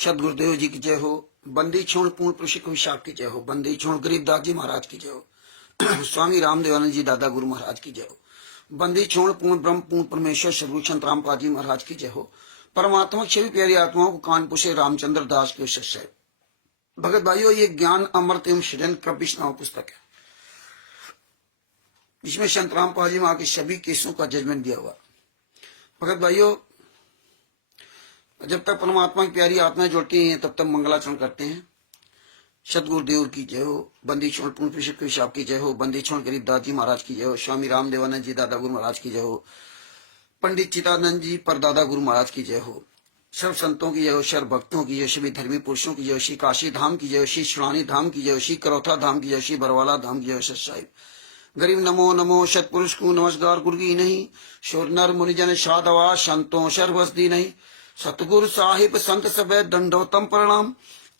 सदगुरुदेव जी की जय हो। बंदी छोड़ पूर्ण प्रशिक विशाख की जय हो। बंदी छोड़ गरीबदास जी महाराज की जय हो। स्वामी रामदेवानंद जी दादा गुरु महाराज की जय हो। बंदी छोड़ पूर्ण ब्रह्म पूर्ण परमेश्वर सदगुरु संतरामपाल जी महाराज की जय हो। परमात्मा छवि प्यारी आत्माओं को कानपुर से रामचंद्र दास के सत्सय। भगत भाइयों, ये ज्ञान अमृत एवं सृजन कपिश नाम पुस्तक है, जिसमें संतरामपाल जी वहां के सभी केसों का जजमेंट दिया हुआ। भगत भाइयों, जब तक परमात्मा की प्यारी आत्माएं जुड़ती हैं तब तक मंगलाचरण करते हैं। सतगुरुदेव की जय हो। बंदी छोड़ पूर्ण प्रशिक साहब की जय हो। बंदी छोड़ गरीबदास जी महाराज की जय हो। स्वामी रामदेवानंद जी दादा गुरु महाराज की जय हो। पंडित चिदानंद जी परदादा गुरु महाराज की जय हो। सर्व संतों की जय हो। सर्व भक्तों की जय। सभी धर्मी पुरुषों की जय। श्री काशी धाम की जय। श्री शिवानी धाम की जय। श्री करौथा धाम की जय। श्री बरवाला धाम की जय। सत साहिब गरीब नमो नमो सतपुरुष को नमस्कार गुरु की नहीं। शोर नर मुनिजन साधवा संतों सर्वस्दी नहीं। सतगुरु साहिब संत सब दंडोतम प्रणाम।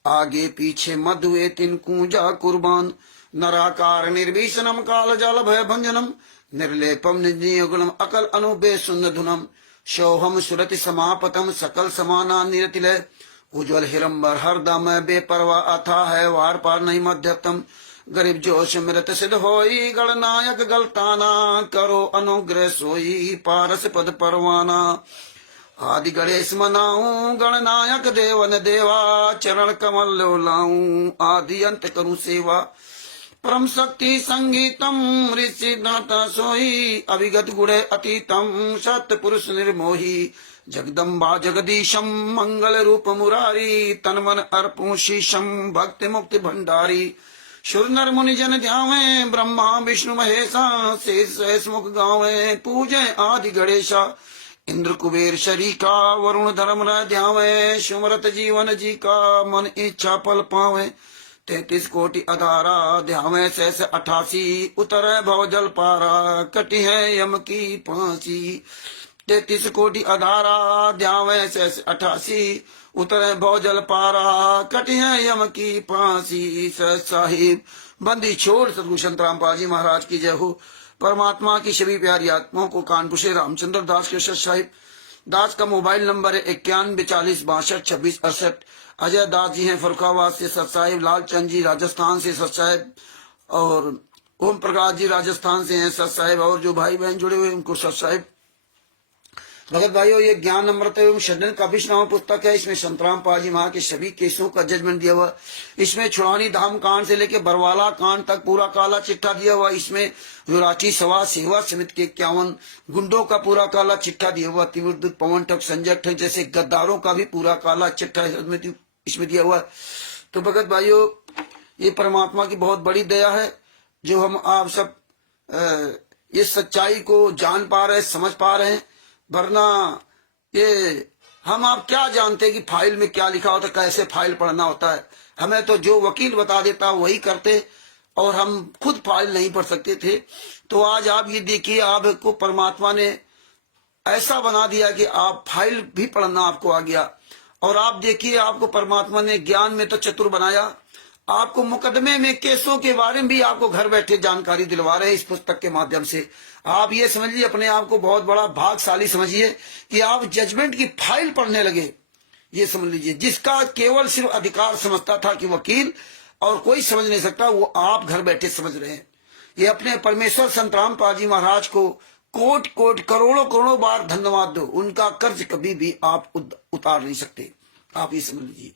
आगे पीछे मधुए तिन कूजा कुर्बान। नराकार निर्भीषणम काल जाल भय भंजनम। निर्लेपम निजुगुणम अकल अनुबे सुन्न धुनम। शोहम सुरति समापतम सकल समाना निरतिलय। उज्ज्वल हिरंबर हरदम बेपरवा अथा है वार पार नहीं मध्यतम। गरीब जोश मृत सिद्ध होई गणनायक गलताना। करो अनुग्रह सोई पारस पद परवाना। आदि गणेश मनाऊं गणनायक देवन देवा। चरण कमल लाऊं आदि अंत करूं सेवा। परम शक्ति संगीतम ऋषि दाता सोई। अभिगत गुणे अतीतम सत्य पुरुष निर्मोही। जगदम्बा जगदीशम मंगल रूप मुरारी। तन मन अर्पूं शीशम भक्ति मुक्ति भंडारी। सुर नर मुनि जन ध्यावे ब्रह्मा विष्णु महेशा। शेष मुख गावे पूजे आदि गणेशा। इंद्र कुबेर शरीका वरुण धर्म न ध्यावे। सुमरत जीवन जी का मन इच्छा पल पावे। 33 कोटि अधारा ध्यावे सहस 88। उतर भव जल पारा कटी है यम की फांसी। 33 कोटि अधारा ध्यावे सहस 88। उतर भव जल पारा कटी है यम की फांसी। सत साहिब बंदी छोड़ सदगुरु संतरामपाल जी महाराज की जय हो। परमात्मा की सभी प्यारी आत्माओं को कानपुर से रामचंद्र दास के सत साहिब। दास का मोबाइल नंबर है 91 40 62 26 68। अजय दास जी हैं फरुखाबाद से सत साहिब। लालचंद जी राजस्थान से सत साहिब। और ओम प्रकाश जी राजस्थान से हैं सत साहिब। और जो भाई बहन जुड़े हुए उनको सत साहिब। भगत भाइयों, ये ज्ञान अमृत एवं सृजन का नाम पुस्तक है। इसमें संतरामपाल जी वहां के सभी केसों का जजमेंट दिया हुआ। इसमें छुड़ानी धाम कांड से लेकर बरवाला कांड तक पूरा काला चिट्ठा दिया हुआ। इसमें विराटी सभा सेवा समिति के 51 गुंडों का पूरा काला चिट्ठा दिया हुआ। तीव्रदूत पवन ठग संजय ठग जैसे गद्दारों का भी पूरा काला चिट्ठा इसमें दिया हुआ। तो भगत भाइयों, ये परमात्मा की बहुत बड़ी दया है जो हम आप सब ये सच्चाई को जान पा रहे, समझ पा रहे हैं। वरना ये हम आप क्या जानते हैं कि फाइल में क्या लिखा होता है, कैसे फाइल पढ़ना होता है। हमें तो जो वकील बता देता वही करते, और हम खुद फाइल नहीं पढ़ सकते थे। तो आज आप ये देखिए, आपको परमात्मा ने ऐसा बना दिया कि आप फाइल भी पढ़ना आपको आ गया। और आप देखिए, आपको परमात्मा ने ज्ञान में तो चतुर बनाया। आपको मुकदमे में केसों के बारे में भी आपको घर बैठे जानकारी दिलवा रहे हैं इस पुस्तक के माध्यम से। आप ये समझिए, अपने आप को बहुत बड़ा भाग्यशाली समझिए कि आप जजमेंट की फाइल पढ़ने लगे। ये समझ लीजिए, जिसका केवल सिर्फ अधिकार समझता था कि वकील और कोई समझ नहीं सकता, वो आप घर बैठे समझ रहे हैं। ये अपने परमेश्वर संतरामपाल जी महाराज को कोट कोट करोड़ों करोड़ों बार धन्यवाद दो। उनका कर्ज कभी भी आप उतार नहीं सकते, आप ये समझ लीजिए।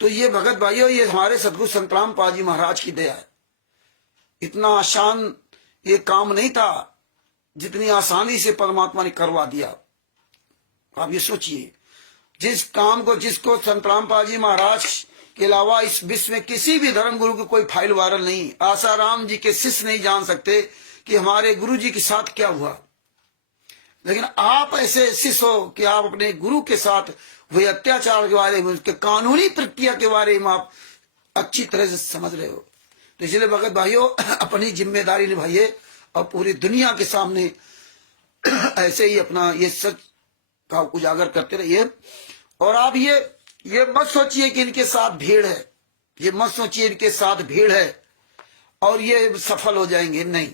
तो ये भगत भाइयों, ये हमारे सदगुरु संतरामपाल जी महाराज की दया है। इतना आसान ये काम नहीं था जितनी आसानी से परमात्मा ने करवा दिया। आप ये सोचिए, जिस काम को जिसको संतरामपाल जी महाराज के अलावा इस विश्व में किसी भी धर्म गुरु की कोई फाइल वायरल नहीं। आसाराम जी के शिष्य नहीं जान सकते कि हमारे गुरु जी के साथ क्या हुआ। लेकिन आप ऐसे शिष्य हो कि आप अपने गुरु के साथ हुए अत्याचार के बारे में, उसके कानूनी प्रक्रिया के बारे में आप अच्छी तरह से समझ रहे हो। तो इसलिए भगत भाइयों, अपनी जिम्मेदारी निभाइए और पूरी दुनिया के सामने ऐसे ही अपना ये सच का उजागर करते रहिए। और आप ये मत सोचिए कि इनके साथ भीड़ है, ये मत सोचिए इनके साथ भीड़ है और ये सफल हो जाएंगे। नहीं,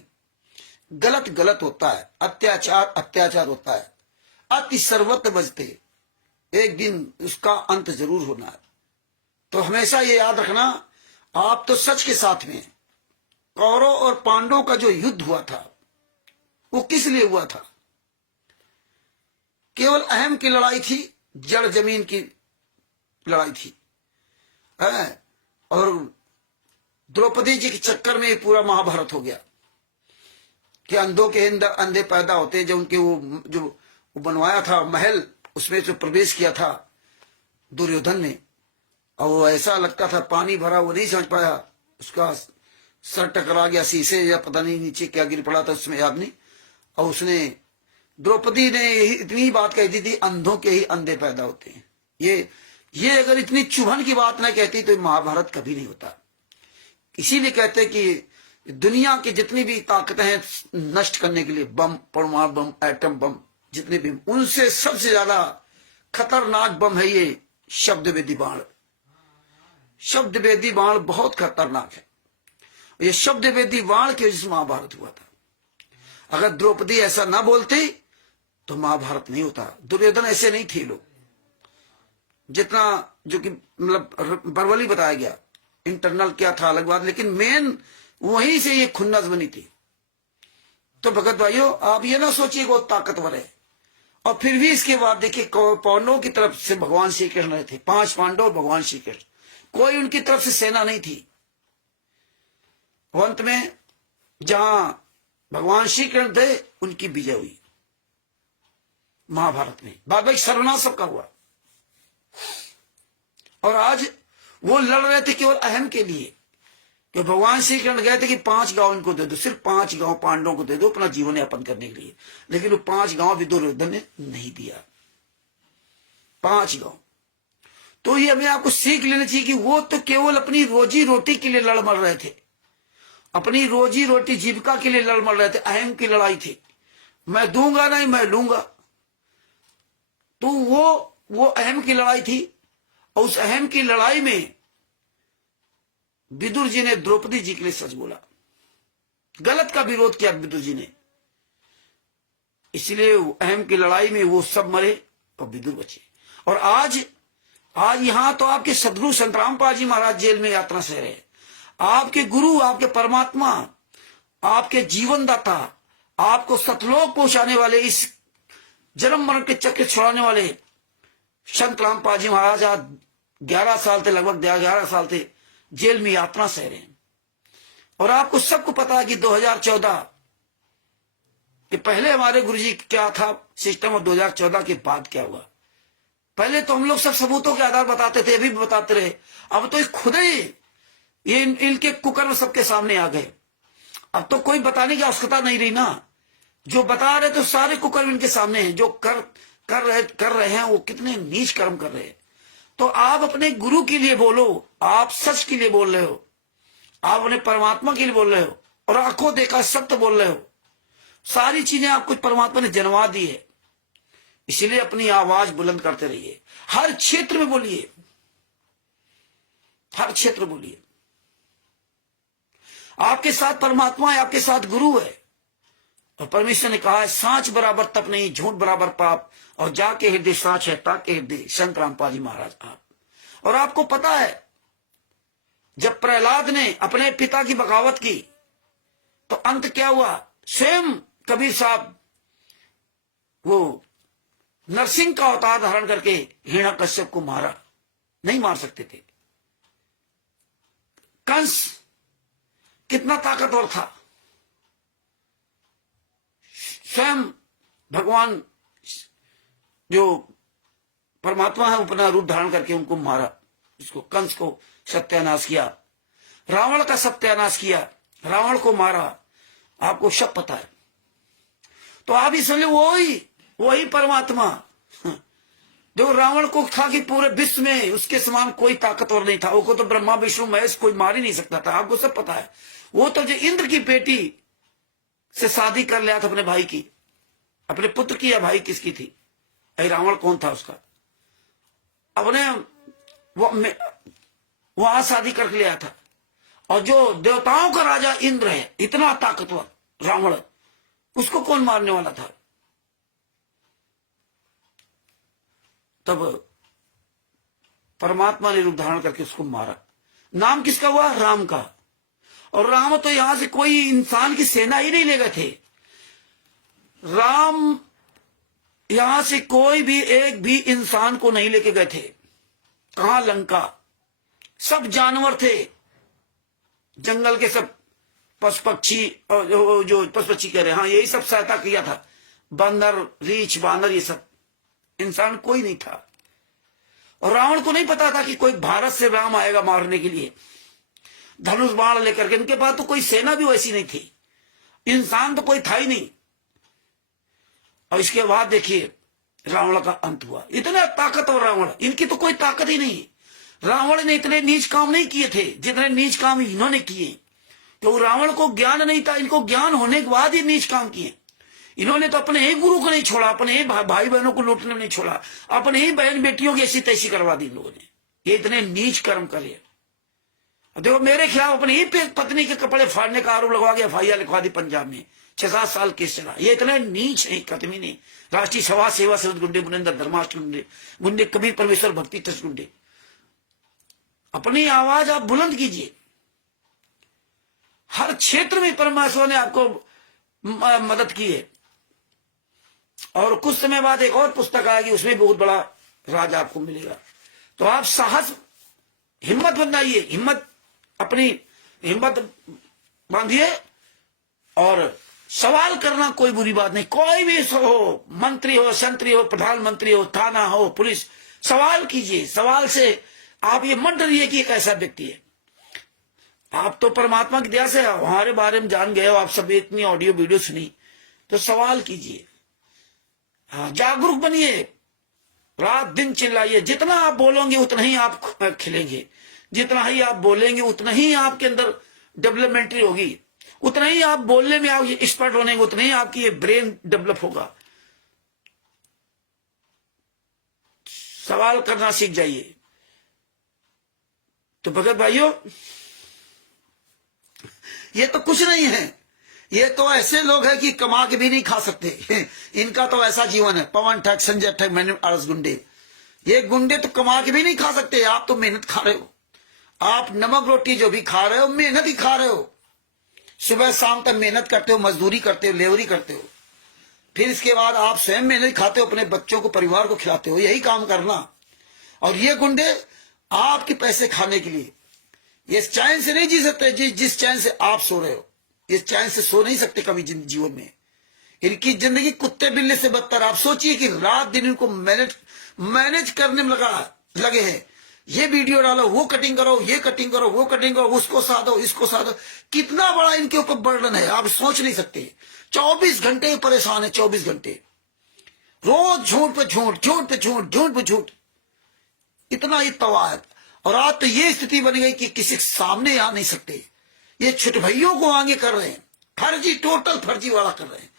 गलत होता है, अत्याचार होता है। अति सर्वत्र बजते एक दिन उसका अंत जरूर होना है। तो हमेशा ये याद रखना, आप तो सच के साथ में हैं। कौरव और पांडवों का जो युद्ध हुआ था वो किस लिए हुआ था? केवल अहम की लड़ाई थी, जड़ जमीन की लड़ाई थी। और द्रौपदी जी के चक्कर में पूरा महाभारत हो गया कि अंधों के अंदर अंधे पैदा होते। जो उनके वो बनवाया था महल, उसमें जो प्रवेश किया था दुर्योधन ने, और वो ऐसा लगता था पानी भरा, वो नहीं समझ पाया, उसका सर टकरा गया शीशे या पता नहीं नीचे क्या गिर पड़ा था, उसमें याद नहीं। और उसने, द्रौपदी ने इतनी बात कही थी, अंधों के ही अंधे पैदा होते हैं। ये अगर इतनी चुभन की बात ना कहती तो महाभारत कभी नहीं होता। इसीलिए कहते हैं कि दुनिया की जितनी भी ताकतें हैं नष्ट करने के लिए, बम, परमाणु बम, एटम बम, जितने भी, उनसे सबसे ज्यादा खतरनाक बम है ये शब्द वेदी बाण। शब्द वेदी बाण बहुत खतरनाक है। ये शब्द वेदी बाण की वजह से महाभारत हुआ था। अगर द्रौपदी ऐसा ना बोलती तो महाभारत नहीं होता। दुर्योधन ऐसे नहीं थे लोग, जितना जो कि मतलब बरवली बताया गया, इंटरनल क्या था अलग बात, लेकिन मेन वहीं से ये खुन्नस बनी थी। तो भगत भाइयों, आप ये ना सोचिए वो ताकतवर है। और फिर भी इसके बाद देखिए, पांडवों की तरफ से भगवान श्री कृष्ण रहे थे, 5 पांडव भगवान श्री कृष्ण, कोई उनकी तरफ से सेना नहीं थी। अंत में जहां भगवान श्री कृष्ण थे उनकी विजय हुई महाभारत में। बाद में सर्वनाश सबका हुआ। और आज वो लड़ रहे थे केवल अहम के लिए, कि भगवान श्री कृष्ण गए थे कि 5 गांव इनको दे दो, सिर्फ 5 गांव पांडवों को दे दो अपना जीवन यापन करने के लिए। लेकिन वो 5 गांव भी दुर्योधन ने नहीं दिया, 5 गांव। तो ये हमें आपको सीख लेना चाहिए कि वो तो केवल अपनी रोजी रोटी के लिए लड़ मर रहे थे, अपनी रोजी रोटी जीविका के लिए लड़ मर रहे थे। अहम की लड़ाई थी, मैं दूंगा नहीं मैं लूंगा। तो वो अहम की लड़ाई थी। और उस अहम की लड़ाई में विदुर जी ने द्रौपदी जी के लिए सच बोला, गलत का विरोध किया विदुर जी ने। इसलिए अहम की लड़ाई में वो सब मरे और विदुर बचे। और आज यहां तो आपके सदगुरु संत रामपाल जी महाराज जेल में यात्रा से रहे। आपके गुरु, आपके परमात्मा, आपके जीवनदाता, आपको सतलोक पहुंचाने वाले, इस जन्म मरण के चक्र छुड़ाने वाले संत रामपाल जी महाराज आज 11 साल थे, लगभग 11 साल थे जेल में यात्रा सह रहे हैं। और आपको सबको पता है कि 2014 के पहले हमारे गुरुजी क्या था सिस्टम, और 2014 के बाद क्या हुआ। पहले तो हम लोग सब सबूतों के आधार बताते थे, अभी भी बताते रहे। अब तो खुद ही ये इनके कुकर्म सबके सामने आ गए। अब तो कोई बताने की आवश्यकता नहीं रही ना। जो बता रहे तो सारे कुकर्म इनके सामने हैं। जो कर रहे हैं वो कितने नीच कर्म कर रहे हैं। तो आप अपने गुरु के लिए बोलो, आप सच के लिए बोल रहे हो, आप अपने परमात्मा के लिए बोल रहे हो, और आंखों देखा सत्य बोल रहे हो। सारी चीजें आपको परमात्मा ने जनवा दी है। इसलिए अपनी आवाज बुलंद करते रहिए, हर क्षेत्र में बोलिए, हर क्षेत्र बोलिए। आपके साथ परमात्मा है, आपके साथ गुरु है। और परमेश्वर ने कहा है, सांच बराबर तप नहीं, झूठ बराबर पाप, और जाके हृदय सांच है ताके हृदय, संत रामपाल जी महाराज आप। और आपको पता है, जब प्रहलाद ने अपने पिता की बगावत की तो अंत क्या हुआ? स्वयं कबीर साहब वो नरसिंह का अवतार धारण करके हिरण्यकश्यप को मारा, नहीं मार सकते थे। कंस कितना ताकतवर था, स्वयं भगवान जो परमात्मा है अपना रूप धारण करके उनको मारा, इसको कंस को सत्यानाश किया, रावण का सत्यानाश किया, रावण को मारा। आपको सब पता है। तो आप ही समझ, वही परमात्मा जो रावण को था कि पूरे विश्व में उसके समान कोई ताकतवर नहीं था, वो तो ब्रह्मा विष्णु महेश कोई मार ही नहीं सकता था। आपको सब पता है। वो तो जो इंद्र की बेटी से शादी कर लिया था अपने भाई की, अपने पुत्र की, या भाई किसकी थी? अरे रावण कौन था उसका? अपने वहां शादी करके लिया था। और जो देवताओं का राजा इंद्र है, इतना ताकतवर रावण, उसको कौन मारने वाला था? तब परमात्मा ने रूप धारण करके उसको मारा। नाम किसका हुआ? राम का। और राम तो यहां से कोई इंसान की सेना ही नहीं ले गए थे। राम यहां से कोई भी एक भी इंसान को नहीं लेके गए थे। कहां? लंका। सब जानवर थे, जंगल के सब पशु पक्षी, जो पशु पक्षी कह रहे हैं, हाँ यही सब सहायता किया था। बंदर, रीछ, बानर, ये सब। इंसान कोई नहीं था। और रावण को नहीं पता था कि कोई भारत से राम आएगा मारने के लिए धनुष बाण लेकर के। इनके पास तो कोई सेना भी वैसी नहीं थी, इंसान तो कोई था ही नहीं। और इसके बाद देखिए रावण का अंत हुआ। इतना ताकतवर रावण, इनकी तो कोई ताकत ही नहीं। रावण ने इतने नीच काम नहीं किए थे जितने नीच काम इन्होंने किए। तो रावण को ज्ञान नहीं था, इनको ज्ञान होने के बाद ही नीच काम किए। इन्होंने तो अपने ही गुरु को नहीं छोड़ा, अपने ही भाई बहनों को लूटने में नहीं छोड़ा, अपने ही बहन बेटियों की ऐसी तैसी करवा दी इन लोगों ने। ये इतने नीच कर्म करे। देखो मेरे खिलाफ अपनी ही पत्नी के कपड़े फाड़ने का आरोप लगवा के FIR लिखवा दी पंजाब में, 6-7 साल केस चला। ये इतने नीच है, कतमी नहीं। राष्ट्रीय समाज सेवा सदन गुंडे, मुनिंदर धर्माष्ट गुंडे, कबीर परमेश्वर भक्ति ट्रस्ट गुंडे। अपनी आवाज आप बुलंद कीजिए। हर क्षेत्र में परमेश्वर ने आपको मदद की है। और कुछ समय बाद एक और पुस्तक आएगी, उसमें बहुत बड़ा राज आपको मिलेगा। तो आप साहस, हिम्मत बनाइए, अपनी हिम्मत बांधिए। और सवाल करना कोई बुरी बात नहीं। कोई भी हो, मंत्री हो, संतरी हो, प्रधानमंत्री हो, थाना हो, पुलिस, सवाल कीजिए। सवाल से आप ये मत डरिए कि एक ऐसा व्यक्ति है। आप तो परमात्मा की दया से हमारे बारे में जान गए हो, आप सब इतनी ऑडियो वीडियो सुनी, तो सवाल कीजिए। हाँ, जागरूक बनिए, रात दिन चिल्लाइए। जितना आप बोलोगे उतना ही आप खिलेंगे, जितना ही आप बोलेंगे उतना ही आपके अंदर डेवलपमेंट्री होगी, उतना ही आप बोलने में आप एक्सपर्ट होने, उतना ही आपकी ये ब्रेन डेवलप होगा। सवाल करना सीख जाइए। तो भगत भाइयों, ये तो कुछ नहीं है। ये तो ऐसे लोग हैं कि कमा के भी नहीं खा सकते। इनका तो ऐसा जीवन है। पवन ठग, संजय ठग, मैंने अरस गुंडे, ये गुंडे तो कमा के भी नहीं खा सकते। आप तो मेहनत खा रहे हो। आप नमक रोटी जो भी खा रहे हो, मेहनत ही खा रहे हो। सुबह शाम तक मेहनत करते हो, मजदूरी करते हो, लेबरी करते हो। फिर इसके बाद आप स्वयं मेहनत खाते हो, अपने बच्चों को, परिवार को खिलाते हो। यही काम करना। और ये गुंडे आपके पैसे खाने के लिए ये चैन से नहीं जी सकते। जिस चैन से आप सो रहे हो, इस चैन से सो नहीं सकते कभी जीवन में। इनकी जिंदगी कुत्ते बिल्ली से बदतर। आप सोचिए कि रात दिन इनको मैनेज करने में लगे हैं। ये वीडियो डालो, वो कटिंग करो, ये कटिंग करो, वो कटिंग करो, उसको साधो, इसको साधो। कितना बड़ा इनके ऊपर बर्डन है, आप सोच नहीं सकते। 24 घंटे परेशान है, 24 घंटे रोज झूठ पे झूठ, झूठ पे झूठ, झूठ पे झूठ। इतना ही तबाह है। और आज तो ये स्थिति बन गई कि किसी के सामने आ नहीं सकते। ये छुटभइयों को आगे कर रहे हैं, फर्जी, टोटल फर्जी वाला कर रहे हैं।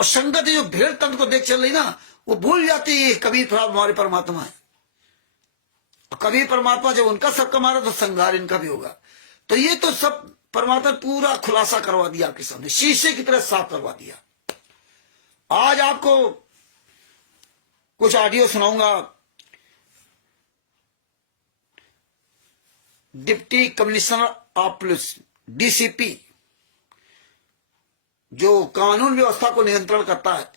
और संगत जो भेड़ तंत्र को देख चल रही ना, वो भूल जाती है कबीर साहब हमारे परमात्मा है। और कबीर परमात्मा जब उनका सबका मारा तो संगार इनका भी होगा। तो ये तो सब परमात्मा पूरा खुलासा करवा दिया आपके सामने, शीशे की तरह साफ करवा दिया। आज आपको कुछ ऑडियो सुनाऊंगा। Deputy commissioner of police, DCP, जो कानून व्यवस्था को नियंत्रण करता है,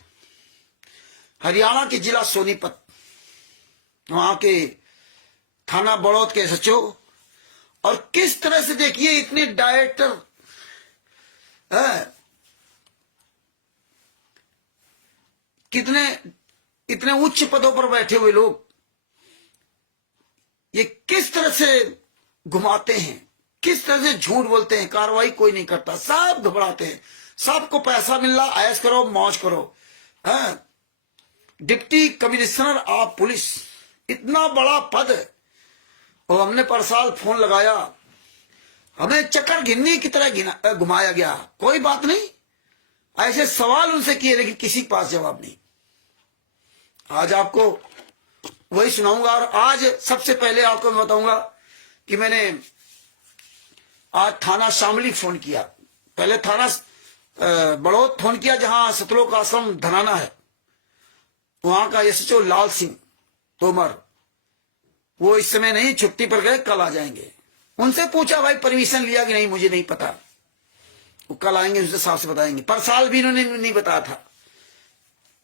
हरियाणा के जिला सोनीपत, वहां के थाना बड़ौद के SHO। और किस तरह से देखिए इतने डायरेक्टर कितने इतने उच्च पदों पर बैठे हुए लोग, ये किस तरह से घुमाते हैं, किस तरह से झूठ बोलते हैं। कार्रवाई कोई नहीं करता, सब घबराते हैं। सबको पैसा मिल रहा, ऐश करो, मौज करो। डिप्टी कमिश्नर ऑफ पुलिस, इतना बड़ा पद है। और हमने पर साल फोन लगाया, हमें चक्कर गिननी की तरह घुमाया गया। कोई बात नहीं, ऐसे सवाल उनसे किए, लेकिन किसी के पास जवाब नहीं। आज आपको वही सुनाऊंगा। और आज सबसे पहले आपको मैं बताऊंगा कि मैंने आज थाना शामली फोन किया। पहले थाना बड़ौद फोन किया, जहां सतलोक आश्रम धनाना है। वहां का एसएचओ लाल सिंह तोमर, वो इस समय नहीं, छुट्टी पर गए, कल आ जाएंगे। उनसे पूछा भाई परमिशन लिया कि नहीं, मुझे नहीं पता, वो कल आएंगे, उनसे साफ से बताएंगे। पर साल भी इन्होंने नहीं बताया था।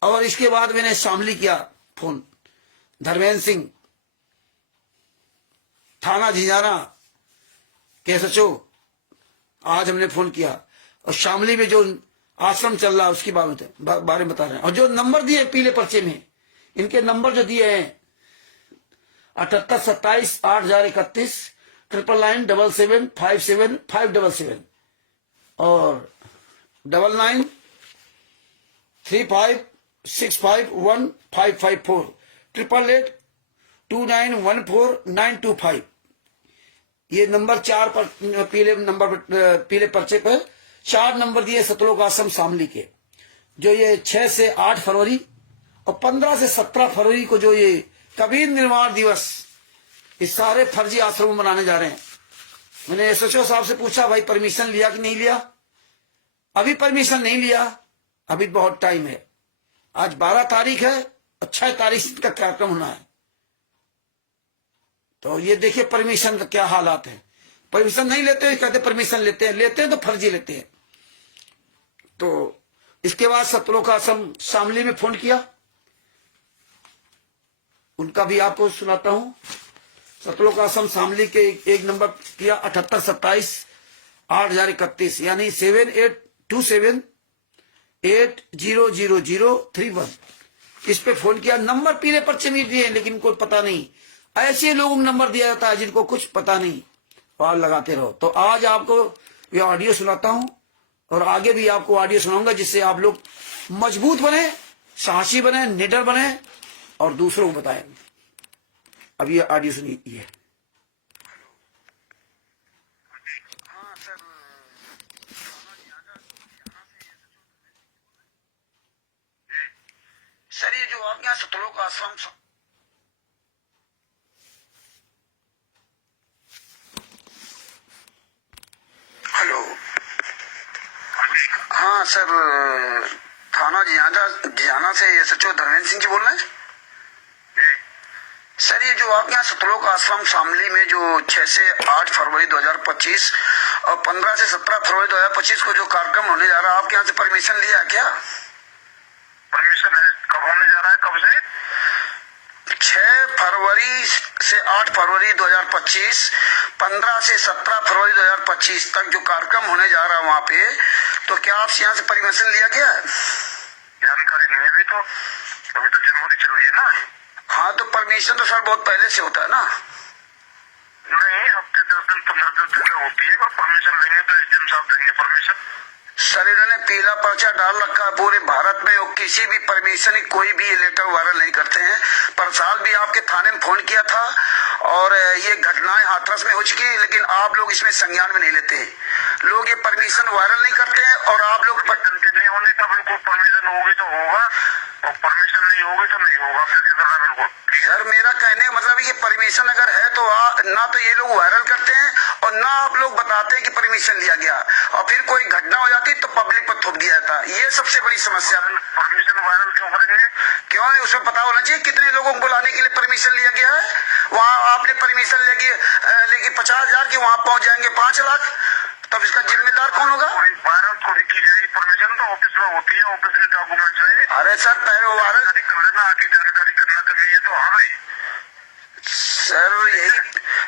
और इसके बाद मैंने शामली किया फोन, धर्मेंद्र सिंह थाना झिंझाना के एसएचओ, आज हमने फोन किया, और शामली में जो आश्रम चल रहा है उसके बारे में बता रहे हैं। और जो नंबर दिए पीले पर्चे में, इनके नंबर जो दिए हैं 7827 8,031 999 और 9935651554 8882914925925। ये नंबर 4 पर पीले पर्चे पर 4 नंबर दिए सतलोक आश्रम शामली के, जो ये 6 से 8 फरवरी और 15 से 17 फरवरी को जो ये कबीर निर्वाण दिवस इस सारे फर्जी आश्रम मनाने जा रहे हैं। मैंने एसएचओ साहब से पूछा भाई परमिशन लिया कि नहीं लिया, अभी परमिशन नहीं लिया, अभी बहुत टाइम है। आज 12 तारीख है और 6 तारीख का कार्यक्रम होना है। तो ये देखिए परमिशन का क्या हालात है। परमिशन नहीं लेते, कहते परमिशन लेते हैं तो फर्जी लेते हैं। तो इसके बाद सतलोक आश्रम शामली में फोन किया, उनका भी आपको सुनाता हूं। सतलोक आश्रम शामली के एक नंबर किया 7827 8,031 यानी 7827800031। इस पे फोन किया। नंबर पीले पर्चे में दिए लेकिन कोई पता नहीं, ऐसे लोगों को नंबर दिया जाता है जिनको कुछ पता नहीं, कॉल लगाते रहो। तो आज आपको ये ऑडियो सुनाता हूं और आगे भी आपको ऑडियो सुनाऊंगा, जिससे आप लोग मजबूत बने, साहसी बने, निडर बने और दूसरों को बताएं। अब ये ऑडियो सुनिए। सर ये जो आपके यहाँ सतलोक आश्रम, हेलो, हाँ सर, थाना जियाना से एसएचओ धर्मेंद्र सिंह जी बोल रहे हैं। सर ये जो आपके यहाँ सतलोक आश्रम शामली में जो 6 से 8 फरवरी 2025 और 15 से 17 फरवरी 2025 को जो कार्यक्रम होने जा रहा है, आपके यहाँ से परमिशन लिया है क्या? परमिशन है, कब होने जा रहा है, कब से? 6 फरवरी से 8 फरवरी 2025, 15 से 17 फरवरी 2025 तक जो कार्यक्रम होने जा रहा है वहाँ पे, तो क्या आपसे यहाँ से परमिशन लिया गया है? जानकारी नहीं है, अभी तो जनवरी चल रही है ना। हाँ तो परमिशन तो सर बहुत पहले से होता है ना। नहीं, हफ्ते 10 दिन 15 दिन में होती है, और परमिशन लेंगे तो एसडीएम साहब देंगे परमिशन। सर इन्होंने पीला पर्चा डाल रखा है पूरे भारत में, और किसी भी परमिशन कोई भी लेटर वायरल नहीं करते हैं। पर साल भी आपके थाने में फोन किया था और ये घटनाएं हाथरस में हो चुकी है, लेकिन आप लोग इसमें संज्ञान में नहीं लेते। लोग ये परमिशन वायरल नहीं करते हैं और आप लोग नहीं होने का बिल्कुल, परमिशन होगी तो होगा और परमिशन नहीं होगी तो नहीं होगा, बिल्कुल। सर मेरा कहने का मतलब ये परमिशन अगर है तो ना तो ये लोग वायरल करते हैं और ना आप लोग बताते हैं कि परमिशन लिया गया, और फिर कोई घटना हो जाती तो पब्लिक पर थोप दिया जाता। ये सबसे बड़ी समस्या। परमिशन वायरल क्यों करेंगे? क्यों नहीं, उसमें पता होना चाहिए कितने लोगों को बुलाने के लिए परमिशन लिया गया है। वहाँ आपने परमिशन लेगी 50,000 की, वहाँ पहुंच जाएंगे 5 लाख, तब इसका जिम्मेदार कौन होगा? वायरल थोड़ी की जाएगी परमिशन, तो ऑफिस में होती है, ऑफिस में डॉक्यूमेंट चाहिए। अरे सर पहले वायरल कर लेना, आके जानकारी करना चाहिए। तो हाँ भाई सर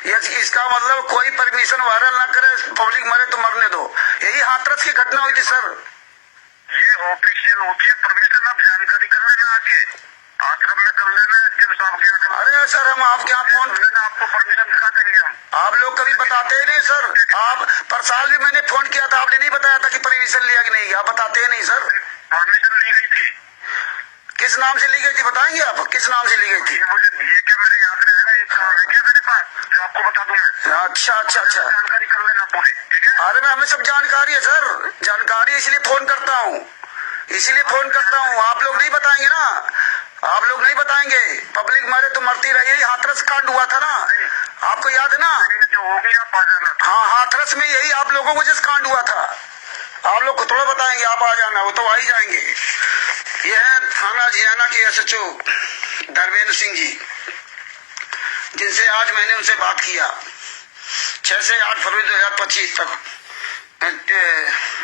यही इसका मतलब कोई परमिशन वायरल ना करे, पब्लिक मरे तो मरने दो। यही हाथरस की घटना हुई थी सर। ये ऑफिशियल होती है परमिशन, आप जानकारी कर लेना, आके आश्रम में कर लेना एसडीएम साहब के। अरे सर हम आपके यहाँ फोन, आपको परमिशन दिखा देंगे हम। आप लोग कभी बताते ही नहीं सर। आप पर साल भी मैंने फोन किया था, आपने नहीं बताया था कि परमिशन लिया कि नहीं, आप बताते ही नहीं सर। परमिशन ली गई थी, किस नाम से ली गई थी बताएंगे आप, किस नाम से ली गई थी? ये क्या मेरे याद रहेगा, ये काम है क्या मेरे पास जो आपको बता दूं मैं? अच्छा, जानकारी कर लेना पूरी, ठीक है? अरे मैं हमें सब जानकारी है सर, जानकारी इसलिए फोन करता हूँ, आप लोग नहीं बताएंगे ना, आप लोग नहीं बताएंगे, पब्लिक मरे तो मरती रही। यही हाथरस कांड हुआ था ना, आपको याद है ना? जो हो गया आप आ जाना। हाँ हाथरस में यही आप लोगों को जिस कांड हुआ था, आप लोग को थोड़ा बताएंगे आप आ जाना, वो तो आ ही जाएंगे। यह है थाना जियाना के एसएचओ धर्मेंद्र सिंह जी, जिनसे आज मैंने उनसे बात किया 6 से 8 फरवरी 2025 तक।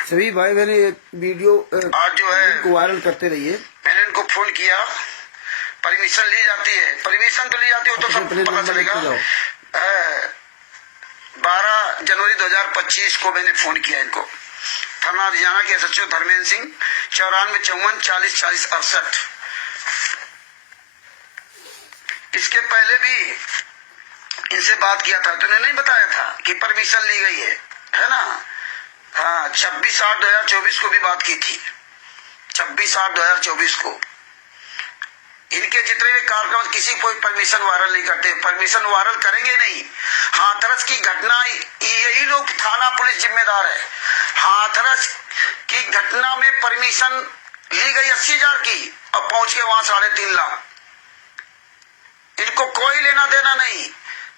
सभी भाई बहन ये वीडियो आज जो है वायरल करते रहिए। मैंने इनको फोन किया, परमिशन ली जाती है, परमिशन तो ली जाती है, वो तो सब पता चलेगा। 12 जनवरी 2025 को मैंने फोन किया इनको, थाना हरियाणा के एसएचओ धर्मेंद्र सिंह, 94 54 40 40 68। इसके पहले भी इनसे बात किया था तो इन्होंने नहीं बताया था कि परमिशन ली गई है ना। हाँ, 26/8/2024 को भी बात की थी, 26/8/2024 को। इनके जितने भी कार्यक्रम किसी कोई परमिशन वायरल नहीं करते, परमिशन वायरल करेंगे नहीं। हाथरस की घटना, यही लोग थाना पुलिस जिम्मेदार है। हाथरस की घटना में परमिशन ली गई 80,000 की और पहुंच के वहां 3.5 लाख। इनको कोई लेना देना नहीं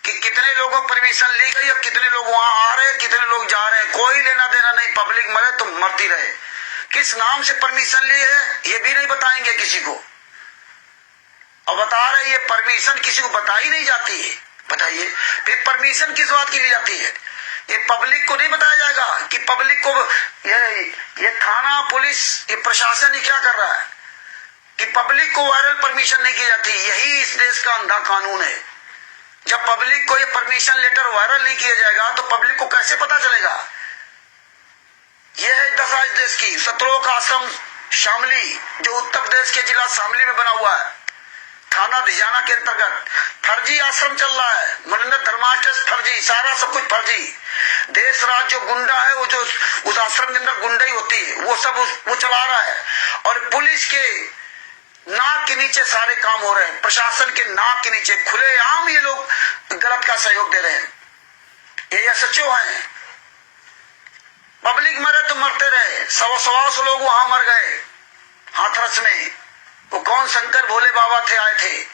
कि कितने लोगों परमिशन ली गई और कितने लोग वहां आ रहे हैं, कितने लोग जा रहे हैं, कोई लेना देना नहीं। पब्लिक मरे तो मरती रहे। किस नाम से परमिशन ली है ये भी नहीं बताएंगे किसी को, और बता रहे ये परमिशन किसी को बताई नहीं जाती है। बताइए फिर परमिशन किस बात की ली जाती है? ये पब्लिक को नहीं बताया जाएगा कि पब्लिक को ये थाना पुलिस ये प्रशासन ही क्या कर रहा है कि पब्लिक को वायरल परमिशन नहीं की जाती। यही इस देश का अंधा कानून है। जब पब्लिक को ये परमिशन लेटर वायरल नहीं किया जाएगा तो पब्लिक को कैसे पता चलेगा? यह है दशा इस देश की। सतलोक आश्रम शामली, जो उत्तर प्रदेश के जिला शामली में बना हुआ है, थाना हरियाणा के अंतर्गत फर्जी आश्रम चल रहा है। मनिंदर धर्माष्टम फर्जी, सारा सब कुछ फर्जी। देश राज जो गुंडा है, वो जो उस आश्रम के अंदर गुंडाई होती है, वो सब वो चला रहा है। और पुलिस के नाक के नीचे सारे काम हो रहे हैं, प्रशासन के नाक के नीचे खुलेआम ये लोग गलत का सहयोग दे रहे हैं। ये एसएचओ हैं। पब्लिक मरे तो मरते रहे, 100 लोग वहां मर गए हाथरस में। वो कौन शंकर भोले बाबा थे, आए थे,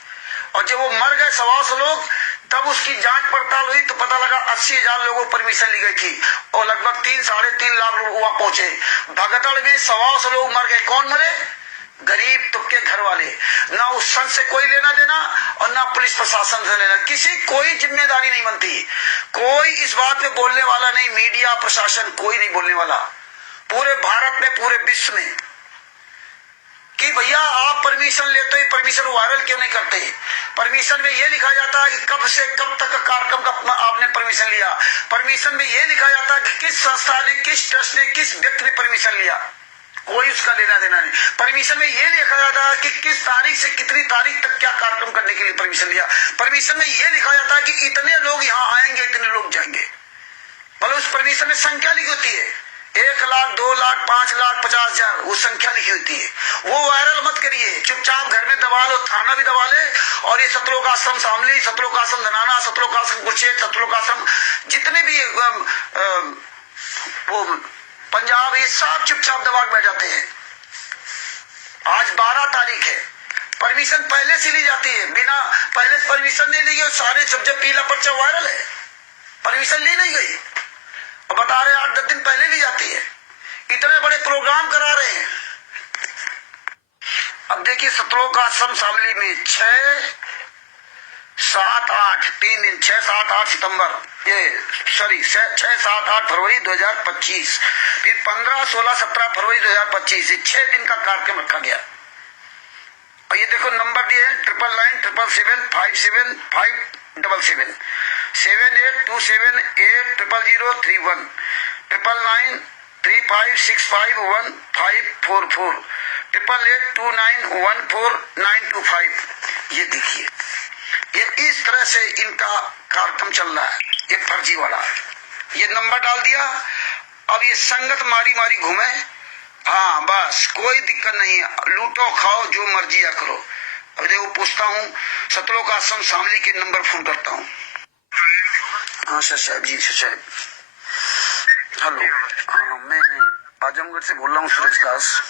और जब वो मर गए 100 लोग, तब उसकी जांच पड़ताल हुई तो पता लगा 80,000 लोगों को परमिशन ली गई थी और लगभग 3-3.5 लाख लोग वहां पहुंचे। भगदड़ में 100 लोग मर गए। कौन मरे? गरीब तुबके घर वाले। ना उस संघ से कोई लेना देना और ना पुलिस प्रशासन से लेना, किसी कोई जिम्मेदारी नहीं बनती। कोई इस बात पे बोलने वाला नहीं, मीडिया प्रशासन कोई नहीं बोलने वाला पूरे भारत में, पूरे विश्व में, कि भैया आप परमिशन लेते हो, परमिशन वायरल क्यों नहीं करते? परमिशन में ये लिखा जाता है कि कब से कब तक कार्यक्रम का आपने परमिशन लिया। परमिशन में ये लिखा जाता है कि किस संस्था ने, किस ट्रस्ट ने, किस व्यक्ति ने परमिशन लिया। कोई उसका लेना देना नहीं। परमिशन में ये लिखा जाता है कि किस तारीख से कितनी तारीख तक क्या कार्यक्रम करने के लिए परमिशन लिया। परमिशन में ये लिखा जाता है कि इतने लोग यहाँ आएंगे, इतने लोग जाएंगे। मतलब उस परमिशन में संख्या लिखी होती है, 1 लाख, 2 लाख, 5 लाख, 50,000, वो संख्या लिखी होती है। वो वायरल मत करिए, चुपचाप घर में दबा लो, थाना भी दबा ले। और ये सतलोक आश्रम शामली, सतलोक आश्रम धनाना, सतलोक आश्रम कुरुक्षेत्र, सतलोक आश्रम जितने भी वो पंजाब, ये सब चुपचाप दबा के बैठ जाते हैं। आज 12 तारीख है, परमिशन पहले से ली जाती है, बिना पहले परमिशन नहीं ली गई। सारे जब पीला पर्चा वायरल है, परमिशन ली नहीं गई और बता रहे 8-10 दिन पहले ली जाती है। इतने बड़े प्रोग्राम करा रहे हैं। अब देखिए सतलोक आश्रम शामली में 6, 7, 8 3 दिन, 6, 7, 8 सितंबर, ये सॉरी 6, 7, 8 फरवरी 2025, फिर 15, 16, 17 फरवरी 2025, 6 दिन का कार्यक्रम रखा गया। और ये देखो नंबर दिए हैं 9997 57 577 7827800031 99 3565 1544 8829149225। ये देखिए, ये इस तरह से इनका कार्यक्रम चल रहा है, ये फर्जी वाला। ये नंबर डाल दिया, अब ये संगत मारी मारी घूमे। हाँ बस कोई दिक्कत नहीं है, लूटो खाओ जो मर्जी या करो। अब देखो पूछता हूँ, सतलोक आश्रम शामली के नंबर फोन करता हूँ। हाँ सर साहब जी, सर साहब हेलो। हाँ मैं आजमगढ़ से बोल रहा हूँ, सुरेश दास।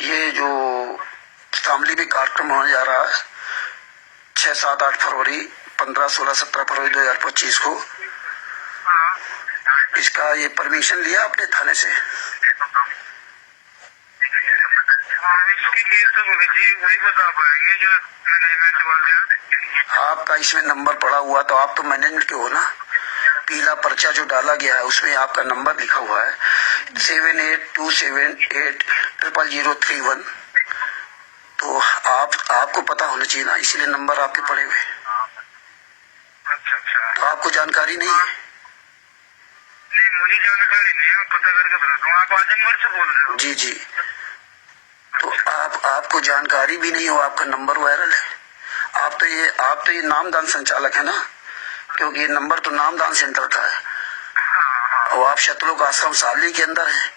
ये जो शामली में कार्यक्रम होने जा रहा है 6, 7, 8 फरवरी, 15, 16, 17 फरवरी 2025 को, इसका ये परमिशन लिया अपने थाने से? उसके लिए तो जी वही बता पाएंगे जो मैनेजमेंट वाले हैं। आपका इसमें नंबर पड़ा हुआ तो आप तो मैनेजमेंट के हो ना। पीला पर्चा जो डाला गया है उसमें आपका नंबर लिखा हुआ है 7827800031। तो आपको पता होना चाहिए ना, इसलिए नंबर आपके पड़े हुए। अच्छा। तो आपको जानकारी नहीं है? नहीं, मुझे जानकारी नहीं है, पता करके बताता हूँ। आप आजमगढ़ से बोल रहे हो? जी। तो आपको जानकारी भी नहीं हो, आपका नंबर वायरल है। आप तो ये नामदान संचालक है ना, क्योंकि ये नंबर तो नामदान सेंटर का है। और आप शतलोक आश्रम साली के अंदर हैं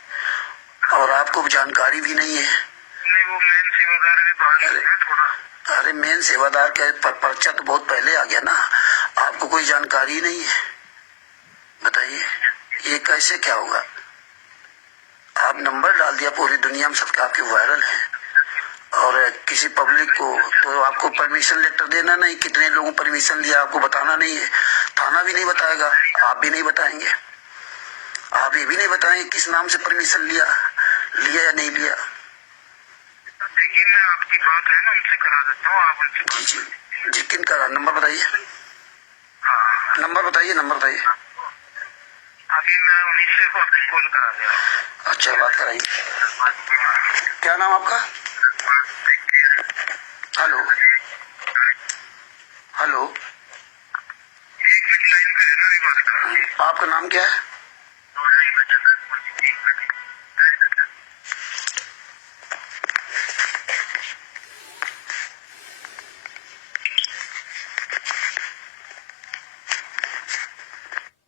और आपको जानकारी भी नहीं है। नहीं, वो मेन सेवादार भी बाहर है थोड़ा। अरे मेन सेवादार का पर्चा तो बहुत पहले आ गया ना, आपको कोई जानकारी नहीं है। बताइए ये कैसे क्या होगा? आप नंबर डाल दिया, पूरी दुनिया में सबके आपके वायरल है। और किसी पब्लिक को तो आपको परमिशन लेटर देना नहीं, कितने लोगों परमिशन लिया आपको बताना नहीं है। थाना भी नहीं बताएगा, आप भी नहीं बताएंगे। आप ये भी नहीं बताएंगे किस नाम से परमिशन लिया या नहीं लिया। देखिए, मैं आपकी बात है ना उनसे करा देता हूँ, आप उनसे। जी किन का नंबर बताइए? नंबर बताइए। अभी मैं उन्हीं से आपकी कॉल करा दे रहा हूँ। अच्छा, बात कराइए। क्या नाम आपका? हेलो। एक मिनट लाइन पे है ना, अभी बात करा। आपका नाम क्या है?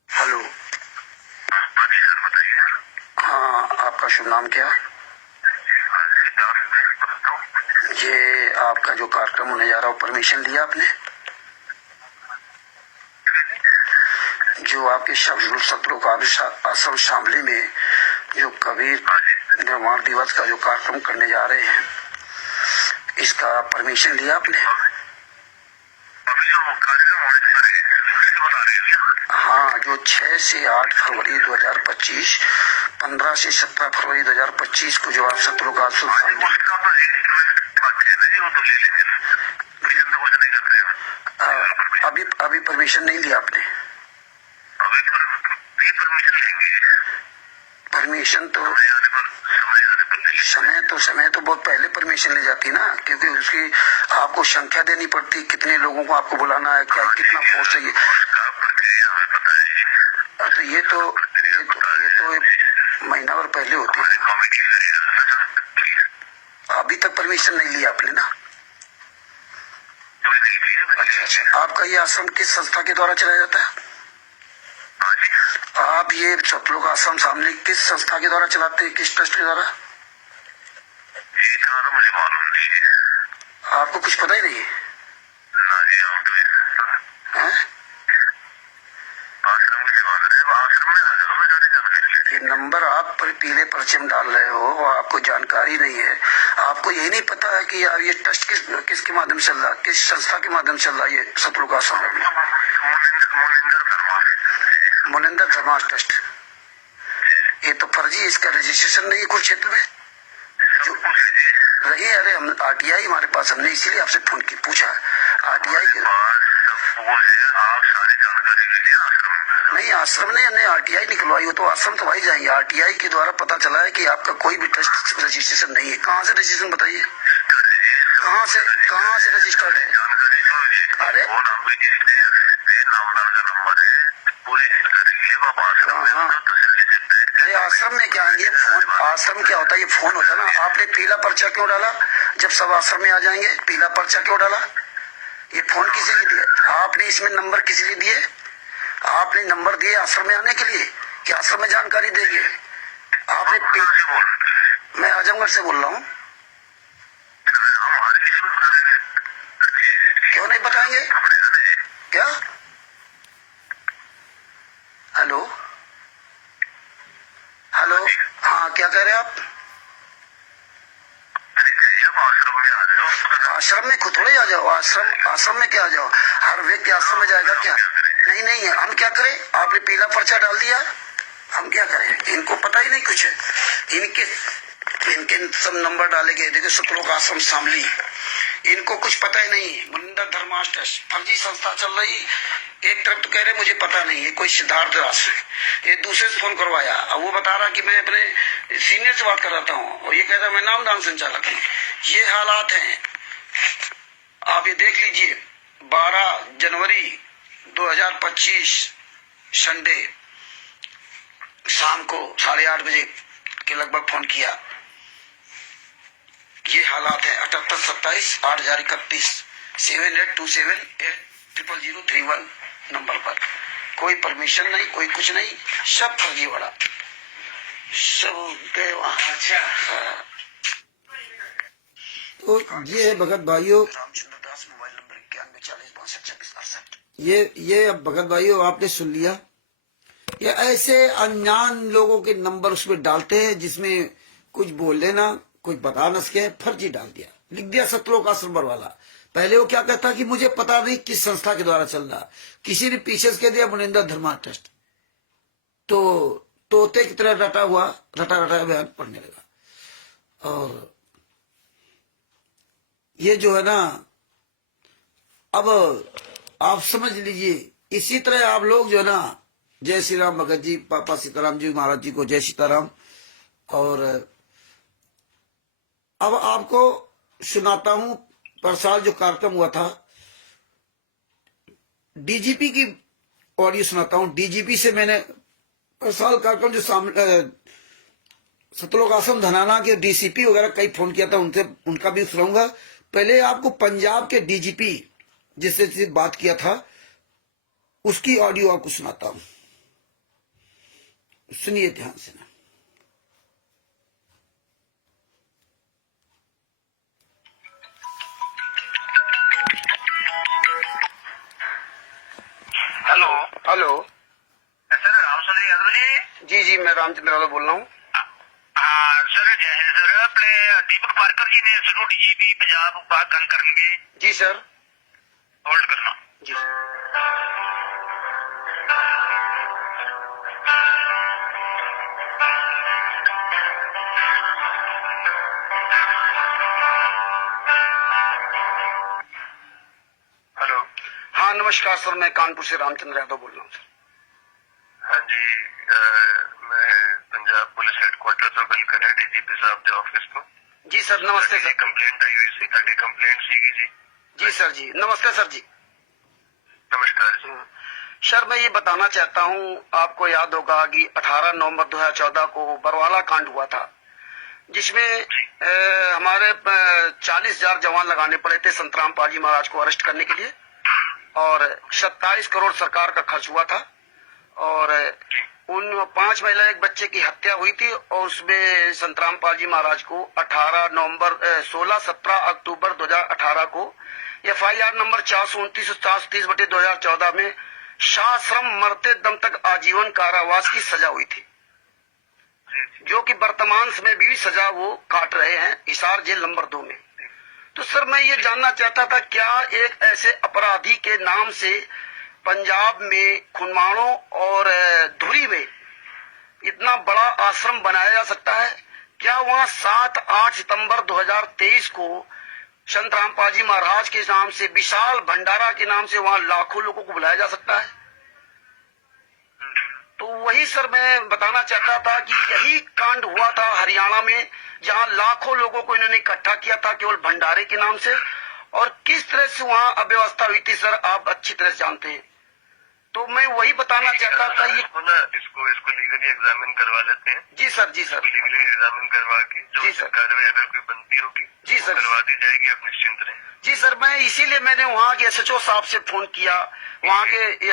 हेलो। हाँ, आपका शुभ नाम क्या? ये आपका जो कार्यक्रम होने जा रहा है परमिशन लिया आपने? जो आपके शतलोक आश्रम शामली में जो कबीर निर्माण दिवस का जो कार्यक्रम करने जा रहे हैं, इसका परमिशन लिया आपने? हाँ, जो 6 से 8 फरवरी 2025, 15 से 17 फरवरी 2025 को जो आप शतलोक आश्रम अभी परमिशन नहीं लिया आपने? परमिशन तो समय तो बहुत पहले परमिशन ले जाती है ना, क्योंकि उसकी आपको संख्या देनी पड़ती है, कितने लोगों को आपको बुलाना है, क्या कितना फोर्स चाहिए। तो ये तो महीना भर पहले होती है। अभी तक परमिशन नहीं लिया आपने ना? अच्छा, आपका ये आश्रम किस संस्था के द्वारा चलाया जाता है? आप ये शतलोक आश्रम सामने किस संस्था के द्वारा चलाते हैं, किस ट्रस्ट के द्वारा? मुझे मालूम नहीं है। आपको कुछ पता ही नहीं है? ना जी, हम तो आश्रम की सेवा कर रहे हैं। आश्रम में आ जाओ, मैं सारी जानकारी। ये नंबर आप पीले पर्चे में डाल रहे हो, आपको जानकारी नहीं है। आपको यही नहीं पता है कि यार ये ट्रस्ट किसके माध्यम से चल रहा है, किस संस्था के माध्यम से चल रहा है ये शतलोक आश्रम? मुनिंदर धर्मा ट्रस्ट। ये तो फर्जी है, इसका रजिस्ट्रेशन नहीं है कुछ क्षेत्र में जो रही। अरे हम RTI हमारे पास, हमने इसीलिए आपसे फोन की पूछा। RTI के आप सारी जानकारी के लिए नहीं, आश्रम ने हमने RTI निकलवाई हो तो आश्रम तो भाई जाएंगे। RTI के द्वारा पता चला है कि आपका कोई भी ट्रस्ट रजिस्ट्रेशन नहीं है। कहाँ से रजिस्ट्रेशन बताइए, कहाँ से रजिस्टर्ड है? अरे अरे आश्रम में क्या आएंगे फोन? आश्रम क्या होता है, ये फोन होता है ना। आपने पीला पर्चा क्यों डाला? जब सब आश्रम में आ जाएंगे पीला पर्चा क्यों डाला? ये फोन किसी ने दिया? आपने इसमें नंबर किसी ने दिए? आपने नंबर दिए आश्रम में आने के लिए कि आश्रम में जानकारी देंगे? आपने मैं आजमगढ़ से बोल रहा हूँ। क्यों नहीं बताएंगे? क्या? हेलो। हाँ, क्या कह रहे हैं आप? आश्रम में खुद थोड़े आ जाओ। आश्रम में क्या आ जाओ? हर व्यक्ति आश्रम में जाएगा क्या? नहीं, हम क्या करें? आपने पीला पर्चा डाल दिया, हम क्या करें? इनको पता ही नहीं कुछ है। इनके इनके सब नंबर डाले गए। देखिए सतलोक आश्रम शामली, इनको कुछ पता ही नहीं। मुनिंदर धर्माष्ट फर्जी संस्था चल रही। एक तरफ तो कह रहे मुझे पता नहीं है, कोई सिद्धार्थ दास है। ये दूसरे से फोन करवाया, अब वो बता रहा कि मैं अपने सीनियर से बात कर रहा हूँ, और ये कह रहा मैं नामदान संचालक हूँ। ये हालात हैं, आप ये देख लीजिए। 12 जनवरी 2025 संडे शाम को 8:30 बजे के लगभग फोन किया। ये हालात है। 7827 8031 7827800031 नंबर पर। कोई परमिशन नहीं, कोई कुछ नहीं, सब फर्जीवाड़ा, सब गए वहां। अच्छा, तो ये है भगत भाइयों, रामचंद्र दास, मोबाइल नंबर 9140625668। ये अब भगत भाइयों आपने सुन लिया। ये ऐसे अनजान लोगों के नंबर उसमें डालते हैं जिसमें कुछ बोल लेना, कुछ बता न सके, फर्जी डाल दिया, लिख दिया सतलोक आश्रम वाला। पहले वो क्या कहता कि मुझे पता नहीं किस संस्था के द्वारा चल रहा, किसी ने पीछे से कह दिया मुनिंदर धर्मा ट्रस्ट, तो तोते की तरह रटा बयान पढ़ने लगा। और ये जो है ना, अब आप समझ लीजिए, इसी तरह आप लोग जो है ना, जय श्री राम भगत जी, पापा सीताराम जी महाराज जी को जय सीताराम। और अब आपको सुनाता हूं, पर साल जो कार्यक्रम हुआ था, डीजीपी की ऑडियो सुनाता हूं। डीजीपी से मैंने पर साल कार्यक्रम जो सतलोक आश्रम धनाना के डीसीपी वगैरह कई फोन किया था, उनसे उनका भी सुनाऊंगा। पहले आपको पंजाब के डीजीपी जिससे बात किया था उसकी ऑडियो आपको सुनाता हूं, सुनिए ध्यान से ना। Hello hello sir, Ramchandra Yadav ji? जी, मैं रामचंद्र यादव बोल रहा हूँ। हाँ सर, जय हिंद सर। अपने दीपक पारकर जी ने सुनो डीजीपी पंजाब बात गल करनगे। जी सर, होल्ड करना जी। हेलो। हाँ नमस्कार सर, मैं कानपुर से रामचंद्र यादव बोल रहा हूँ सर। हाँ जी, मैं पंजाब पुलिस हेडक्वार्टर तो गल कर रहा डीजीपी साहब के ऑफिस तो। जी सर, नमस्ते सर। कंप्लेंट आई हुई सी, ताड़ी कंप्लेंट सीगी जी। जी सर जी, नमस्ते सर जी। नमस्कार जी। सर मैं ये बताना चाहता हूँ, आपको याद होगा कि 18 नवंबर 2014 को बरवाला कांड हुआ था, जिसमें हमारे 40,000 जवान लगाने पड़े थे संतराम पाजी महाराज को अरेस्ट करने के लिए, और 27 करोड़ सरकार का खर्च हुआ था, और उन 5 महिला एक बच्चे की हत्या हुई थी, और उसमें संतराम पाजी महाराज को 16-17 अक्टूबर 2018 को FIR नंबर 429/2014 में शाश्रम मरते दम तक आजीवन कारावास की सजा हुई थी, जो कि वर्तमान समय भी सजा वो काट रहे हैं हिसार जेल नंबर 2 में। तो सर मैं ये जानना चाहता था, क्या एक ऐसे अपराधी के नाम से पंजाब में खुनमाणों और धुरी में इतना बड़ा आश्रम बनाया जा सकता है? क्या वहाँ 7-8 सितंबर 2023 को संत रामपाल महाराज के नाम से विशाल भंडारा के नाम से वहाँ लाखों लोगों को बुलाया जा सकता है? तो वही सर मैं बताना चाहता था कि यही कांड हुआ था हरियाणा में, जहाँ लाखों लोगों को इन्होंने इकट्ठा किया था केवल भंडारे के नाम से, और किस तरह से वहाँ अव्यवस्था हुई थी सर आप अच्छी तरह से जानते हैं। तो मैं वही बताना चाहता था, ये इसको लीगली एग्जामिन करवा लेते हैं। जी सर, जी सर, लीगली एग्जामिन करवा के जी जो सर, कार्रवाई अगर कोई बनती होगी जी सर, करवा दी जाएगी, आप निश्चिंत रहें। जी सर, मैं इसीलिए मैंने वहाँ के SHO साहब से फोन किया, वहाँ के जी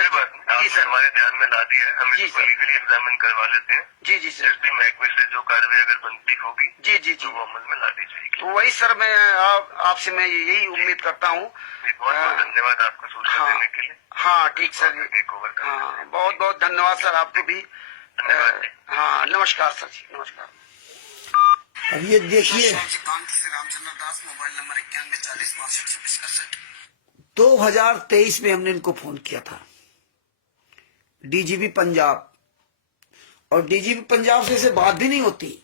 सर, हमारे ध्यान में ला दिया है, हम जी इसको सर, लीगली एग्जामिन करवा लेते हैं। जी जी सर, एसपी महकमे से जो कार्रवाई अगर बनती होगी जी जी जी, तो वो अमल में ला दी जाएगी। तो वही सर मैं आपसे मैं यही उम्मीद करता हूँ। बहुत बहुत धन्यवाद आपको सूचना देने के लिए। हाँ ठीक सर, हाँ बहुत बहुत धन्यवाद सर आपको भी। हाँ नमस्कार सर जी, नमस्कार। अब ये देखिए, रामचंद्र दास, मोबाइल नंबर 9140625668। 2023 में हमने इनको फोन किया था, DGP पंजाब, और DGP पंजाब से बात भी नहीं होती।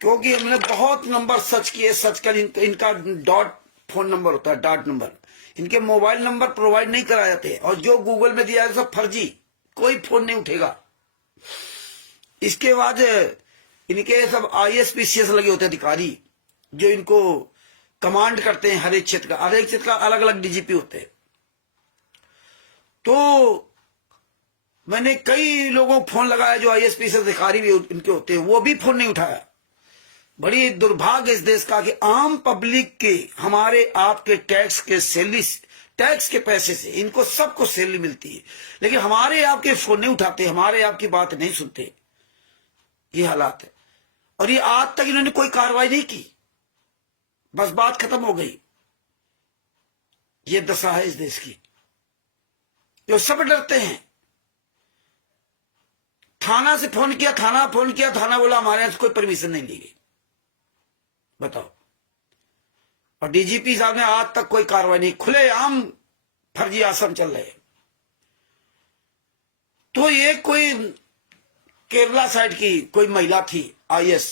क्योंकि हमने बहुत नंबर सर्च किए, सर्च कर इनका डॉट फोन नंबर होता है, डॉट नंबर, इनके मोबाइल नंबर प्रोवाइड नहीं कराए जाते, और जो गूगल में दिया है सब फर्जी, कोई फोन नहीं उठेगा। इसके बाद इनके सब ISPCS लगे होते अधिकारी जो इनको कमांड करते हैं, हर एक क्षेत्र का अलग अलग DGP होते हैं। तो मैंने कई लोगों को फोन लगाया जो ISPCS अधिकारी भी इनके होते हैं, वो भी फोन नहीं उठाया। बड़ी दुर्भाग्य इस देश का कि आम पब्लिक के, हमारे आपके टैक्स के सैलरी, टैक्स के पैसे से इनको सबको सैलरी मिलती है, लेकिन हमारे आपके फोन नहीं उठाते, हमारे आपकी बात नहीं सुनते। ये हालात है, और ये आज तक इन्होंने कोई कार्रवाई नहीं की, बस बात खत्म हो गई। ये दशा है इस देश की, जो सब डरते हैं। थाना से फोन किया, थाना बोला हमारे यहां से कोई परमिशन नहीं ली गई, बताओ। और DGP साहब ने आज तक कोई कार्रवाई नहीं, खुलेआम फर्जी आश्रम चल रहे। तो ये कोई केरला साइड की कोई महिला थी IS,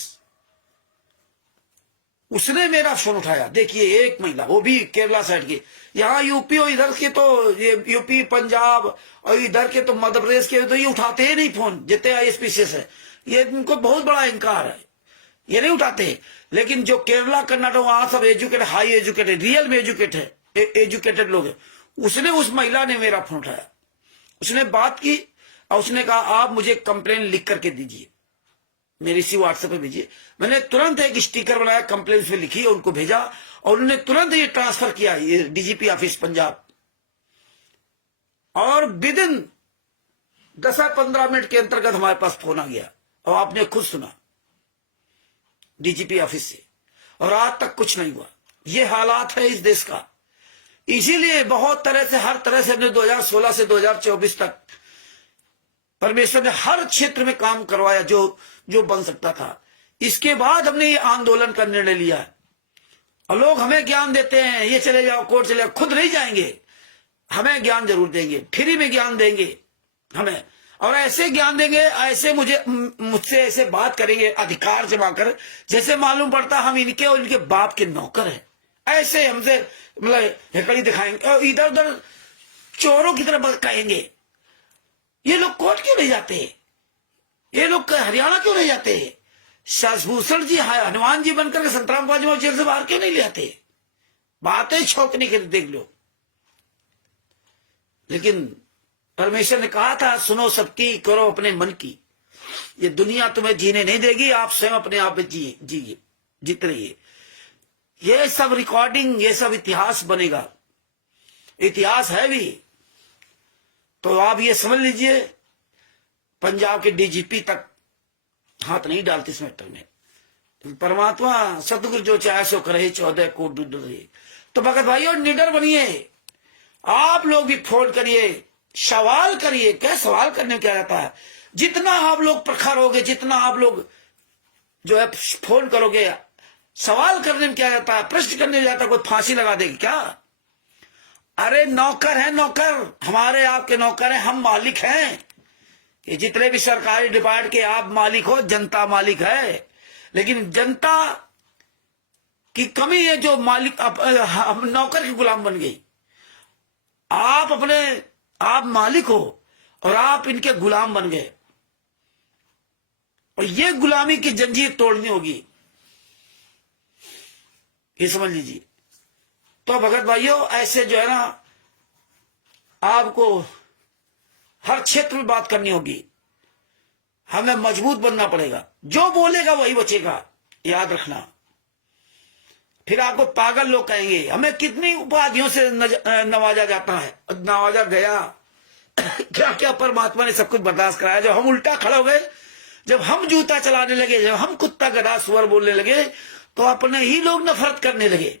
उसने मेरा फोन उठाया। देखिए, एक महिला, वो भी केरला साइड की। यहाँ यूपी और इधर के तो, ये यूपी पंजाब और इधर के तो मध्य प्रदेश के तो ये उठाते ही नहीं फोन, जितने ISPCS है। ये इनको बहुत बड़ा इंकार है, ये नहीं उठाते। लेकिन जो केरला कर्नाटक, वहां सब एजुकेटेड, हाई एजुकेटेड, रियल में एजुकेटेड लोग हैं। उसने, उस महिला ने मेरा फोन उठाया, उसने बात की और उसने कहा आप मुझे कंप्लेन लिख करके दीजिए, मेरे इसी WhatsApp पे भेजिए। मैंने तुरंत एक स्टिकर बनाया, कंप्लेन पे लिखी और उनको भेजा, और उन्होंने तुरंत ये ट्रांसफर किया ये DGP ऑफिस पंजाब। और विद इन 10-15 मिनट के अंतर्गत हमारे पास फोन आ गया, और आपने खुद सुना, DGP ऑफिस से। और आज तक कुछ नहीं हुआ। ये हालात है इस देश का। इसीलिए बहुत तरह से, हर तरह से हमने 2016 से 2024 तक परमेश्वर ने हर क्षेत्र में काम करवाया जो बन सकता था। इसके बाद हमने ये आंदोलन का निर्णय लिया। और लोग हमें ज्ञान देते हैं, ये चले जाओ, कोर्ट चले जाओ, खुद नहीं जाएंगे, हमें ज्ञान जरूर देंगे, फ्री में ज्ञान देंगे हमें, और ऐसे ज्ञान देंगे, ऐसे मुझसे ऐसे बात करेंगे अधिकार जमा कर, जैसे मालूम पड़ता हम इनके और इनके बाप के नौकर हैं। ऐसे हमसे मतलब हेकड़ी दिखाएंगे, और इधर उधर चोरों की तरह कहेंगे। ये लोग कोर्ट क्यों नहीं जाते? ये लोग हरियाणा क्यों नहीं जाते? शशभूषण जी, हनुमान जी बनकर के संतराम बाजवा जेल से बाहर क्यों नहीं ले आते? बातें छोकने के लिए देख लो। लेकिन परमेश्वर ने कहा था, सुनो सबकी, करो अपने मन की। ये दुनिया तुम्हें जीने नहीं देगी, आप स्वयं अपने आप में जिए, जीत रहिए। ये सब रिकॉर्डिंग, ये सब इतिहास बनेगा, इतिहास है भी। तो आप ये समझ लीजिए, पंजाब के DGP तक हाथ नहीं डालते इस मैटर में। परमात्मा सतगुरु जो चाहे सो करे, 14 कोट दूध रही। तो भगत भाइयों, निडर बनिए, आप लोग भी फोन करिए, सवाल करिए। क्या सवाल करने में क्या रहता है? जितना आप लोग प्रखर होगे, जितना आप लोग जो है फोन करोगे, सवाल करने में क्या रहता है? प्रश्न करने जाता है, कोई फांसी लगा देगी क्या? अरे नौकर है, नौकर, हमारे आपके नौकर हैं, हम मालिक हैं। ये जितने भी सरकारी डिपार्टमेंट के आप मालिक हो, जनता मालिक है। लेकिन जनता की कमी है, जो मालिक हम नौकर की गुलाम बन गई। आप मालिक हो और आप इनके गुलाम बन गए, और ये गुलामी की जंजीर तोड़नी होगी, ये समझ लीजिए। तो भगत भाइयों, ऐसे जो है ना, आपको हर क्षेत्र में बात करनी होगी। हमें मजबूत बनना पड़ेगा। जो बोलेगा वही बचेगा, याद रखना। फिर आपको पागल लोग कहेंगे। हमें कितनी उपाधियों से नवाजा जाता है, नवाजा गया। क्या क्या परमात्मा ने सब कुछ बर्दाश्त कराया। जब हम उल्टा खड़े हो गए, जब हम जूता चलाने लगे, जब हम कुत्ता गधा सुअर बोलने लगे, तो अपने ही लोग नफरत करने लगे,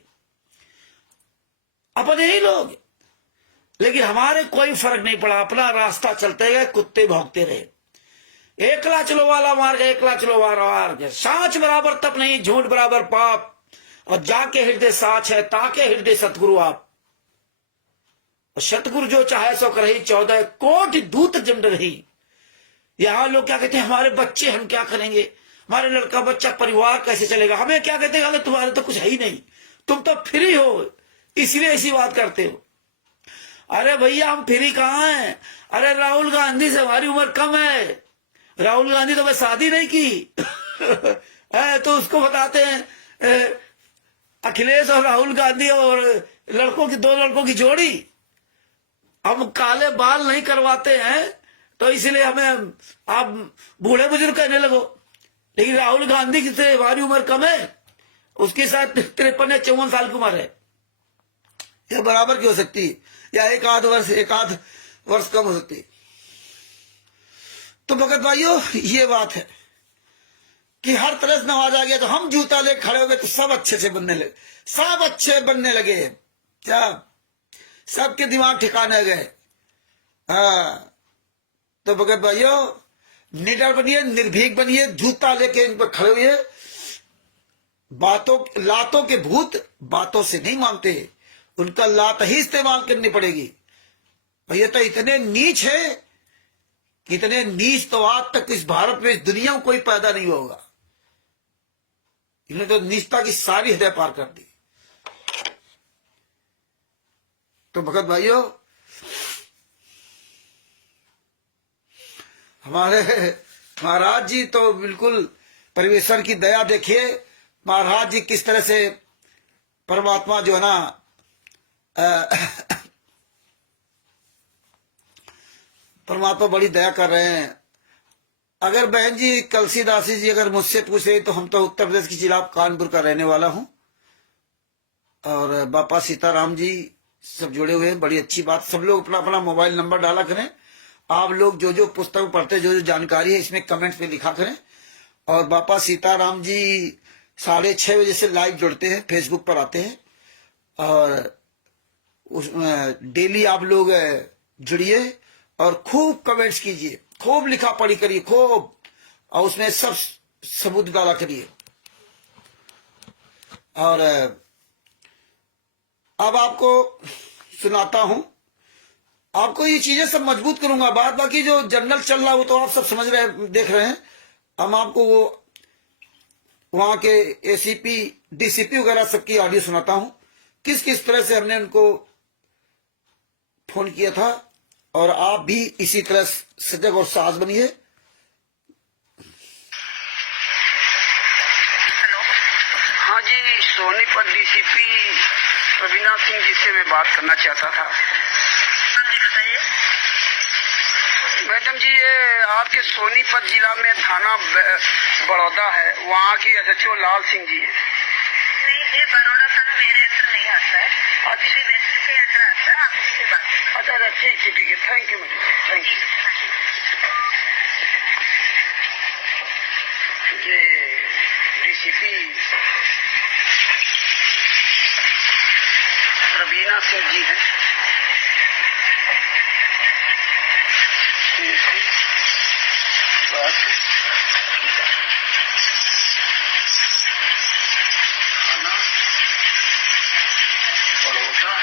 अपने ही लोग। लेकिन हमारे कोई फर्क नहीं पड़ा, अपना रास्ता चलते गए, कुत्ते भौंकते रहे। एकला चलो वाला मार्ग, एकला चलो वाला मार्ग। सांच बराबर तप नहीं, झूठ बराबर पाप, और जाके हृदय साच है, ताके हृदय सतगुरु आप। और सतगुरु जो चाहे सो करे, 14 कोटि दूत जम रही। यहां लोग क्या कहते हैं, हमारे बच्चे हम क्या करेंगे, हमारे लड़का बच्चा परिवार कैसे चलेगा। हमें क्या कहते हैं, तुम्हारे तो कुछ है ही नहीं, तुम तो फ्री हो, इसलिए ऐसी बात करते हो। अरे भैया हम फ्री कहाँ हैं। अरे राहुल गांधी से हमारी उम्र कम है। राहुल गांधी तो मैं शादी नहीं की तो उसको बताते हैं अखिलेश और राहुल गांधी और दो लड़कों की जोड़ी। हम काले बाल नहीं करवाते हैं तो इसलिए हमें आप बूढ़े बुजुर्ग कहने लगो। लेकिन राहुल गांधी की से हमारी उम्र कम है, उसकी शायद 53 या 54 साल की उम्र है। यह बराबर की हो सकती या एक आध वर्ष कम हो सकती। तो भगत भाइयों ये बात है कि हर तरह से नवाज आ गया तो हम जूता ले खड़े हो गए तो सब अच्छे से बनने लगे, सब अच्छे बनने लगे। क्या सबके दिमाग ठिकाने गए। हाँ तो भगत भाइयों निडर बनिए, निर्भीक बनिए, जूता लेके इन पर खड़े हुए। लातों के भूत बातों से नहीं मानते, उनका लात ही इस्तेमाल करनी पड़ेगी। ये तो इतने नीच है, इतने नीच तो आज तक इस भारत में, इस दुनिया में कोई पैदा नहीं होगा। इन्होंने तो नीचता की सारी हदें पार कर दी। तो भगत भाइयों हमारे महाराज जी तो बिल्कुल परमेश्वर की दया देखिए। महाराज जी किस तरह से परमात्मा जो है ना परमात्मा बड़ी दया कर रहे हैं। अगर बहन जी कलसी दासी जी अगर मुझसे पूछे तो हम तो उत्तर प्रदेश की जिला कानपुर का रहने वाला हूं और बापा सीताराम जी सब जुड़े हुए हैं, बड़ी अच्छी बात। सब लोग अपना अपना मोबाइल नंबर डाला करें। आप लोग जो जो पुस्तक पढ़ते, जो जो जानकारी है इसमें कमेंट्स में लिखा करें। और बापा सीताराम जी 6:30 बजे से लाइव जुड़ते हैं, फेसबुक पर आते हैं और उसमें डेली आप लोग जुड़िए और खूब कमेंट्स कीजिए, खूब लिखा पढ़ी करिए, खूब, और उसमें सब सबूत डाला करिए। और अब आपको सुनाता हूं, आपको ये चीजें सब मजबूत करूंगा। बात बाकी जो जनरल चल रहा है वो तो आप सब समझ रहे हैं, देख रहे हैं। हम आपको वो वहां के एसीपी डीसीपी वगैरह सबकी ऑडियो सुनाता हूं, किस किस तरह से हमने उनको फोन किया था। और आप भी इसी तरह सजग और साहस बनिए। हेलो, हाँ जी, सोनीपत डीसीपी रवीना सिंह जी से मैं बात करना चाहता था। हाँ जी बताइए। मैडम जी ये आपके सोनीपत जिला में थाना बड़ौदा है, वहाँ की एसएचओ लाल सिंह जी है। नहीं जी, बड़ौदा थाना मेरे अंदर नहीं आता है, किसी वेस्ट के अंदर आता है। आप उससे बात। अच्छा ठीक है, ठीक है, thank you madam, thank you. ये डीसीपी रवीना सिंह जी हैं। थाना बड़ौदा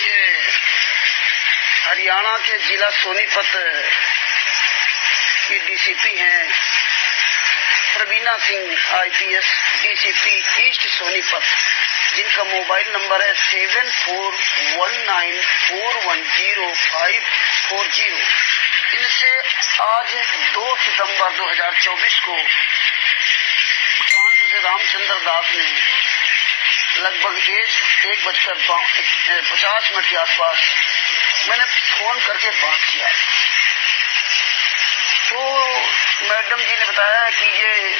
ये हरियाणा के जिला सोनीपत की डीसीपी हैं Raveena Singh IPS, DCP east Sonipat, जिनका मोबाइल नंबर है 7419410540। इनसे आज 2 सितंबर 2024 को कांत से रामचंद्र दास ने लगभग 1:50 के आसपास मैंने फोन करके बात किया। तो मैडम जी ने बताया कि ये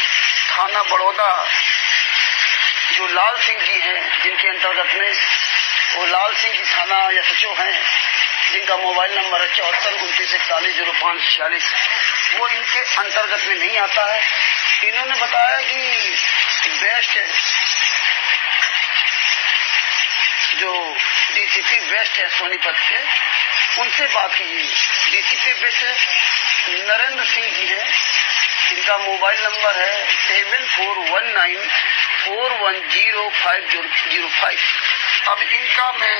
थाना बड़ौदा जो लाल सिंह जी हैं, जिनके अंतर्गत में वो लाल सिंह जी थाना एसएचओ हैं, जिनका मोबाइल नंबर है 7429410546, वो इनके अंतर्गत में नहीं आता है। इन्होंने बताया कि बेस्ट जो डीसीपी वेस्ट है सोनीपत के, उनसे बात कीजिए। डीसीपी वेस्ट नरेंद्र सिंह जी हैं, इनका मोबाइल नंबर है 7419410505। अब इनका मैं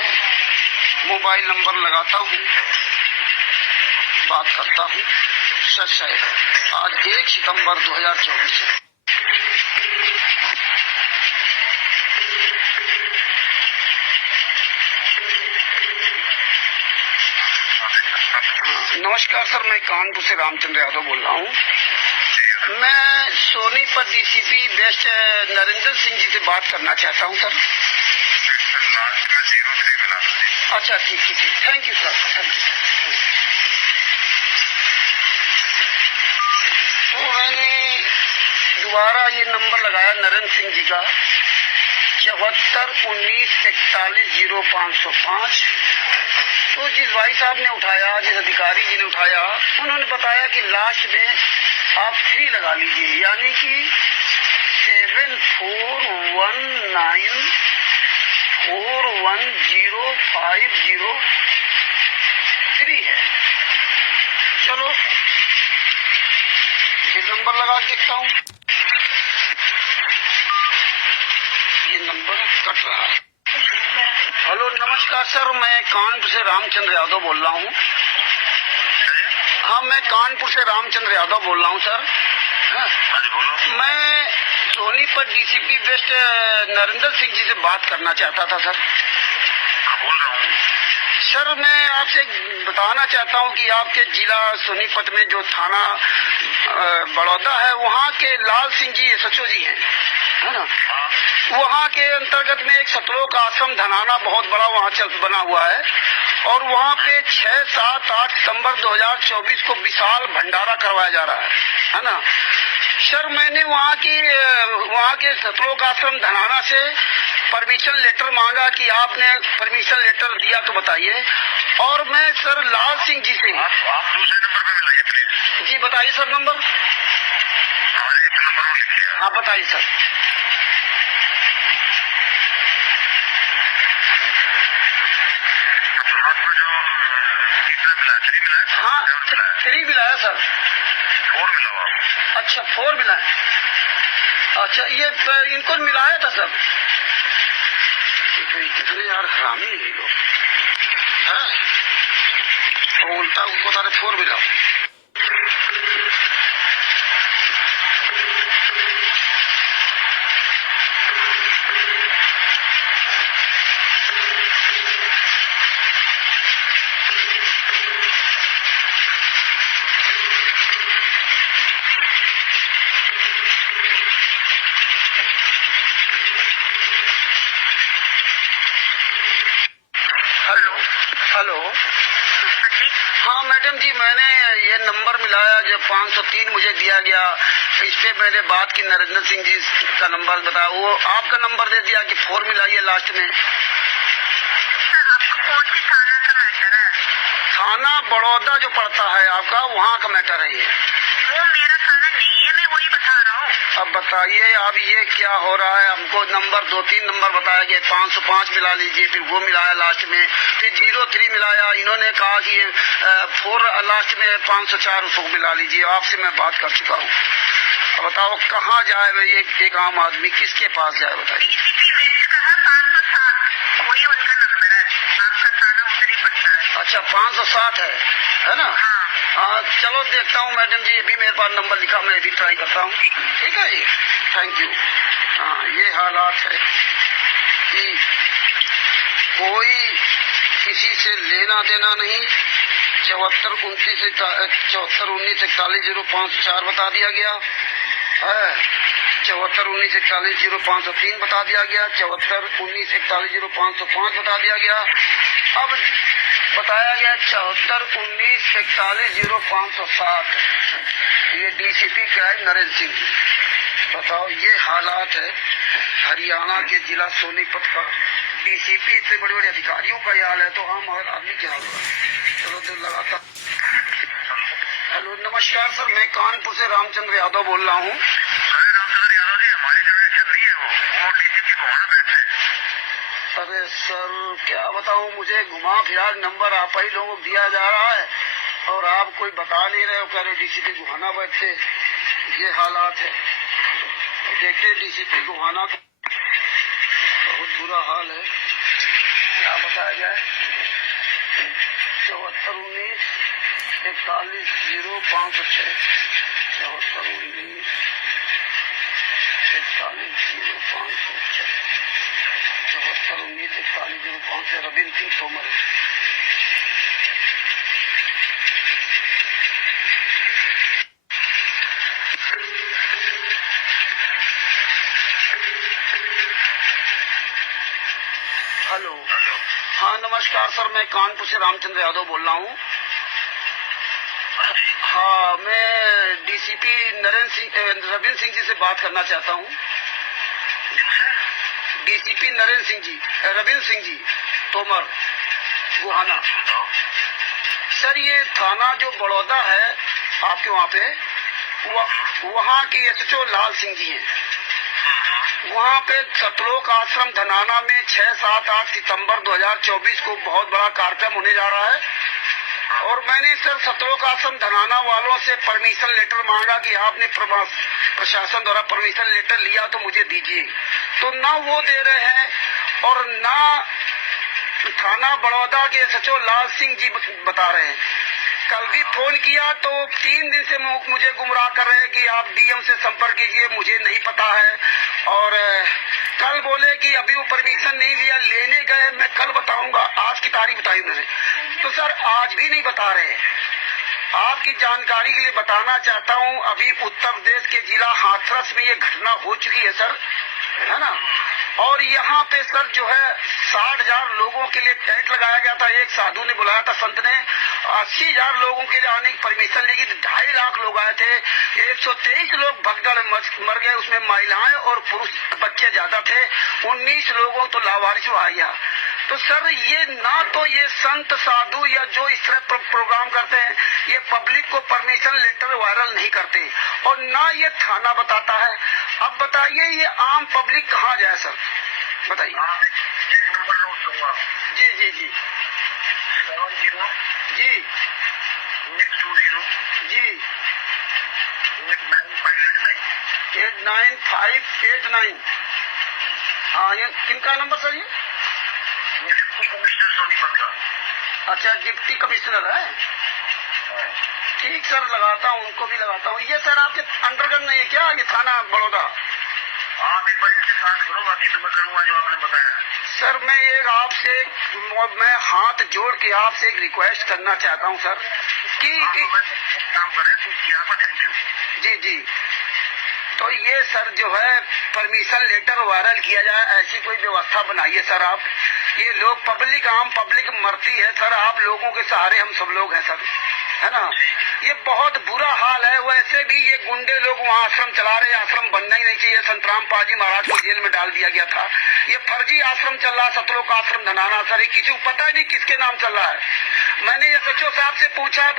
मोबाइल नंबर लगाता हूँ, बात करता हूँ। सच है, आज 1 सितंबर 2024 है। नमस्कार सर, मैं कानपुर से रामचंद्र यादव बोल रहा हूँ। मैं सोनीपत डीसीपी वेस्ट नरेंद्र सिंह जी से बात करना चाहता हूँ सर। लास्ट में 03 मिला था। अच्छा ठीक है, ठीक, thank you sir, thank you. तो मैंने दोबारा ये नंबर लगाया नरेंद्र सिंह जी का 74 19 41 0505। तो जिस भाई साहब ने उठाया, जिस अधिकारी जी ने उठाया, उन्होंने बताया कि लास्ट में आप 3 लगा लीजिए, यानी कि 7419 410503 है। चलो ये नंबर लगा के देखता हूँ। ये नंबर कट रहा है। हेलो नमस्कार सर, मैं कानपुर से रामचंद्र यादव बोल रहा हूँ। हाँ, मैं कानपुर से रामचंद्र यादव बोल रहा हूँ सर। हाँ जी बोलो। मैं सोनीपत डीसीपी वेस्ट नरेंद्र सिंह जी से बात करना चाहता था सर। हाँ बोल रहा हूँ सर, मैं आपसे बताना चाहता हूँ कि आपके जिला सोनीपत में जो थाना बड़ौदा है, वहाँ के लाल सिंह जी एसएचओ जी हैं, है ना? वहाँ के अंतर्गत में एक सतलोक आश्रम धनाना बहुत बड़ा वहाँ बना हुआ है, और वहाँ पे 6, 7, 8 सितंबर 2024 को विशाल भंडारा करवाया जा रहा है ना? सर, मैंने वहाँ के सतलोक आश्रम धनाना से परमिशन लेटर मांगा कि आपने परमिशन लेटर दिया तो बताइए। और मैं सर लाल सिंह जी से आप दूसरे नंबर पे मिलाइए प्लीज। जी बताइए सर नंबर। हाँ एक नंबर और लिखिए। हाँ बताइए सर। लास्ट में जो तीसरा मिला है, 3 मिला है। हाँ 7 मिला है। 3 मिला है सर। 4 मिला हुआ। अच्छा 4 मिला है। अच्छा ये इनको मिलाया था सर। कितने यार हरामी है लोग, है? और उल्टा उनको सारे 4 मिला। हेलो। हाँ मैडम जी, मैंने ये नंबर मिलाया जो 503 मुझे दिया गया, इस पे मैंने बात की, नरेंद्र सिंह जी का नंबर बताया, वो आपका नंबर दे दिया कि 4 मिलाइए लास्ट में। आपको कौन सी थाना का मैटर है? थाना बड़ौदा जो पड़ता है आपका, वहाँ का मैटर है ये। वो मेरा थाना नहीं है, मैं वही बता रहा हूँ। अब बताइए अब ये क्या हो रहा है? हमको नंबर 2-3 नंबर बताया गया, 505 मिला लीजिए, फिर वो मिलाया लास्ट में, फिर 03 मिलाया, इन्होंने कहा कि 4 लास्ट में 504 उसको मिला लीजिए। आपसे मैं बात कर चुका हूँ। अब बताओ कहाँ जाए भाई एक आम आदमी, किसके पास जाए बताइए? डीसीपी वेस्ट कहा 507, वही उनका नंबर है। आपका थाना उधर ही पड़ता है। अच्छा 507 है ना? हाँ चलो देखता हूँ मैडम जी, अभी मेरे पास नंबर लिखा, मैं भी ट्राई करता हूँ। ठीक है जी, थैंक यू। हाँ ये हालात है कि कोई किसी से लेना देना नहीं। 74 19 41 0504 बता दिया गया है, 74 19 41 0503 बता दिया गया, 74 19 41 0505 बता दिया गया। अब बताया गया 74 19 41 0507। ये डीसीपी का है नरेंद्र सिंह। बताओ ये हालात है हरियाणा के जिला सोनीपत का। डीसीपी इतने बड़े बड़े अधिकारियों का ये हाल है, तो आम आदमी क्या होगा? चलो दिल लगाता। हेलो नमस्कार सर, मैं कानपुर से रामचंद्र यादव बोल रहा हूँ। अरे रामचंद्र यादव जी, हमारी जरूरत नहीं है, वो डीसीपी को वहाँ बैठे हैं। अरे सर क्या बताऊँ, मुझे घुमा फिरा नंबर आप ही लोगों को दिया जा रहा है, और आप कोई बता नहीं रहे हो, कह रहे डीसीपी गुहाना बैठे। ये हालात है, देखते डीसीपी गुहाना, बहुत बुरा हाल है। क्या बताया जाए? 7419 410506 7419 410506 7419 4105 रविंद्र सिंह तोमर। हेलो। हेलो। हाँ नमस्कार सर, मैं कानपुर से रामचंद्र यादव बोल रहा हूँ। हाँ जी। हाँ, मैं डीसीपी रविंद्र सिंह जी से बात करना चाहता हूँ। डीसीपी रविंद्र सिंह जी तोमर गुहाना। बताओ। सर ये थाना जो बड़ौदा है आपके वहाँ पे, वहाँ की एसएचओ लाल सिंह जी हैं। वहाँ पे सतलोक आश्रम धनाना में 6, 7, 8 सितंबर 2024 को बहुत बड़ा कार्यक्रम होने जा रहा है और मैंने सर सतलोक आश्रम धनाना वालों से परमिशन लेटर मांगा कि आपने प्रशासन द्वारा परमिशन लेटर लिया तो मुझे दीजिए, तो ना वो दे रहे हैं और ना थाना बड़ौदा के एसएचओ लाल सिंह जी बता रहे हैं। कल भी फोन किया तो 3 दिन से मुझे गुमराह कर रहे हैं कि आप डीएम से संपर्क कीजिए, मुझे नहीं पता है। और कल बोले कि अभी वो परमिशन नहीं लिया, लेने गए, मैं कल बताऊंगा, आज की तारीख बताई उन्होंने, तो सर आज भी नहीं बता रहे। आपकी जानकारी के लिए बताना चाहता हूं, अभी उत्तर प्रदेश के जिला हाथरस में ये घटना हो चुकी है सर, है ना। और यहाँ पे सर जो है 60,000 लोगों के लिए टेंट लगाया गया था। एक साधु ने बुलाया था, संत ने 80,000 लोगों के लिए आने की परमिशन ली, 2.5 लाख लोग आए थे। 123 लोग भगदड़ मर गए, उसमें महिलाएं और पुरुष बच्चे ज्यादा थे। 19 लोगों तो लावारिस हुआ गया। तो सर ये ना तो ये संत साधु या जो इस तरह प्रोग्राम करते हैं ये पब्लिक को परमिशन लेटर वायरल नहीं करते और ना ये थाना बताता है। अब बताइए ये आम पब्लिक कहाँ जाए सर, बताइए। जी जी जी 70 जी 820 जी 89589 89589। हाँ ये किनका नंबर सर ये? डिप्टी कमिश्नर सोनीपत का। अच्छा डिप्टी कमिश्नर है, ठीक सर लगाता हूँ, उनको भी लगाता हूँ। ये सर आपके अंडरग्राउंड नहीं है क्या ये थाना बड़ौदा? आप एक बार इनसे बात करो, बाकी तो मैं करूँगा जो आपने बताया। सर मैं एक आपसे मैं हाथ जोड़ के आपसे एक रिक्वेस्ट करना चाहता हूँ सर कि काम करें तो किया आपका थैंक यू। जी जी, तो ये सर जो है परमिशन लेटर वायरल किया जाए, ऐसी कोई व्यवस्था बनाइए सर आप। ये लोग पब्लिक आम पब्लिक मरती है सर, आप लोगों के सहारे हम सब लोग हैं सर, है ना। ये बहुत बुरा हाल है। वैसे भी ये गुंडे लोग वहाँ आश्रम चला रहे, आश्रम बनना ही नहीं चाहिए। संतराम पाजी महाराज को जेल में डाल दिया गया था। ये फर्जी आश्रम चल रहा है, सतलोक आश्रम धनाना सर, किसी को पता ही नहीं किसके नाम चल रहा है। मैंने एसएचओ साहब से पूछा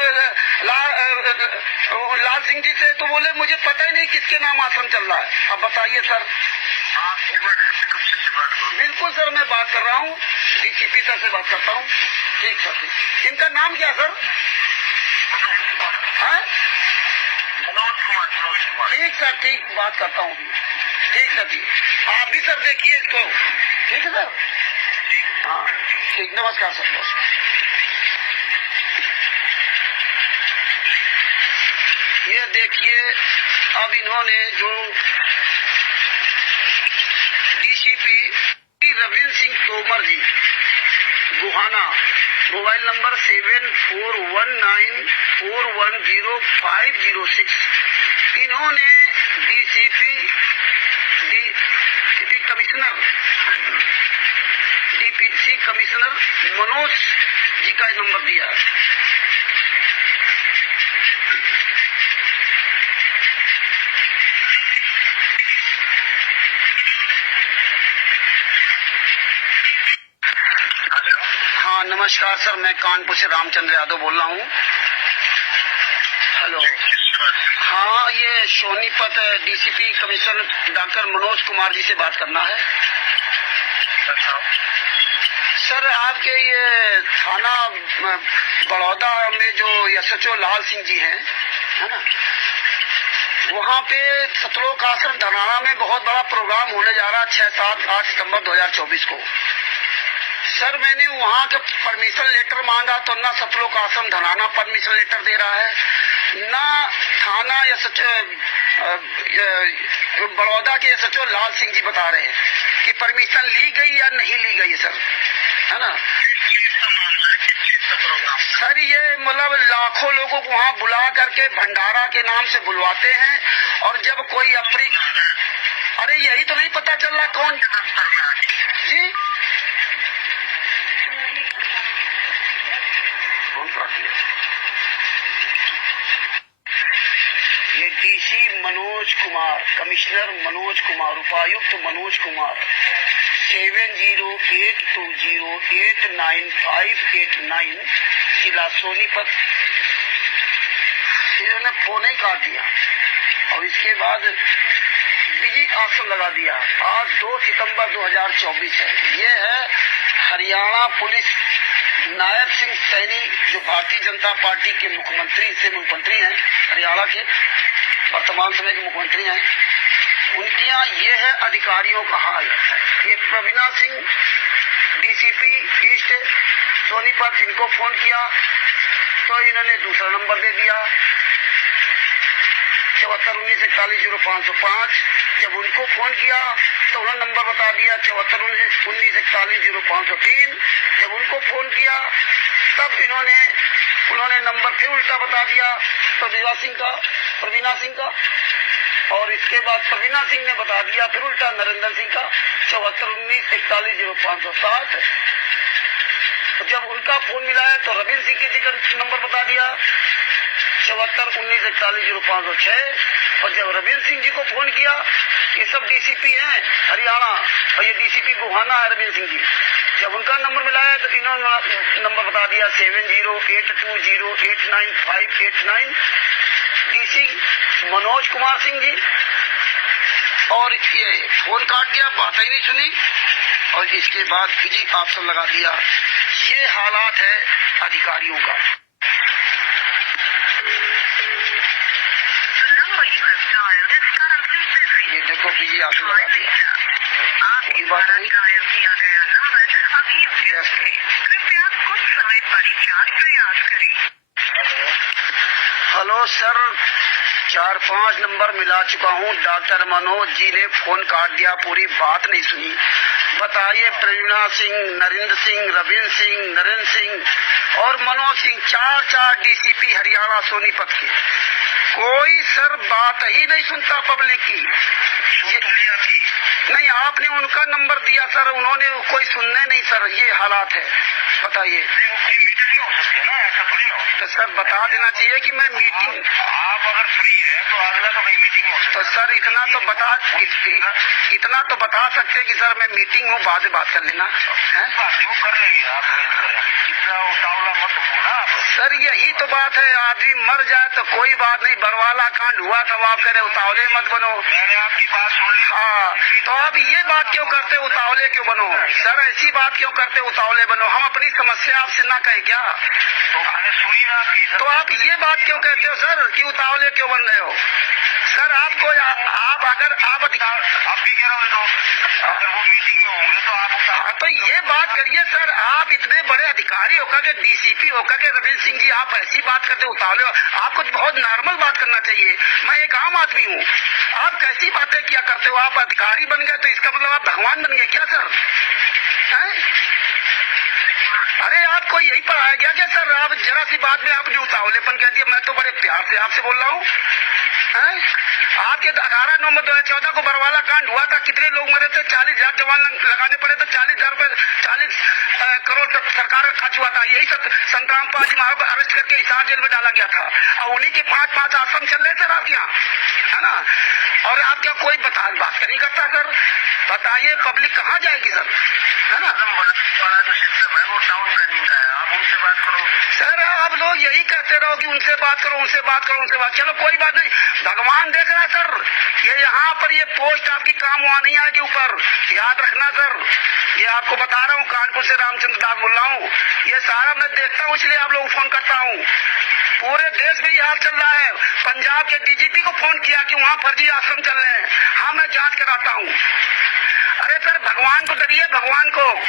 लाल सिंह जी से, तो बोले मुझे पता ही नहीं किसके नाम आश्रम चल रहा है। अब बताइए सर। आप एक बार डिप्टी कमिश्नर से बात करो। बिल्कुल सर मैं बात कर रहा हूँ, डीसीपी सर से बात करता हूँ। ठीक सर, ठीक। इनका नाम क्या सर है? मनोज कुमार। ठीक सर, ठीक, बात करता हूँ। ठीक सर, ठीक। आप भी सर देखिए इसको, ठीक है सर। हाँ ठीक, नमस्कार सर, नमस्कार। ये देखिए अब इन्होंने जो डीसीपी रविंद्र सिंह तोमर जी गुहाना, मोबाइल नंबर 7419410506, इन्होंने डीसीपी कमिश्नर मनोज जी का नंबर दिया है। हाँ नमस्कार सर, मैं कानपुर से रामचंद्र यादव बोल रहा हूँ। हेलो। हाँ ये Sonipat DCP commissioner doctor Manoj Kumar ji से बात करना है। सर आपके ये थाना बड़ौदा में जो एसएचओ लाल सिंह जी हैं, है ना, वहाँ पे सतलोक आश्रम धनाना में बहुत बड़ा प्रोग्राम होने जा रहा है 6, 7, 8 सितंबर 2024 को। सर मैंने वहाँ का परमिशन लेटर मांगा तो ना सतलोक आश्रम धनाना परमिशन लेटर दे रहा है, ना थाना या बड़ौदा के सचिव लाल सिंह जी बता रहे हैं कि परमिशन ली गई या नहीं ली गई सर, है ना। सर ये मतलब लाखों लोगों को वहाँ बुला करके भंडारा के नाम से बुलवाते हैं, और जब कोई अरे यही तो नहीं पता चल रहा कौन जी ये डीसी मनोज कुमार, कमिश्नर मनोज कुमार, उपायुक्त मनोज कुमार 7082089589 जिला सोनीपत, इन्होंने फोन ही काट दिया और इसके बाद बिजी आसन लगा दिया। आज 2 सितंबर 2024 है। ये है हरियाणा पुलिस नायब सिंह सैनी, जो भारतीय जनता पार्टी के मुख्यमंत्री हैं, हरियाणा के वर्तमान समय के मुख्यमंत्री हैं। उनके यहाँ ये है अधिकारियों का हाल। ये प्रवीणा सिंह डीसीपी ईस्ट सोनीपत, इनको फोन किया तो इन्होंने दूसरा नंबर दे दिया 7419410505। जब उनको फोन किया तो उन्होंने नंबर बता दिया 7419410503। जब उनको फोन किया तब उन्होंने नंबर फिर उल्टा बता दिया प्रवीणा सिंह का, और इसके बाद प्रवीणा सिंह ने बता दिया फिर उल्टा नरेंद्र सिंह का 7419410507। तो जब उनका फोन मिलाया तो रविंद्र सिंह के नंबर बता दिया 7419410506। और जब रविंद्र सिंह जी को फोन किया, ये सब डीसीपी हैं हरियाणा और ये डीसीपी गोहाना है रविंद्र सिंह जी, जब उनका नंबर मिलाया तो इन्होंने नंबर बता दिया 7082089589 डीसी मनोज कुमार सिंह जी, और ये फोन काट दिया, बात ही नहीं सुनी और इसके बाद बिजी ऑप्शन लगा दिया। ये हालात है अधिकारियों का। ये देखो बिजी ऑप्शन लगा दिया, कोई बात नहीं। कृपया कुछ समय पश्चात प्रयास करें। हेलो सर, 4-5 नंबर मिला चुका हूँ। डॉक्टर मनोज जी ने फोन काट दिया, पूरी बात नहीं सुनी। बताइए प्रवीणा सिंह, नरेंद्र सिंह, रविंद्र सिंह, नरेंद्र सिंह और मनोज सिंह, 4 डीसीपी हरियाणा सोनीपत के, कोई सर बात ही नहीं सुनता पब्लिक की। नहीं, आपने उनका नंबर दिया सर, उन्होंने कोई सुनने नहीं सर, ये हालात है। बताइए तो सर बता देना चाहिए कि मैं मीटिंग, आप अगर फ्री हैं तो अगला तो नहीं मीटिंग हो सकती। तो सर इतना तो बता सकते कि सर मैं मीटिंग हूँ, बाद में बात कर लेना है। वो कर लेंगे आप, इतना उतावला मत हो ना आप। सर यही तो बात है, आदमी मर जाए तो कोई बात नहीं, बरवाला कांड हुआ था, आप कह रहे उतावले मत बनो। मैंने आपकी बात सुन ली। हाँ, तो आप ये बात क्यों करते उतावले क्यों बनो सर, ऐसी बात क्यों करते उतावले बनो? हम अपनी समस्या आपसे ना कहें क्या? तो मैंने सुनी ना आपकी। तो आप ये बात क्यों कहते हो सर कि उतावले क्यों बन रहे हो? सर आपको अगर आप अब भी कह रहा हूँ, तो अगर वो मीटिंग में होंगे तो आप तो ये बात करिए सर, आप इतने बड़े अधिकारी होकर के, डीसीपी होकर के रविंद्र सिंह जी, आप ऐसी बात करते उतावले हो? आपको बहुत नॉर्मल बात करना चाहिए। मैं एक आम आदमी हूँ, आप कैसी बातें किया करते हो? आप अधिकारी बन गए तो इसका मतलब आप भगवान बन गए क्या सर? अरे आपको यही पढ़ाया गया क्या सर? आप जरा सी बात में आपने उतावलेपन कह दिया। मैं तो बड़े प्यार से आपसे बोल रहा हूँ। आपके 18 नवंबर 2014 को बरवाला कांड हुआ था, कितने लोग मरे थे? 40,000 जवान लगाने पड़े थे, 40,000 रुपए, 40 करोड़ सरकार का खर्च हुआ था। यही सब संतराम पाजी महाराज को अरेस्ट करके हिसार जेल में डाला गया था, और उन्हीं के 5 आश्रम चल रहे सर आपके यहाँ, है ना? और आप क्या कोई बात नहीं करता सर? बताइए पब्लिक कहाँ जाएगी सर, है ना? जो सिस्टम है वो टाउन प्लानिंग का है, आप उनसे बात करो। सर आप लोग यही कहते रहो कि उनसे बात करो, उनसे बात करो, उनसे बात, चलो कोई बात नहीं, भगवान देख रहा है सर। ये यहाँ पर ये पोस्ट आपकी काम वहाँ नहीं आएगी ऊपर, याद रखना सर। ये आपको बता रहा हूँ, कानपुर से रामचंद्र दास बोल रहा हूँ। ये सारा मैं देखता हूँ, इसलिए आप लोग फोन करता हूँ। पूरे देश में ये हाल चल रहा है। पंजाब के डीजीपी को फोन किया कि वहाँ फर्जी आश्रम चल रहे हैं। हाँ मैं जांच कराता हूँ। अरे सर भगवान को डरिए, भगवान को।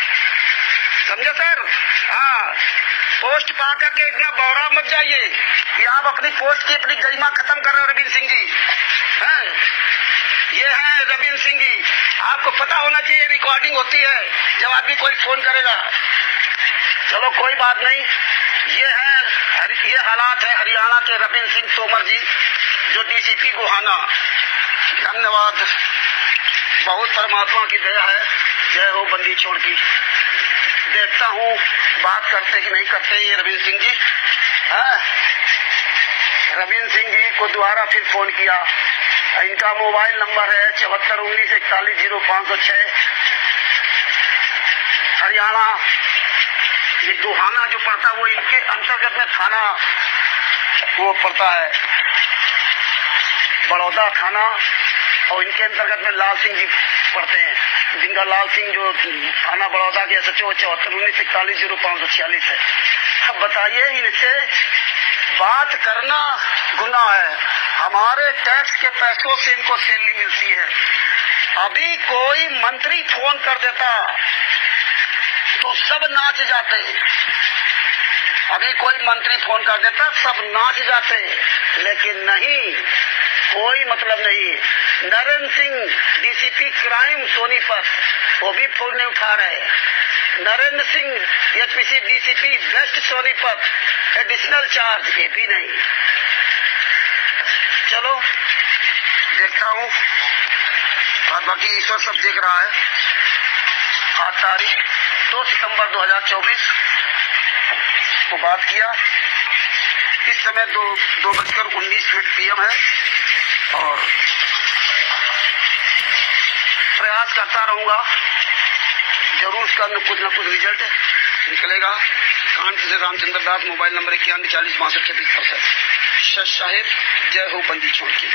समझे सर? हाँ, पोस्ट पा करके इतना बौरा मत जाइए कि आप अपनी पोस्ट की अपनी गरिमा खत्म कर रहे हो। रविंद्र सिंह जी हैं, ये हैं रविंद्र सिंह जी। आपको पता होना चाहिए रिकॉर्डिंग होती है जब आदमी कोई फोन करेगा। चलो कोई बात नहीं, ये हालात है हरियाणा के रविंद्र सिंह तोमर जी जो डीसीपी गोहाना। धन्यवाद, बहुत परमात्मा की दया है। जय हो बंदी छोड़ की। देखता हूँ बात करते कि नहीं करते ये रविंद्र सिंह जी। हाँ, रविंद्र सिंह जी को दोबारा फिर फोन किया। इनका मोबाइल नंबर है 7419410506। हरियाणा ये गोहाना जो पड़ता है वो इनके अंतर्गत में थाना वो पड़ता है बड़ौदा थाना, और इनके अंतर्गत में लाल सिंह जी पड़ते हैं, जिनका लाल सिंह जो थाना बड़ौदा के SHO 7419410546 है। अब बताइए, इनसे बात करना गुनाह है। हमारे टैक्स के पैसों से इनको सैलरी मिलती है। अभी कोई मंत्री फोन कर देता तो सब नाच जाते। अभी कोई मंत्री फोन कर देता सब नाच जाते, लेकिन नहीं, कोई मतलब नहीं। नरेंद्र सिंह डीसीपी क्राइम सोनीपत, वो भी फोन नहीं उठा रहे। Narendra Singh HPC DCP waste Sonipat, additional charge, ये भी नहीं। चलो देखता हूँ, और बाकी ईश्वर सब देख रहा है। आज तारीख 2 सितंबर 2024 को बात किया। इस समय 2:19 PM है, और प्रयास करता रहूंगा, जरूर उसका कुछ न कुछ रिजल्ट निकलेगा। कानपुर से रामचंद्र दास, मोबाइल नंबर 9140626236। शश साहिब, जय हो बंदी छोड़ की।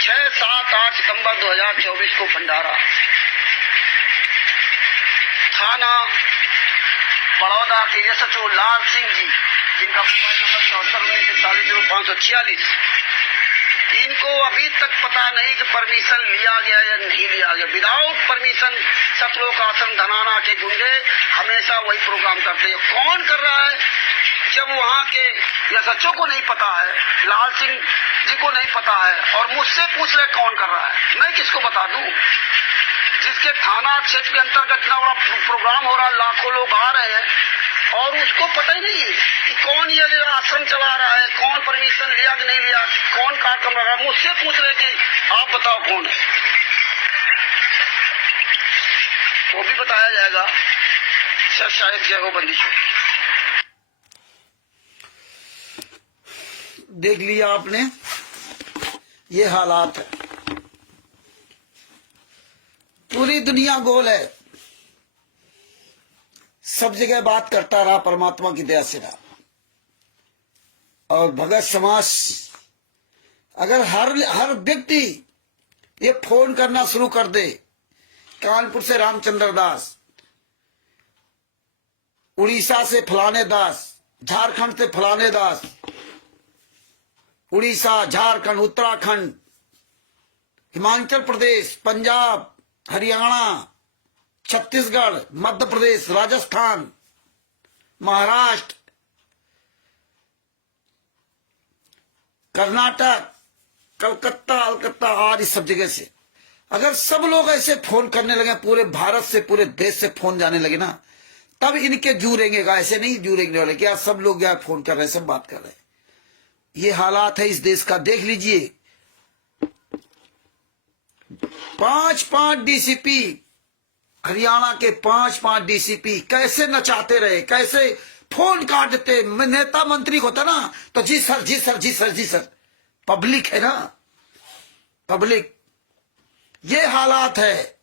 6, 7, 8 सितंबर 2024 को भंडारा थाना बड़ौदा के SHO लाल सिंह जी, जिनका मोबाइल नंबर 7419410546, इनको अभी तक पता नहीं कि परमिशन लिया गया या नहीं लिया गया। विदाउट परमिशन सतलोक आश्रम धनाना के गुंडे हमेशा वही प्रोग्राम करते हैं। कौन कर रहा है? जब वहाँ के SHO को नहीं पता है, लाल सिंह जी को नहीं पता है, और मुझसे पूछ रहे कौन कर रहा है, मैं किसको बता दूं? जिसके थाना क्षेत्र के अंतर्गत इतना बड़ा प्रोग्राम हो रहा है, लाखों लोग आ रहे हैं, और उसको पता ही नहीं कि कौन ये आश्रम चला रहा है, कौन परमिशन लिया कि नहीं लिया, कौन कार्यक्रम कर रहा है। मुझसे पूछ रहे कि आप बताओ कौन है, वो भी बताया जाएगा। सर शायद जय हो बंदी छोड़। देख लिया आपने, ये हालात है। पूरी दुनिया गोल है, सब जगह बात करता रहा, परमात्मा की दया से रहा। और भगत समाज, अगर हर व्यक्ति ये फोन करना शुरू कर दे, कानपुर से रामचंद्र दास, उड़ीसा से फलाने दास, झारखंड से फलाने दास, उड़ीसा, झारखंड, उत्तराखंड, हिमाचल प्रदेश, पंजाब, हरियाणा, छत्तीसगढ़, मध्य प्रदेश, राजस्थान, महाराष्ट्र, कर्नाटक, कलकत्ता आदि सब जगह से अगर सब लोग ऐसे फोन करने लगे, पूरे भारत से, पूरे देश से फोन जाने लगे ना, तब इनके जूरेंगे। ऐसे नहीं जूरेंगे वाले कि यार सब लोग यार फोन कर रहे हैं, सब बात कर रहे हैं। ये हालात है इस देश का। देख लीजिए, 5-5 डीसीपी, हरियाणा के 5-5 डीसीपी कैसे नचाते रहे, कैसे फोन काट देते। नेता मंत्री होता ना तो जी सर, जी सर, जी सर, जी सर। पब्लिक है ना, पब्लिक। ये हालात है।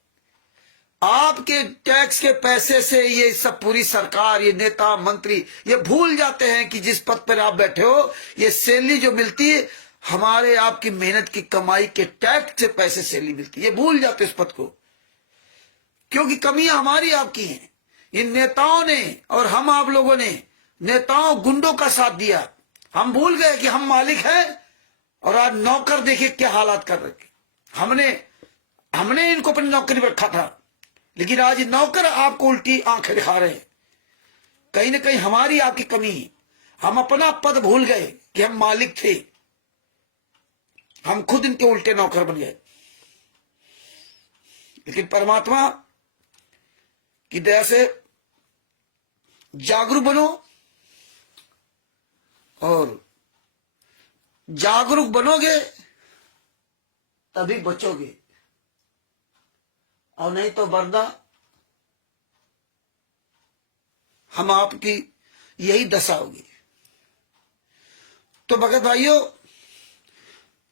आपके टैक्स के पैसे से ये सब पूरी सरकार, ये नेता मंत्री ये भूल जाते हैं कि जिस पद पर आप बैठे हो, ये सैलरी जो मिलती है हमारे आपकी मेहनत की कमाई के टैक्स से पैसे सैलरी मिलती है, ये भूल जाते इस पद को, क्योंकि कमियां हमारी आपकी हैं। इन नेताओं ने और हम आप लोगों ने नेताओं गुंडों का साथ दिया। हम भूल गए कि हम मालिक हैं, और आज नौकर देखिए क्या हालात कर रखे। हमने इनको अपनी नौकरी पर रखा था, लेकिन आज नौकर आपको उल्टी आंखें दिखा रहे हैं। कहीं ना कहीं हमारी आपकी कमी है। हम अपना पद भूल गए कि हम मालिक थे, हम खुद इनके उल्टे नौकर बन गए। लेकिन परमात्मा की दया से जागरूक बनो, और जागरूक बनोगे तभी बचोगे, और नहीं तो वरना हम आपकी यही दशा होगी। तो भगत भाइयों,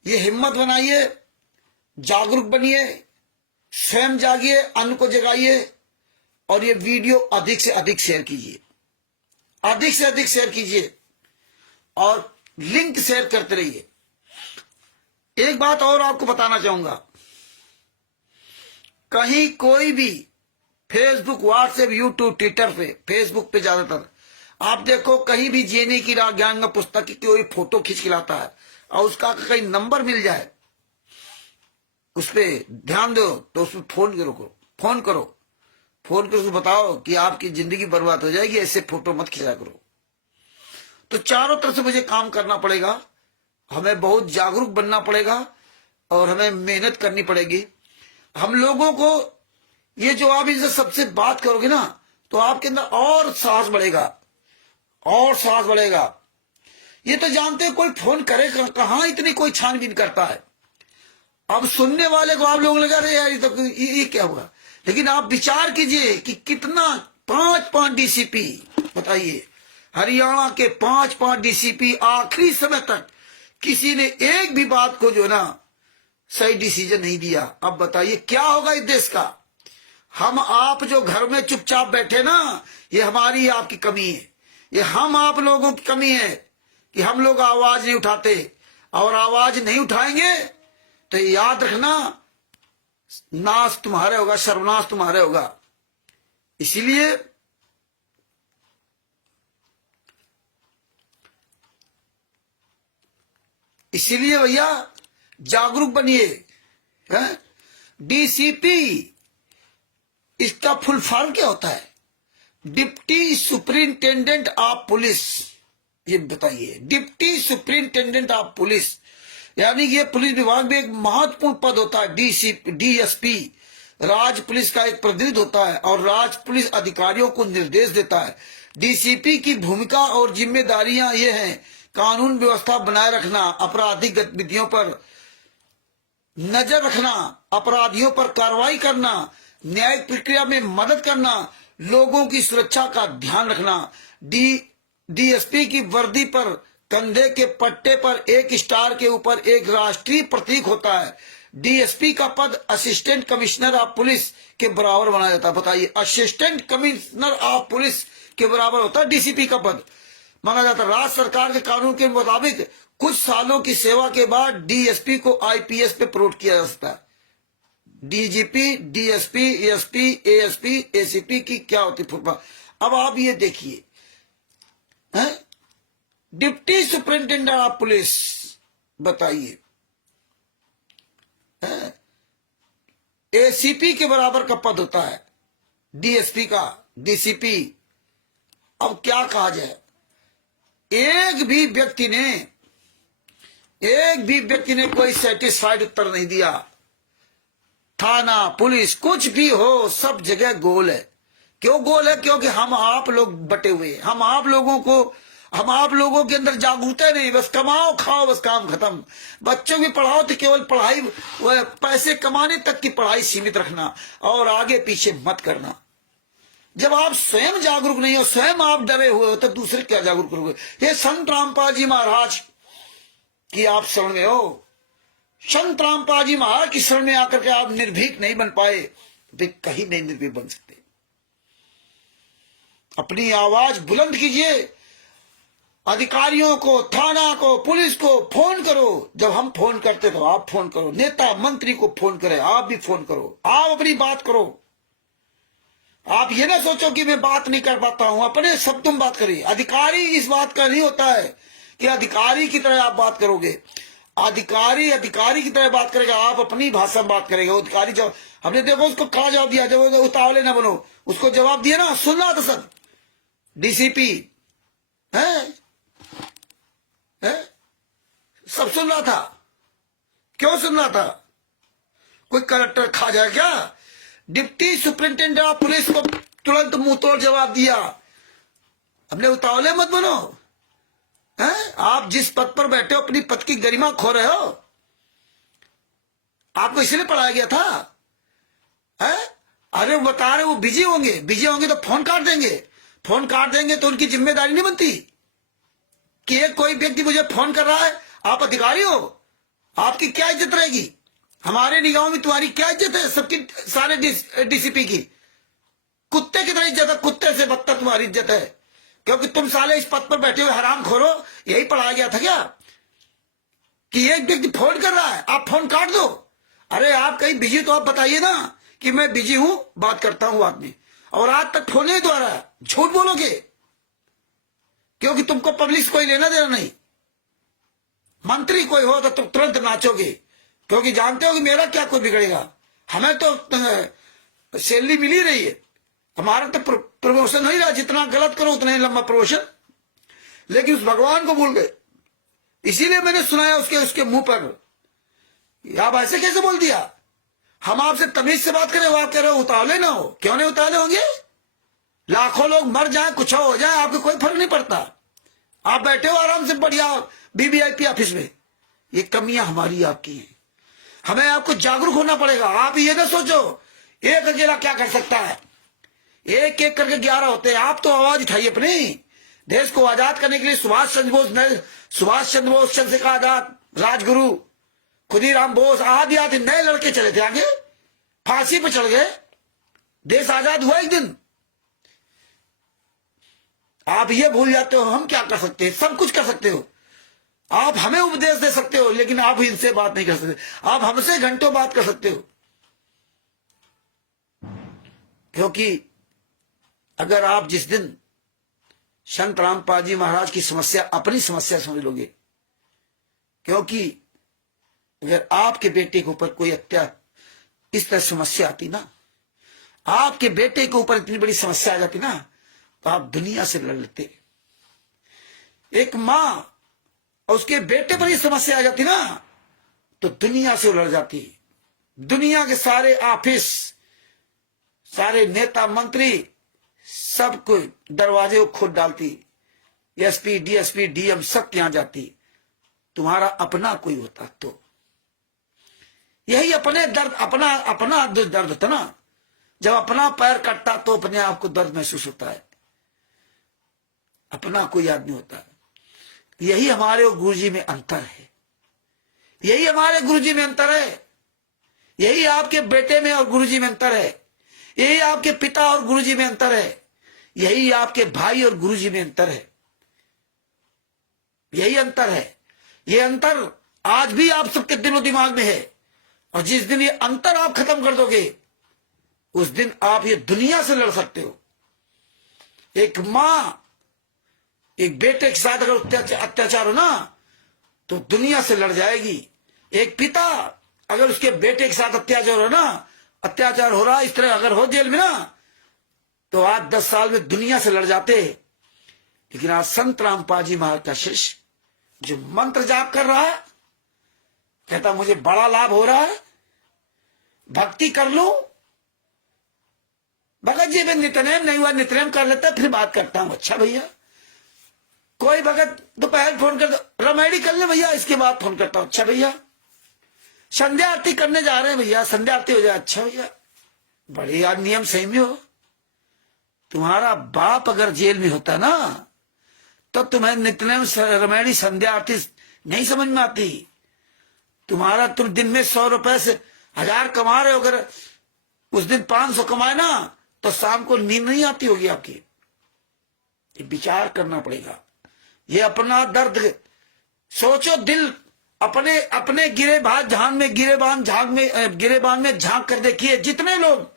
ये हिम्मत बनाइए, जागरूक बनिए, स्वयं जागिए, अन्य को जगाइए, और ये वीडियो अधिक से अधिक शेयर कीजिए, अधिक से अधिक शेयर कीजिए, और लिंक शेयर करते रहिए। एक बात और आपको बताना चाहूंगा, कहीं कोई भी फेसबुक, व्हाट्सएप, यूट्यूब, ट्विटर पे, फेसबुक पे ज्यादातर आप देखो, कहीं भी जीने की ज्ञान पुस्तक की कोई फोटो खींच के लाता है और उसका कहीं नंबर मिल जाए, उस पर ध्यान दो, तो उसमें फोन करो, फोन करो, उसको बताओ कि आपकी जिंदगी बर्बाद हो जाएगी, ऐसे फोटो मत खिंचा करो। तो चारों तरफ से मुझे काम करना पड़ेगा, हमें बहुत जागरूक बनना पड़ेगा, और हमें मेहनत करनी पड़ेगी। हम लोगों को ये जो आप इनसे सबसे बात करोगे ना, तो आपके अंदर और साहस बढ़ेगा, और साहस बढ़ेगा। ये तो जानते हैं, कोई फोन करे कहां इतनी कोई छानबीन करता है। अब सुनने वाले को आप लोग लगा रहे यार ये क्या हुआ, लेकिन आप विचार कीजिए कि कितना 5 डीसीपी, बताइए, हरियाणा के 5 डीसीपी आखिरी समय तक किसी ने एक भी बात को जो ना सही डिसीजन नहीं दिया। अब बताइए क्या होगा इस देश का। हम आप जो घर में चुपचाप बैठे ना, ये हमारी आपकी कमी है, ये हम आप लोगों की कमी है कि हम लोग आवाज नहीं उठाते, और आवाज नहीं उठाएंगे तो याद रखना, नाश तुम्हारे होगा, सर्वनाश तुम्हारे होगा। इसीलिए भैया जागरूक बनिए। डीसीपी, इसका फुल फॉर्म क्या होता है? Deputy superintendent of police. ये बताइए, डिप्टी सुपरिंटेंडेंट ऑफ पुलिस, यानी ये पुलिस विभाग में एक महत्वपूर्ण पद होता है। डीएसपी राज्य पुलिस का एक प्रतिनिधि होता है, और राज्य पुलिस अधिकारियों को निर्देश देता है। डीसीपी की भूमिका और जिम्मेदारियां ये हैं: कानून व्यवस्था बनाए रखना, आपराधिक गतिविधियों पर नजर रखना, अपराधियों पर कार्रवाई करना, न्यायिक प्रक्रिया में मदद करना, लोगों की सुरक्षा का ध्यान रखना। डीएसपी की वर्दी पर कंधे के पट्टे पर एक स्टार के ऊपर एक राष्ट्रीय प्रतीक होता है। डीएसपी का पद असिस्टेंट कमिश्नर ऑफ पुलिस के बराबर बनाया जाता है। बताइए, असिस्टेंट कमिश्नर ऑफ पुलिस के बराबर होता है डीसीपी का पद माना जाता है। राज्य सरकार के कानून के मुताबिक कुछ सालों की सेवा के बाद डीएसपी को आईपीएस पे प्रमोट किया जा सकता है। DGP, DSP, SP, ASP, ACP की क्या होती फुटबॉल। अब आप ये देखिए, डिप्टी सुपरिंटेंडेंट ऑफ पुलिस, बताइए, एसीपी के बराबर का पद होता है डीएसपी का, डीसीपी। अब क्या कहा जाए, एक भी व्यक्ति ने कोई सेटिस्फाइड उत्तर नहीं दिया। थाना, पुलिस, कुछ भी हो, सब जगह गोल है। क्यों गोल है? क्योंकि हम आप लोग बटे हुए, हम आप लोगों के अंदर जागरूकता नहीं। बस कमाओ खाओ, बस काम खत्म। बच्चों की पढ़ाओ तो केवल पढ़ाई, पैसे कमाने तक की पढ़ाई सीमित रखना, और आगे पीछे मत करना। जब आप स्वयं जागरूक नहीं हो, स्वयं आप डरे हुए हो, तो दूसरे क्या जागरूक करोगे? ये संत रामपाल जी महाराज की आप शरण में हो। संत रामपाल जी महाराज की शरण में आकर के आप निर्भीक नहीं बन पाए, तो कहीं नहीं निर्भीक बन सकते। अपनी आवाज बुलंद कीजिए, अधिकारियों को, थाना को, पुलिस को फोन करो। जब हम फोन करते तो आप फोन करो, नेता मंत्री को फोन करें, आप भी फोन करो, आप अपनी बात करो। आप ये ना सोचो कि मैं बात नहीं कर पाता हूं, अपने शब्दों में बात करिए। अधिकारी इस बात का नहीं होता है कि अधिकारी की तरह आप बात करोगे। अधिकारी की तरह बात करेगा, आप अपनी भाषा में बात करेगा। अधिकारी जब हमने देखो उसको कहा जवाब दिया, जब उतावले ना बनो, उसको जवाब दिया ना, सुनना तो सब डीसीपी है, सब सुन रहा था। क्यों सुन रहा था? कोई कलेक्टर खा जाए क्या? डिप्टी सुपरिंटेंडेंट ऑफ पुलिस को तुरंत मुंह तोड़ जवाब दिया। अपने उतावले मत बनो। आप जिस पद पर बैठे हो अपनी पद की गरिमा खो रहे हो। आपको इसलिए पढ़ाया गया था। अरे वो बता रहे वो बिजी होंगे तो फोन काट देंगे तो उनकी जिम्मेदारी नहीं बनती कि एक कोई व्यक्ति मुझे फोन कर रहा है, आप अधिकारी हो, आपकी क्या इज्जत रहेगी? हमारे निगाहों में तुम्हारी क्या इज्जत है? सबकी, सारे डीसीपी की कुत्ते की तरह इज्जत है, कुत्ते से बदतर तुम्हारी इज्जत है, क्योंकि तुम साले इस पद पर बैठे हुए हराम खोरो। यही पढ़ाया गया था क्या कि एक व्यक्ति फोन कर रहा है आप फोन काट दो? अरे आप कहीं बिजी तो आप बताइए ना कि मैं बिजी हूं, बात करता हूं आदमी। और आज तक फोन नहीं द्वारा झूठ बोलोगे क्योंकि तुमको पब्लिक कोई लेना देना नहीं। मंत्री कोई हो तो तुम तुरंत नाचोगे क्योंकि जानते हो कि मेरा क्या कोई बिगड़ेगा। हमें तो सैलरी मिल ही रही है, हमारा तो प्रमोशन नहीं रहा। जितना गलत करो उतना ही लंबा प्रमोशन। लेकिन उस भगवान को भूल गए, इसीलिए मैंने सुनाया उसके मुंह पर। आप ऐसे कैसे बोल दिया? हम आपसे तमीज से बात करें, वो आप कह रहे हो उतावले ना हो। क्यों नहीं उतावले होंगे? लाखों लोग मर जाए, कुछ हो जाए, आपको कोई फर्क नहीं पड़ता। आप बैठे हो आराम से बढ़िया वीवीआईपी ऑफिस में। ये कमियां हमारी आपकी हैं, हमें आपको जागरूक होना पड़ेगा। आप ये ना सोचो एक अकेला क्या कर सकता है, एक एक करके 11 होते हैं। आप तो आवाज उठाइए अपनी। देश को आजाद करने के लिए सुभाष चंद्र बोस, चंद्रशेखर आजाद, राजगुरु, खुदीराम बोस आदि नए लड़के चले थे आगे, फांसी पर चढ़ गए। देश आजाद हुआ एक दिन। आप ये भूल जाते हो हम क्या कर सकते हैं? सब कुछ कर सकते हो आप, हमें उपदेश दे सकते हो, लेकिन आप इनसे बात नहीं कर सकते। आप हमसे घंटों बात कर सकते हो, क्योंकि अगर आप जिस दिन संत रामपाल जी महाराज की समस्या अपनी समस्या समझ लोगे, क्योंकि अगर आपके बेटे के ऊपर कोई इस तरह समस्या आती ना, आपके बेटे के ऊपर इतनी बड़ी समस्या आ जाती ना, तो आप दुनिया से लड़ लेते। एक मां और उसके बेटे पर ही समस्या आ जाती ना, तो दुनिया से लड़ जाती। दुनिया के सारे ऑफिस, सारे नेता मंत्री सब कोई दरवाजे को खोद डालती। एसपी, डीएसपी, डीएम सब यहां जाती। तुम्हारा अपना कोई होता तो यही अपने दर्द, अपना दर्द था ना। जब अपना पैर कटता तो अपने आप को दर्द महसूस होता है। अपना कोई आदमी होता है। यही हमारे और गुरुजी में अंतर है। यही हमारे गुरुजी में अंतर है। यही आपके बेटे में और गुरुजी में अंतर है। यही आपके पिता और गुरुजी में अंतर है। यही आपके भाई और गुरुजी में अंतर है। यही अंतर है। ये अंतर आज भी आप सबके दिलो दिमाग में है। और जिस दिन ये अंतर आप खत्म कर दोगे, उस दिन आप ये दुनिया से लड़ सकते हो। एक मां एक बेटे के साथ अगर अत्याचार हो ना, तो दुनिया से लड़ जाएगी। एक पिता अगर उसके बेटे के साथ अत्याचार हो रहा इस तरह अगर हो जेल में ना, तो आज 10 साल में दुनिया से लड़ जाते। लेकिन आज संत रामपाल जी महाराज का शिष्य जो मंत्र जाप कर रहा है, कहता मुझे बड़ा लाभ हो रहा है, भक्ति कर लूं, भगत जी में नित्यनेम नहीं हुआ, नित्यनेम कर लेता फिर बात करता हूं। अच्छा भैया, कोई भगत दोपहर फोन कर, रमेडी कर ले भैया, इसके बाद फोन करता हूं। अच्छा भैया, संध्या आरती करने जा रहे हैं भैया, संध्या आरती हो जाए। अच्छा भैया, बड़े यार नियम सही में हो। तुम्हारा बाप अगर जेल में होता ना, तो तुम्हें नित्यनेम रमेडी संध्या आरती नहीं समझ में आती। तुम दिन में 100 रुपए से 1000 कमा रहे हो, अगर उस दिन 500 कमाए ना, तो शाम को नींद नहीं आती होगी आपकी। ये विचार करना पड़ेगा। ये अपना दर्द सोचो। दिल अपने गिरेबान में झांक कर देखिए। जितने लोग,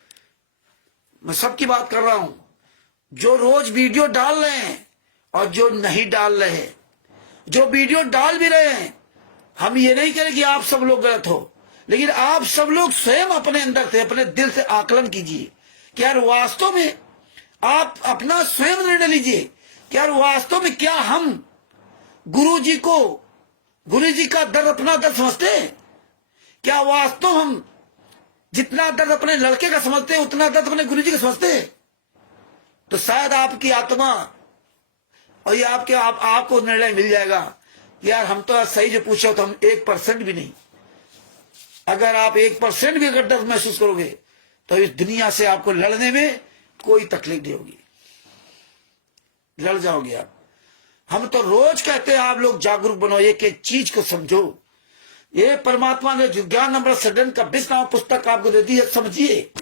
मैं सबकी बात कर रहा हूं, जो रोज वीडियो डाल रहे हैं और जो नहीं डाल रहे हैं, जो वीडियो डाल भी रहे हैं, हम ये नहीं करें कि आप सब लोग गलत हो, लेकिन आप सब लोग स्वयं अपने अंदर से, अपने दिल से आकलन कीजिए कि यार वास्तव में आप अपना स्वयं निर्णय लीजिए कि यार वास्तव में क्या हम गुरु जी का दर्द अपना दर्द समझते हैं? क्या वास्तव हम जितना दर्द अपने लड़के का समझते हैं उतना दर्द अपने गुरु जी का समझते हैं? तो शायद आपकी आत्मा और ये आपको निर्णय मिल जाएगा, यार हम तो सही जो पूछो तो हम 1% भी नहीं। अगर आप 1% भी अगर दर्द महसूस करोगे तो इस दुनिया से आपको लड़ने में कोई तकलीफ नहीं होगी, लड़ जाओगे आप। हम तो रोज कहते हैं आप लोग जागरूक बनो, एक एक चीज को समझो। ये परमात्मा ने जो ज्ञान नंबर सडन का 20 नाम पुस्तक आपको दे दी है, समझिए।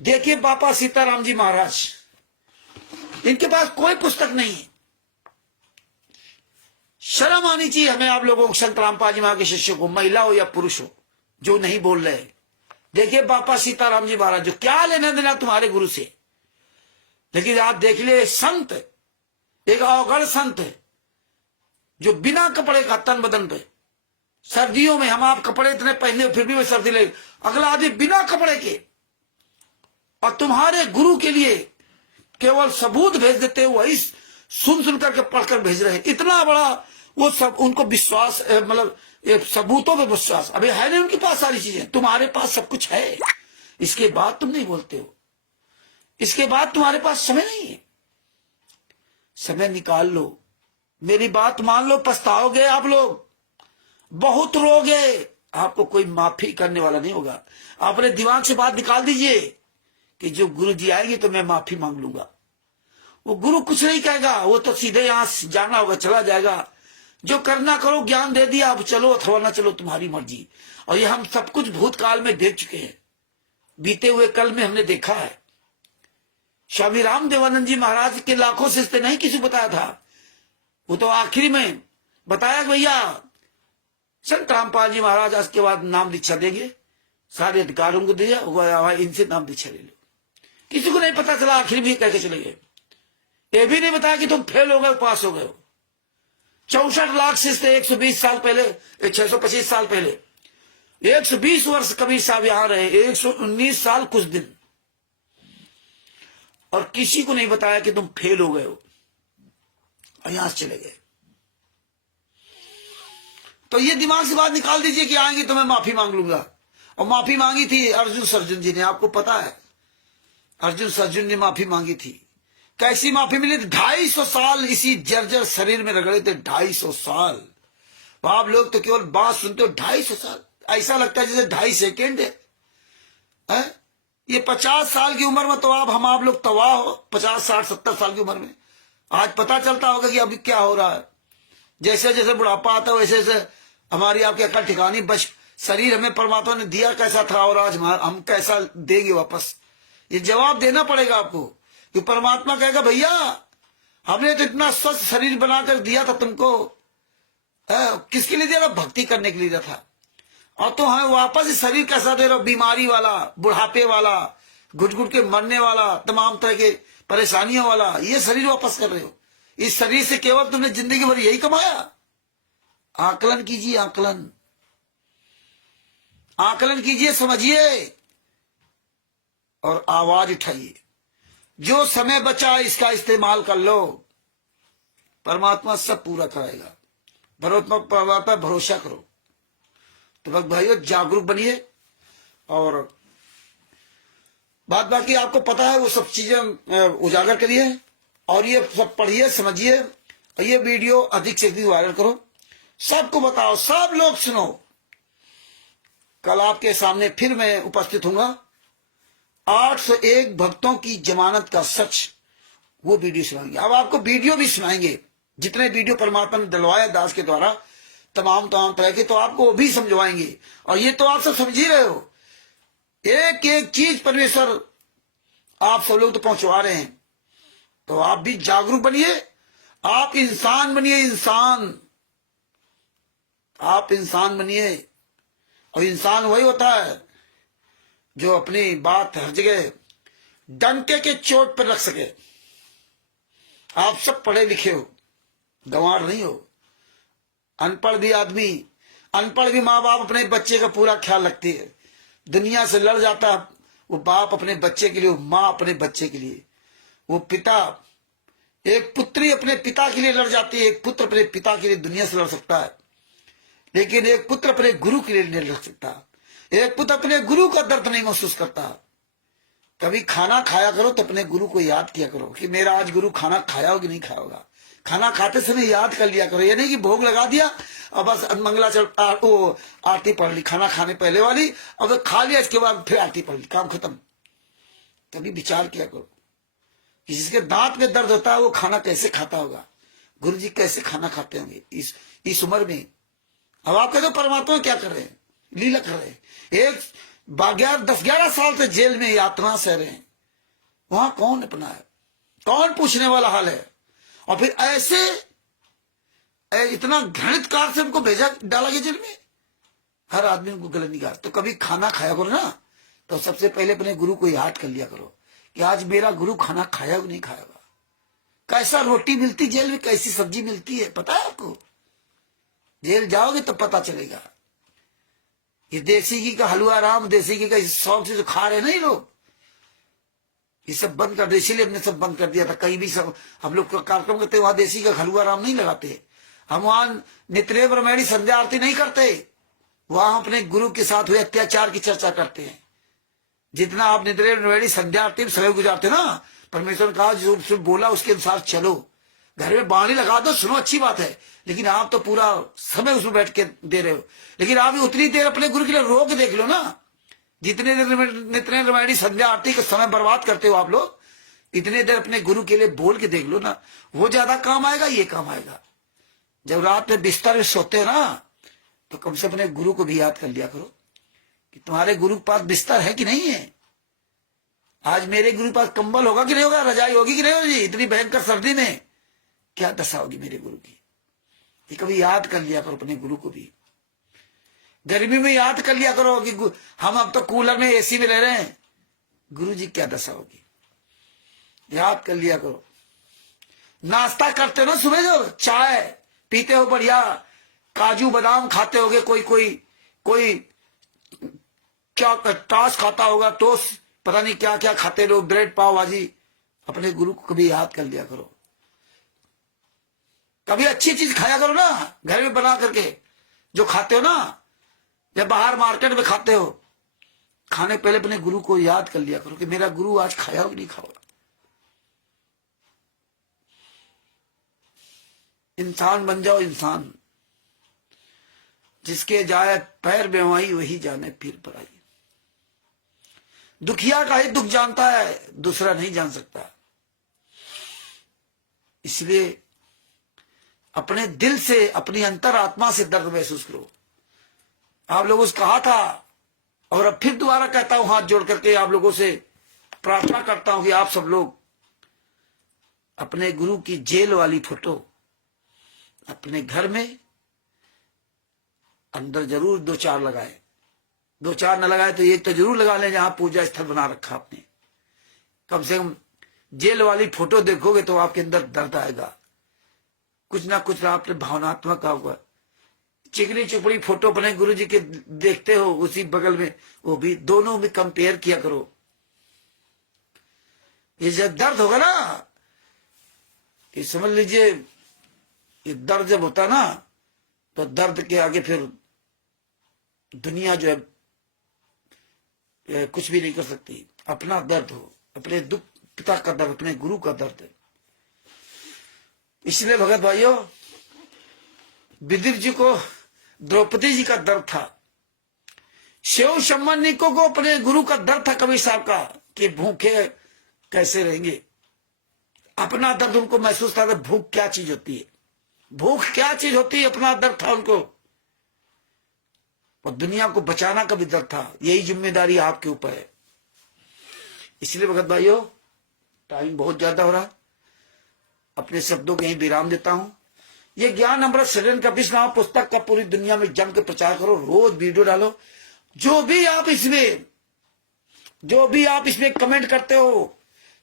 देखिए बाबा सीताराम जी महाराज, इनके पास कोई पुस्तक नहीं है। शर्म आनी चाहिए हमें आप लोगों को, संत रामपाल जी महाराज के शिष्यों को, महिला हो या पुरुष हो जो नहीं बोल रहे। देखिए बाबा सीताराम जी महाराज, जो क्या लेना देना तुम्हारे गुरु से। लेकिन आप देख लिए संत, एक अवगढ़ संत है जो बिना कपड़े का तन बदन पे, सर्दियों में हम आप कपड़े इतने पहने फिर भी सर्दी लगे, अगला आदमी बिना कपड़े के, और तुम्हारे गुरु के लिए केवल सबूत भेज देते, वही सुन करके पढ़कर भेज रहे। इतना बड़ा वो सब उनको विश्वास, मतलब सबूतों पे विश्वास। अभी है नहीं उनके पास सारी चीजें, तुम्हारे पास सब कुछ है, इसके बाद तुम नहीं बोलते हो, इसके बाद तुम्हारे पास समय नहीं है। समय निकाल लो, मेरी बात मान लो, पछताओगे आप लोग, बहुत रोगे, आपको कोई माफी करने वाला नहीं होगा। अपने दिमाग से बात निकाल दीजिए कि जो गुरु जी आएंगे तो मैं माफी मांग लूंगा। वो गुरु कुछ नहीं कहेगा, वो तो सीधे यहां जाना होगा, चला जाएगा, जो करना करो, ज्ञान दे दिया, अब चलो अथवा ना चलो तुम्हारी मर्जी। और ये हम सब कुछ भूतकाल में देख चुके हैं, बीते हुए कल में हमने देखा है। स्वामी राम देवानंद जी महाराज के लाखों शिष्य नहीं किसी को बताया था, वो तो आखिरी में बताया भैया संत रामपाल जी महाराज आज के बाद नाम दीक्षा देंगे, सारे अधिकारों को दिया, इनसे नाम दीक्षा ले लो। किसी को नहीं पता चला, आखिर में कह के चले गए। ये भी नहीं बताया कि तुम फेल हो गए, पास हो गए। 64 लाख शिष्य 120 साल पहले, 625 साल पहले, 120 वर्ष कबीर साहब यहां रहे, 119 साल कुछ दिन, और किसी को नहीं बताया कि तुम फेल हो गए हो और यहां से चले गए। तो ये दिमाग से बात निकाल दीजिए कि आएंगे तो मैं माफी मांग लूंगा। और माफी मांगी थी अर्जुन सर्जुन जी ने, आपको पता है, अर्जुन सर्जुन ने माफी मांगी थी। कैसी माफी मिली थी? 250 साल इसी जर्जर शरीर में रगड़े थे, 250 साल। आप लोग तो केवल बात सुनते हो, 250 साल, ऐसा लगता है जैसे 2.5 सेकेंड है। ये 50 साल की उम्र में तो आप लोग तबाह हो, 50, 60, 70 साल की उम्र में। आज पता चलता होगा कि अभी क्या हो रहा है। जैसे जैसे बुढ़ापा आता है वैसे वैसे हमारी आपकी अकल ठिकानी, बस शरीर हमें परमात्मा ने दिया कैसा था और आज हम कैसा देंगे वापस, ये जवाब देना पड़ेगा आपको। कि परमात्मा कहेगा भैया हमने तो इतना स्वस्थ शरीर बनाकर दिया था तुमको, किसके लिए दिया था? भक्ति करने के लिए दिया था। और तो हमें वापस शरीर कैसा दे रहे हो? बीमारी वाला, बुढ़ापे वाला, घुट घुट के मरने वाला, तमाम तरह के परेशानियों वाला, ये शरीर वापस कर रहे हो। इस शरीर से केवल तुमने जिंदगी भर यही कमाया। आकलन कीजिए, आकलन कीजिए, समझिए और आवाज उठाइए। जो समय बचा इसका इस्तेमाल कर लो, परमात्मा सब पूरा कराएगा। परमात्मा पर भरोसा करो। तो बस भाइयों जागरूक बनिए, और बाकी आपको पता है वो सब चीजें उजागर करिए, और ये सब पढ़िए, समझिए, और ये वीडियो अधिक से अधिक वायरल करो, सबको बताओ, सब लोग सुनो। कल आपके सामने फिर मैं उपस्थित होऊंगा, 801 भक्तों की जमानत का सच, वो वीडियो सुनाएंगे। अब आपको वीडियो भी सुनाएंगे, जितने वीडियो परमात्मा ने दिलवाए दास के द्वारा, तमाम तरह के, तो आपको वो भी समझवाएंगे। और ये तो आप सब समझ ही रहे हो, एक एक चीज परमेश्वर आप सब लोग तो पहुंचवा रहे हैं। तो आप भी जागरूक बनिए, आप इंसान बनिए, आप इंसान बनिए। और इंसान वही होता है जो अपनी बात हर जगह डंके के चोट पर रख सके। आप सब पढ़े लिखे हो, गंवार नहीं हो। अनपढ़ भी आदमी, अनपढ़ भी माँ बाप अपने बच्चे का पूरा ख्याल रखती है। दुनिया से लड़ जाता है वो बाप अपने बच्चे के लिए, माँ अपने बच्चे के लिए। वो पिता, एक पुत्री अपने पिता के लिए लड़ जाती है, एक पुत्र अपने पिता के लिए दुनिया से लड़ सकता है, लेकिन एक पुत्र अपने गुरु के लिए नहीं लड़ सकता। एक पुत्र अपने गुरु का दर्द नहीं महसूस करता। कभी खाना खाया करो तो अपने गुरु को याद किया करो कि मेरा आज गुरु खाना खाया होगा कि नहीं खाया होगा। खाना खाते समय याद कर लिया करो, ये नहीं कि भोग लगा दिया और बस मंगलाचरण वो आरती पढ़ ली, खाना खाने पहले वाली, और खा लिया इसके बाद फिर आरती पढ़ ली, काम खत्म। कभी विचार किया करो कि जिसके दांत में दर्द होता है वो खाना कैसे खाता होगा, गुरु जी कैसे खाना खाते होंगे इस उम्र में। अब आप कहते हो परमात्मा क्या कर रहे हैं, लीला कर रहे हैं। एक 10-11 साल से जेल में यातना सह रहे हैं, वहां कौन अपना है, कौन पूछने वाला हाल है। और फिर ऐसे इतना घृणित कार से उनको भेजा डाला गया जेल में, हर आदमी उनको गले निकाल। तो कभी खाना खाया करो ना, तो सबसे पहले अपने गुरु को याद कर लिया करो कि आज मेरा गुरु खाना खाया कि नहीं खाया होगा, कैसा रोटी मिलती जेल में, कैसी सब्जी मिलती है, पता है आपको। जेल जाओगे तो पता चलेगा। ये देसी घी का हलवा राम, देसी घी का शौक से जो खा रहे नहीं लोग, ये सब बंद कर दे। इसीलिए हमने सब बंद कर दिया था। कहीं भी सब हम लोग कार्यक्रम करते वहां देसी का हलवा राम नहीं लगाते। हम वहां नित्य ब्रह्मणी संध्या आरती नहीं करते, वहां अपने गुरु के साथ हुए अत्याचार की चर्चा करते हैं। जितना आप नित्य ब्रह्मणी संध्या आरती में समय गुजारते ना, परमेश्वर ने कहा जो बोला उसके अनुसार चलो। घर में बाणी लगा दो, सुनो, अच्छी बात है, लेकिन आप तो पूरा समय उसमें बैठ के दे रहे हो। लेकिन आप उतनी देर अपने गुरु के लिए रोक देख लो ना। जितने देर नित्य रामायणी संध्या आरती का समय बर्बाद करते हो आप लोग, इतने देर अपने गुरु के लिए बोल के देख लो ना, वो ज्यादा काम आएगा, ये काम आएगा। जब रात में बिस्तर में सोते हो ना, तो कम से अपने गुरु को भी याद कर लिया करो कि तुम्हारे गुरु के पास बिस्तर है कि नहीं है। आज मेरे गुरु के पास कंबल होगा कि नहीं होगा, रजाई होगी कि नहीं होगी। इतनी भयंकर सर्दी में क्या दशा होगी मेरे गुरु की, ये कभी याद कर लिया करो अपने गुरु को भी। गर्मी में याद कर लिया करो कि हम अब तो कूलर में एसी में रह रहे हैं, गुरु जी क्या दशा होगी, याद कर लिया करो। नाश्ता करते हो ना, सुबह जो चाय पीते हो बढ़िया, काजू बादाम खाते होगे, कोई क्या टॉस खाता होगा, टोस्ट, पता नहीं क्या क्या खाते लोग, ब्रेड पाव भाजी। अपने गुरु को कभी याद कर लिया करो। कभी अच्छी चीज खाया करो ना, घर में बना करके जो खाते हो ना, जब बाहर मार्केट में खाते हो, खाने पहले अपने गुरु को याद कर लिया करो कि मेरा गुरु आज खाया हो कि नहीं खाया। इंसान बन जाओ, इंसान। जिसके जाए पैर बेवाई वही जाने पीर पराई। दुखिया का ही दुख जानता है, दूसरा नहीं जान सकता। इसलिए अपने दिल से, अपनी अंतर आत्मा से दर्द महसूस करो। आप लोगों से कहा था और अब फिर दोबारा कहता हूं, हाथ जोड़ करके आप लोगों से प्रार्थना करता हूं कि आप सब लोग अपने गुरु की जेल वाली फोटो अपने घर में अंदर जरूर 2-4 लगाए। 2-4 न लगाए तो एक तो जरूर लगा लें जहां पूजा स्थल बना रखा आपने। कम से कम जेल वाली फोटो देखोगे तो आपके अंदर दर्द आएगा, कुछ ना कुछ आपने भावनात्मक होगा। चिकनी चुपड़ी फोटो अपने गुरु जी के देखते हो, उसी बगल में वो भी, दोनों में कंपेयर किया करो। ये जब दर्द होगा ना, ये समझ लीजिए, ये दर्द जब होता ना, तो दर्द के आगे फिर दुनिया जो है कुछ भी नहीं कर सकती। अपना दर्द हो, अपने दुख पिता का दर्द, अपने गुरु का दर्द है। इसलिए भगत भाइयों, विदुर जी को द्रौपदी जी का दर्द था, शिव सम्मानिकों को अपने गुरु का दर्द था कबीर साहब का कि भूखे कैसे रहेंगे। अपना दर्द उनको महसूस था कि भूख क्या चीज होती है, भूख क्या चीज होती है, अपना दर्द था उनको। और दुनिया को बचाना का भी दर्द था। यही जिम्मेदारी आपके ऊपर है। इसलिए भगत भाइयों, टाइम बहुत ज्यादा हो रहा, अपने शब्दों को यहीं विराम देता हूं। ये ज्ञान अमृत सृजन का विश्व पुस्तक का पूरी दुनिया में जम के प्रचार करो, रोज वीडियो डालो। जो भी आप इसमें कमेंट करते हो,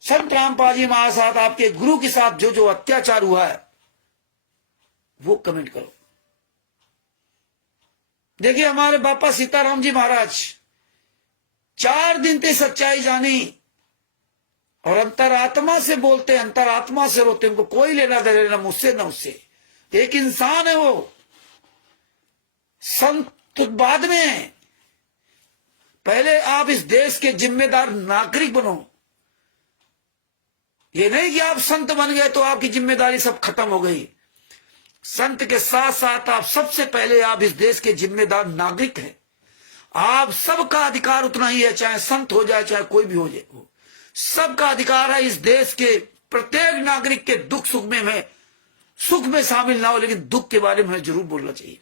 संत रामपाल जी महाराज साथ आपके गुरु के साथ जो अत्याचार हुआ है वो कमेंट करो। देखिए, हमारे बापा सीताराम जी महाराज 4 दिन ते सच्चाई जानी और अंतरात्मा से बोलते हैं, अंतरात्मा से रोते हैं, उनको कोई लेना देना मुझसे ना उससे। एक इंसान है वो, संत बाद में। पहले आप इस देश के जिम्मेदार नागरिक बनो। ये नहीं कि आप संत बन गए तो आपकी जिम्मेदारी सब खत्म हो गई। संत के साथ साथ आप सबसे पहले आप इस देश के जिम्मेदार नागरिक हैं। आप सबका अधिकार उतना ही है, चाहे संत हो जाए चाहे कोई भी हो जाए, सबका अधिकार है इस देश के प्रत्येक नागरिक के दुख सुख में मैं सुख में शामिल ना हो, लेकिन दुख के बारे में जरूर बोलना चाहिए।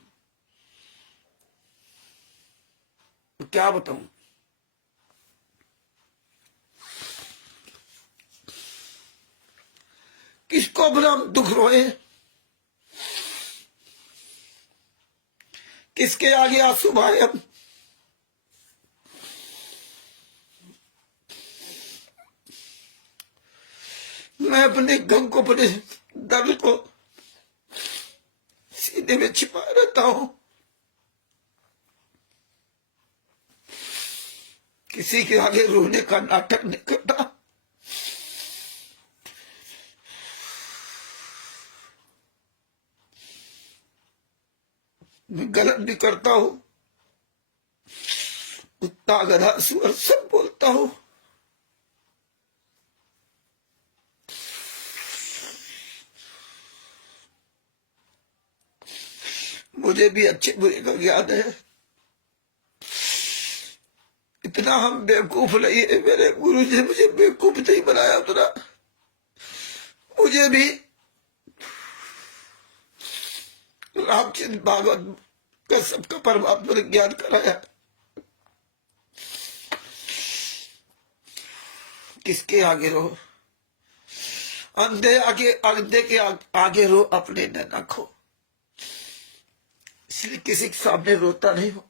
तो क्या बताऊं, किसको अपना हम दुख रोए, किसके आगे आंसू बहाए हम। मैं अपने गम को, अपने दर्द को सीने में छिपा रहता हूं, किसी के आगे रोने का नाटक नहीं करता। मैं गलत भी करता हूं, कुत्ता गधा सुअर सब बोलता हूं। मुझे भी अच्छे बुरे का ज्ञान है। इतना हम बेवकूफ नहीं है, मेरे गुरु जी ने मुझे बेवकूफ नहीं बनाया उतना। मुझे भी रामचंद्र भागवत का सबका परमात्मा ने ज्ञान कराया। किसके आगे रो, अंधे के आगे रो, अपने न नाखो। इसलिए किसी के सामने रोता नहीं हो।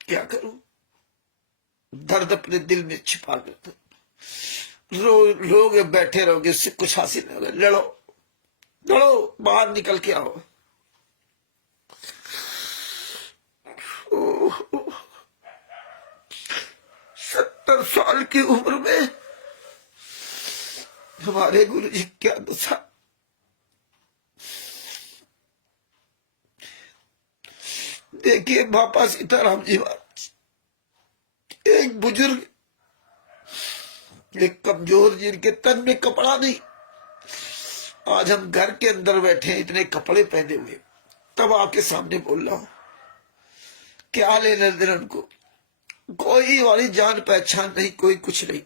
क्या करूं, दर्द अपने दिल में छिपा कर लोग बैठे रहोगे, उससे कुछ हासिल नहीं होगा। लड़ो लड़ो, बाहर निकल के आओ। 70 साल की उम्र में हमारे गुरु जी क्या दशा। देखिए बापा सीताराम जी महाराज, एक बुजुर्ग, एक कमजोर, जिनके तन में कपड़ा नहीं। आज हम घर के अंदर बैठे हैं इतने कपड़े पहने हुए, तब आपके सामने बोल रहा हूं। क्या लेने देना उनको, कोई वाली जान पहचान नहीं, कोई कुछ नहीं।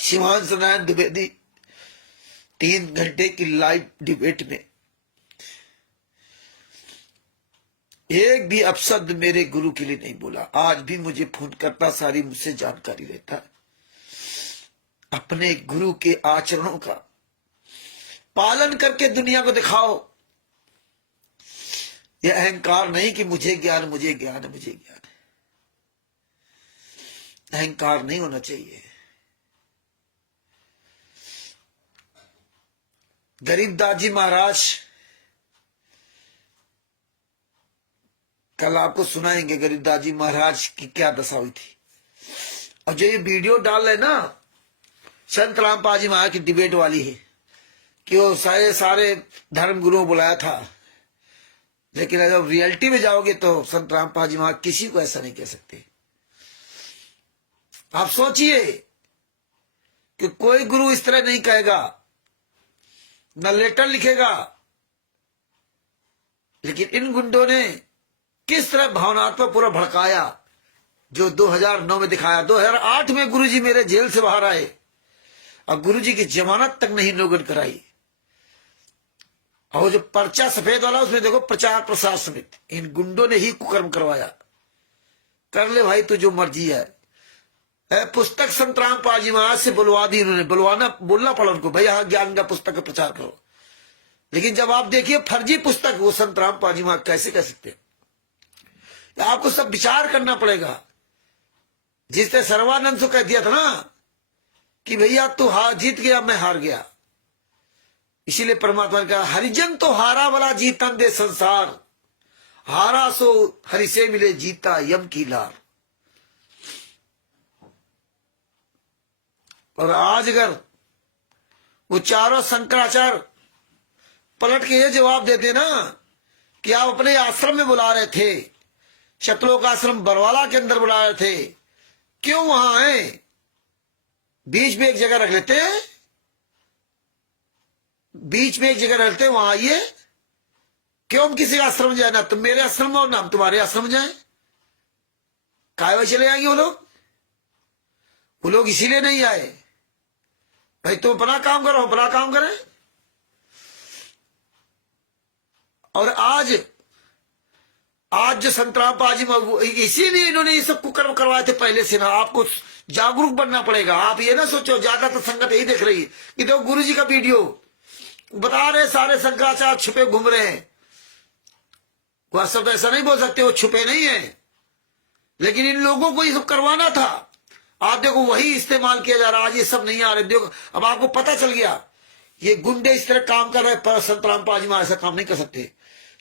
शिवांश नारायण द्विवेदी 3 घंटे की लाइव डिबेट में एक भी अपशब्द मेरे गुरु के लिए नहीं बोला। आज भी मुझे फोन करता, सारी मुझसे जानकारी लेता है। अपने गुरु के आचरणों का पालन करके दुनिया को दिखाओ। यह अहंकार नहीं कि मुझे ज्ञान, मुझे ज्ञान, मुझे ज्ञान। अहंकार नहीं होना चाहिए। गरीबदास जी महाराज, कल आपको सुनाएंगे गरीबदास जी महाराज की क्या दशा हुई थी। और जो ये वीडियो डाल रहे ना, संत रामपाल जी महाराज की डिबेट वाली है कि वो सारे धर्म गुरुओं बुलाया था, लेकिन अगर रियलिटी में जाओगे तो संत रामपाल जी महाराज किसी को ऐसा नहीं कह सकते। आप सोचिए कि कोई गुरु इस तरह नहीं कहेगा, न लेटर लिखेगा, लेकिन इन गुंडों ने किस तरह भावनात्मक पूरा भड़काया, जो 2009 में दिखाया। 2008 में गुरुजी मेरे जेल से बाहर आए और गुरुजी की जमानत तक नहीं लोगों ने कराई। और जो पर्चा सफेद वाला, उसमें देखो प्रचार प्रसार समिति, इन गुंडों ने ही कुकर्म करवाया। कर ले भाई, तू जो मर्जी है। पुस्तक संत रामपाल जी महाराज से बुलवा दी उन्होंने, बोलना पड़ा उनको, भाई यहाँ ज्ञान का पुस्तक का प्रचार करो। लेकिन जब आप देखिए फर्जी पुस्तक वो संत रामपाल जी महाराज कैसे कह सकते हैं। आपको सब विचार करना पड़ेगा। जिसने सर्वानंद से कह दिया था ना कि भैया तू हार जीत गया, मैं हार गया। इसीलिए परमात्मा ने कहा, हरिजन तो हारा वाला जीतन दे संसार, हारा सो हरि से मिले, जीता यम की लार। और आज अगर वो चारों शंकराचार्य पलट के ये जवाब देते ना कि आप अपने आश्रम में बुला रहे थे, शतलोक आश्रम बरवाला के अंदर बुला रहे थे, क्यों वहां आए? बीच में एक जगह रख लेते, बीच में एक जगह रख लेते, वहां आइए। क्यों हम किसी आश्रम जाए? ना तुम मेरे आश्रम में और ना हम तुम्हारे आश्रम में जाए। काय वह चले आएंगे वो लोग? वो लोग इसीलिए नहीं आए भाई, तुम अपना काम करो, अपना काम करें। और आज जो संतराम पाजी, इसीलिए इन्होंने ये सब कुकर्म करवाए थे पहले से ना। आपको जागरूक बनना पड़ेगा। आप ये ना सोचो, ज्यादातर संगत यही देख रही है कि देखो गुरु जी का वीडियो बता रहे सारे शंकराचार्य छुपे घूम रहे हैं। वह सब तो ऐसा नहीं बोल सकते, वो छुपे नहीं है, लेकिन इन लोगों को ये सब करवाना था। आप देखो वही इस्तेमाल किया जा रहा। आज ये सब नहीं आ रहे। देखो अब आपको पता चल गया, ये गुंडे इस तरह काम कर रहे हैं, पर संतराम पाजी महाराज ऐसा काम नहीं कर सकते।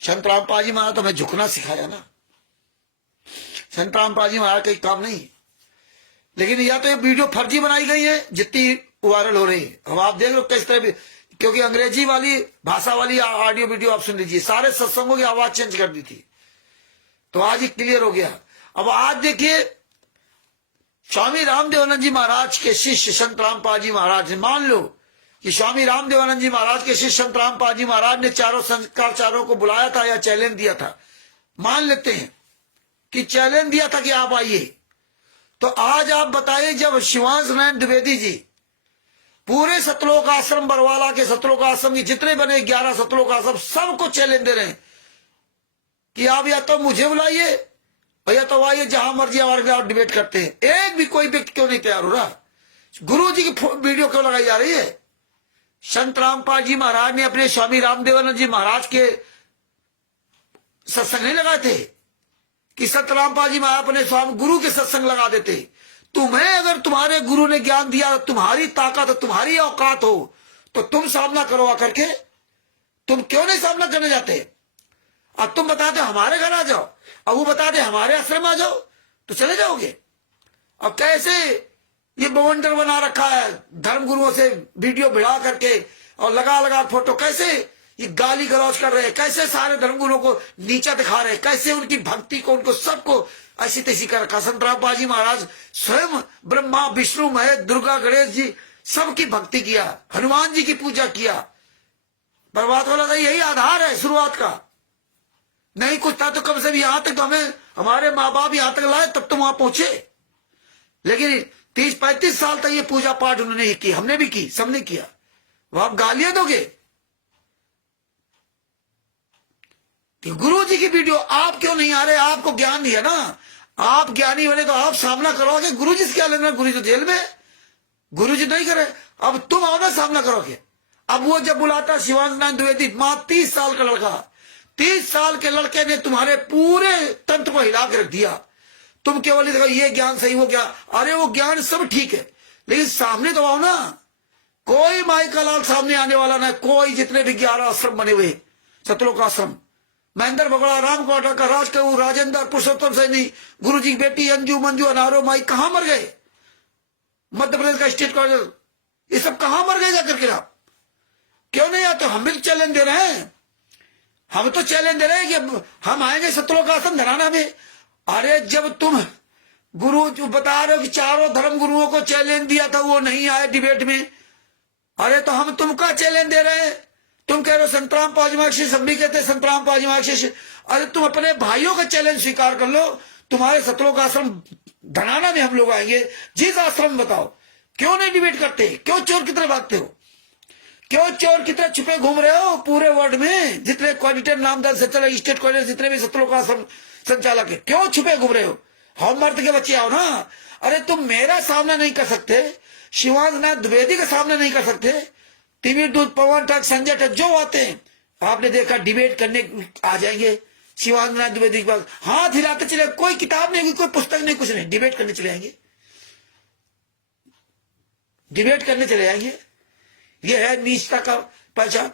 संतराम पाजी महाराज तो हमें झुकना सिखाया ना। संतराम पाजी महाराज का काम नहीं। लेकिन या तो ये वीडियो फर्जी बनाई गई है जितनी वायरल हो रही है। अब आप देख लो किस तरह भी, क्योंकि अंग्रेजी वाली भाषा वाली ऑडियो वीडियो आप सुन लीजिए, सारे सत्संगों की आवाज चेंज कर दी थी, तो आज ही क्लियर हो गया। अब आज देखिए, स्वामी रामदेवानंद जी महाराज के शिष्य संत रामपाल जी महाराज ने, मान लो कि स्वामी रामदेवानंद जी महाराज के शिष्य संत रामपाल जी महाराज ने चारों शंकराचार्यों को बुलाया था या चैलेंज दिया था। मान लेते हैं कि चैलेंज दिया था कि आप आइए, तो आज आप बताइए, जब शिवांश नारायण द्विवेदी जी पूरे सतलोक आश्रम बरवाला के सतलोक आश्रम के जितने बने 11 सतलोक आश्रम सबको चैलेंज दे रहे हैं कि आप या तो मुझे बुलाइए या तो आइए, जहां मर्जी हमारे आप डिबेट करते हैं। एक भी कोई व्यक्ति क्यों नहीं तैयार हो रहा? गुरु जी की वीडियो क्यों लगाई जा रही है? संत रामपाल जी महाराज ने अपने स्वामी रामदेवानंद जी महाराज के सत्संग नहीं लगाए थे कि संत रामपाल जी महाराज अपने स्वामी गुरु के सत्संग लगा देते? तुम्हें अगर तुम्हारे गुरु ने ज्ञान दिया, तुम्हारी ताकत, तुम्हारी औकात हो, तो तुम सामना करो आकर के। तुम क्यों नहीं सामना करने जाते? अब तुम बताते हमारे घर आ जाओ, अब वो बताते हमारे आश्रम आ जाओ, तो चले जाओगे। अब कैसे ये बवंडर बना रखा है धर्म गुरुओं से वीडियो भिड़ा करके और लगा लगा फोटो, कैसे ये गाली गलौज कर रहे हैं, कैसे सारे धर्म गुरुओं को नीचा दिखा रहे हैं, कैसे उनकी भक्ति को, उनको सबको ऐसी तैसी कर रखा। संत रामपाल जी महाराज स्वयं ब्रह्मा विष्णु महेश दुर्गा गणेश जी सबकी भक्ति किया, हनुमान जी की पूजा किया। बर्बाद वाला का यही आधार है शुरुआत का। नहीं कुछ था तो कम से भी यहां तक तो हमें हमारे माँ बाप यहां तक लाए, तब तो वहां पहुंचे। लेकिन 30-35 साल तक ये पूजा पाठ उन्होंने की, हमने भी की, सबने किया। वो आप गालियां दोगे? तो गुरु जी की वीडियो आप क्यों नहीं आ रहे? आपको ज्ञान दिया ना, आप ज्ञानी बने तो आप सामना करोगे। गुरु जी से क्या लेना? गुरु जी तो जेल में, गुरु जी नहीं करे। अब तुम आओ ना, सामना करोगे। अब वो जब बुलाता शिवांश नारायण द्विवेदी, 30 साल का लड़का, 30 साल के लड़के ने तुम्हारे पूरे तंत्र को हिला के रख दिया। तुम केवल ये ज्ञान सही, वो ज्ञान, अरे वो ज्ञान सब ठीक है, लेकिन सामने तो आओ ना। कोई माई का लाल सामने आने वाला ना, कोई। जितने भी 11 आश्रम बने हुए, सतलोक आश्रम, महेंद्र बगड़ा, राम कोटा का, राज कऊ, राजेंद्र, पुरुषोत्तम सैनी, गुरु जी की बेटी अंजू मंजू अनारो माई कहां मर गए? मध्य प्रदेश का स्टेट कॉलेज, ये सब कहां मर गए जाकर के? आप क्यों नहीं आते? हम भी चैलेंज दे रहे हैं, हम तो चैलेंज दे रहे हैं कि हम आएंगे सतलोक आश्रम धराना में। अरे जब तुम गुरु जो बता रहे हो कि चारों धर्म गुरुओं को चैलेंज दिया था, वो नहीं आए डिबेट में, अरे तो हम तुमका चैलेंज दे रहे हैं। तुम कह रहे हो संतराम पाजी शिष्य, हम भी कहते हैं संतराम पाजी शिष्य। अरे तुम अपने भाइयों का चैलेंज स्वीकार कर लो। तुम्हारे सतलोक आश्रम धनाना में हम लोग आएंगे, जिस आश्रम बताओ। क्यों नहीं डिबेट करते? क्यों चोर की तरह भागते हो? क्यों चोर की तरह छुपे घूम रहे हो पूरे वर्ल्ड में? जितने कोऑर्डिनेटर नामदार से चले स्टेट कॉलेज, जितने भी सतलोक आश्रम संचालक है, क्यों छुपे घूम रहे हो? हम मर्द के बच्चे आओ ना। अरे तुम मेरा सामना नहीं कर सकते, शिवांश नारायण द्विवेदी का सामना नहीं कर सकते, टीवी दूध, पवन तक, संजय तक जो आते हैं, आपने देखा डिबेट करने आ जाएंगे शिवांश नारायण द्विवेदी के पास, हाथ हिलाते चले, कोई किताब नहीं, कोई पुस्तक नहीं, कुछ नहीं, डिबेट करने चले आएंगे, डिबेट करने चले आएंगे। ये है नीचता का पहचान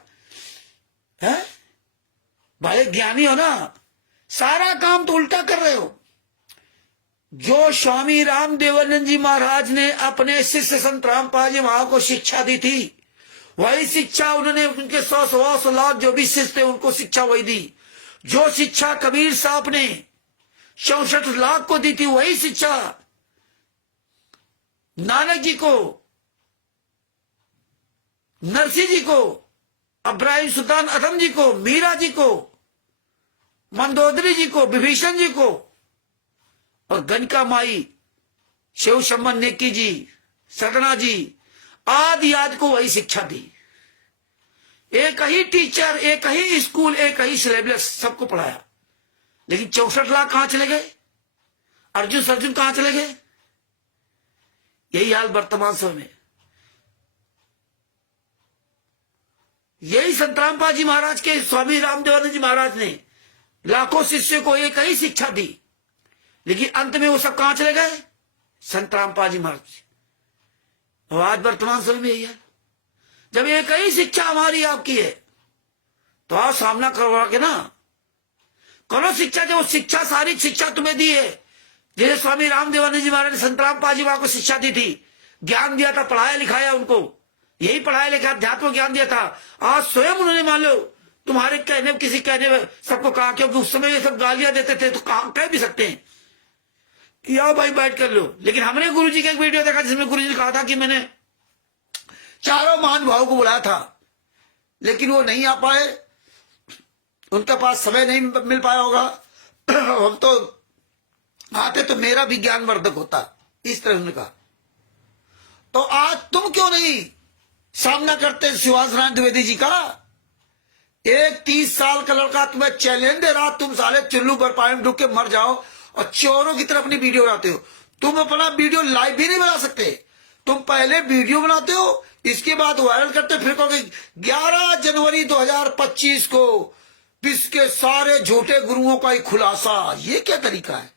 है? भाई ज्ञानी हो ना, सारा काम तो उल्टा कर रहे हो। जो स्वामी राम देवानंद जी महाराज ने अपने शिष्य संत रामपाल जी महाराज को शिक्षा दी थी, वही शिक्षा उन्होंने उनके 100 लाख जो भी शिष्य थे उनको शिक्षा वही दी। जो शिक्षा कबीर साहब ने 64 लाख को दी थी, वही शिक्षा नानक जी को, नरसिंह जी को, इब्राहिम सुल्तान आजम जी को, मीरा जी को, मंदोदरी जी को, विभीषण जी को और गणका माई, शिव शंभन नेकी जी, सदना जी आदि आदि को वही शिक्षा दी। एक ही टीचर, एक ही स्कूल, एक ही सिलेबस सबको पढ़ाया। लेकिन 64 लाख कहां चले गए? अर्जुन सर्जुन कहां चले गए? यही हाल वर्तमान समय में। यही संत रामपाल जी महाराज के स्वामी रामदेवानंद जी महाराज ने लाखों शिष्यों को एक ही शिक्षा दी, लेकिन अंत में वो सब कहां चले गए? संत रामपाल जी महाराज। और आज वर्तमान समय में यही है। जब एक ही शिक्षा हमारी आपकी है तो आप सामना करवा के ना करो शिक्षा। जब शिक्षा सारी शिक्षा तुम्हें दी है, जैसे स्वामी रामदेवानंद जी महाराज ने संत रामपाल जी महाराज को शिक्षा दी थी, ज्ञान दिया था, पढ़ाया लिखाया उनको, यही पढ़ाया लिखा अध्यात्म ज्ञान दिया था। आज स्वयं उन्होंने मान लो तुम्हारे कहने किसी कहने में सबको कहा, क्योंकि उस समय ये सब गालियां देते थे तो कह भी सकते हैं कि आओ भाई बैठ कर लो। लेकिन हमने गुरुजी का एक वीडियो देखा जिसमें गुरुजी ने कहा था कि मैंने चारों महानुभावों को बुलाया था, लेकिन वो नहीं आ पाए, उनके पास समय नहीं मिल पाया होगा। हम तो आते तो मेरा भी ज्ञान वर्धक होता, इस तरह उन्होंने कहा। तो आज तुम क्यों नहीं सामना करते शिवाज नारायण द्विवेदी जी का? एक 30 साल का लड़का तुम्हें चैलेंज दे रहा, तुम साले चुल्लू पर पानी में डूब के मर जाओ और चोरों की तरफ अपनी वीडियो बनाते हो। तुम अपना वीडियो लाइव भी नहीं बना सकते। तुम पहले वीडियो बनाते हो, इसके बाद वायरल करते, फिर कहोगे 11 जनवरी 2025 को विश्व के सारे झूठे गुरुओं का ही खुलासा। ये क्या तरीका है?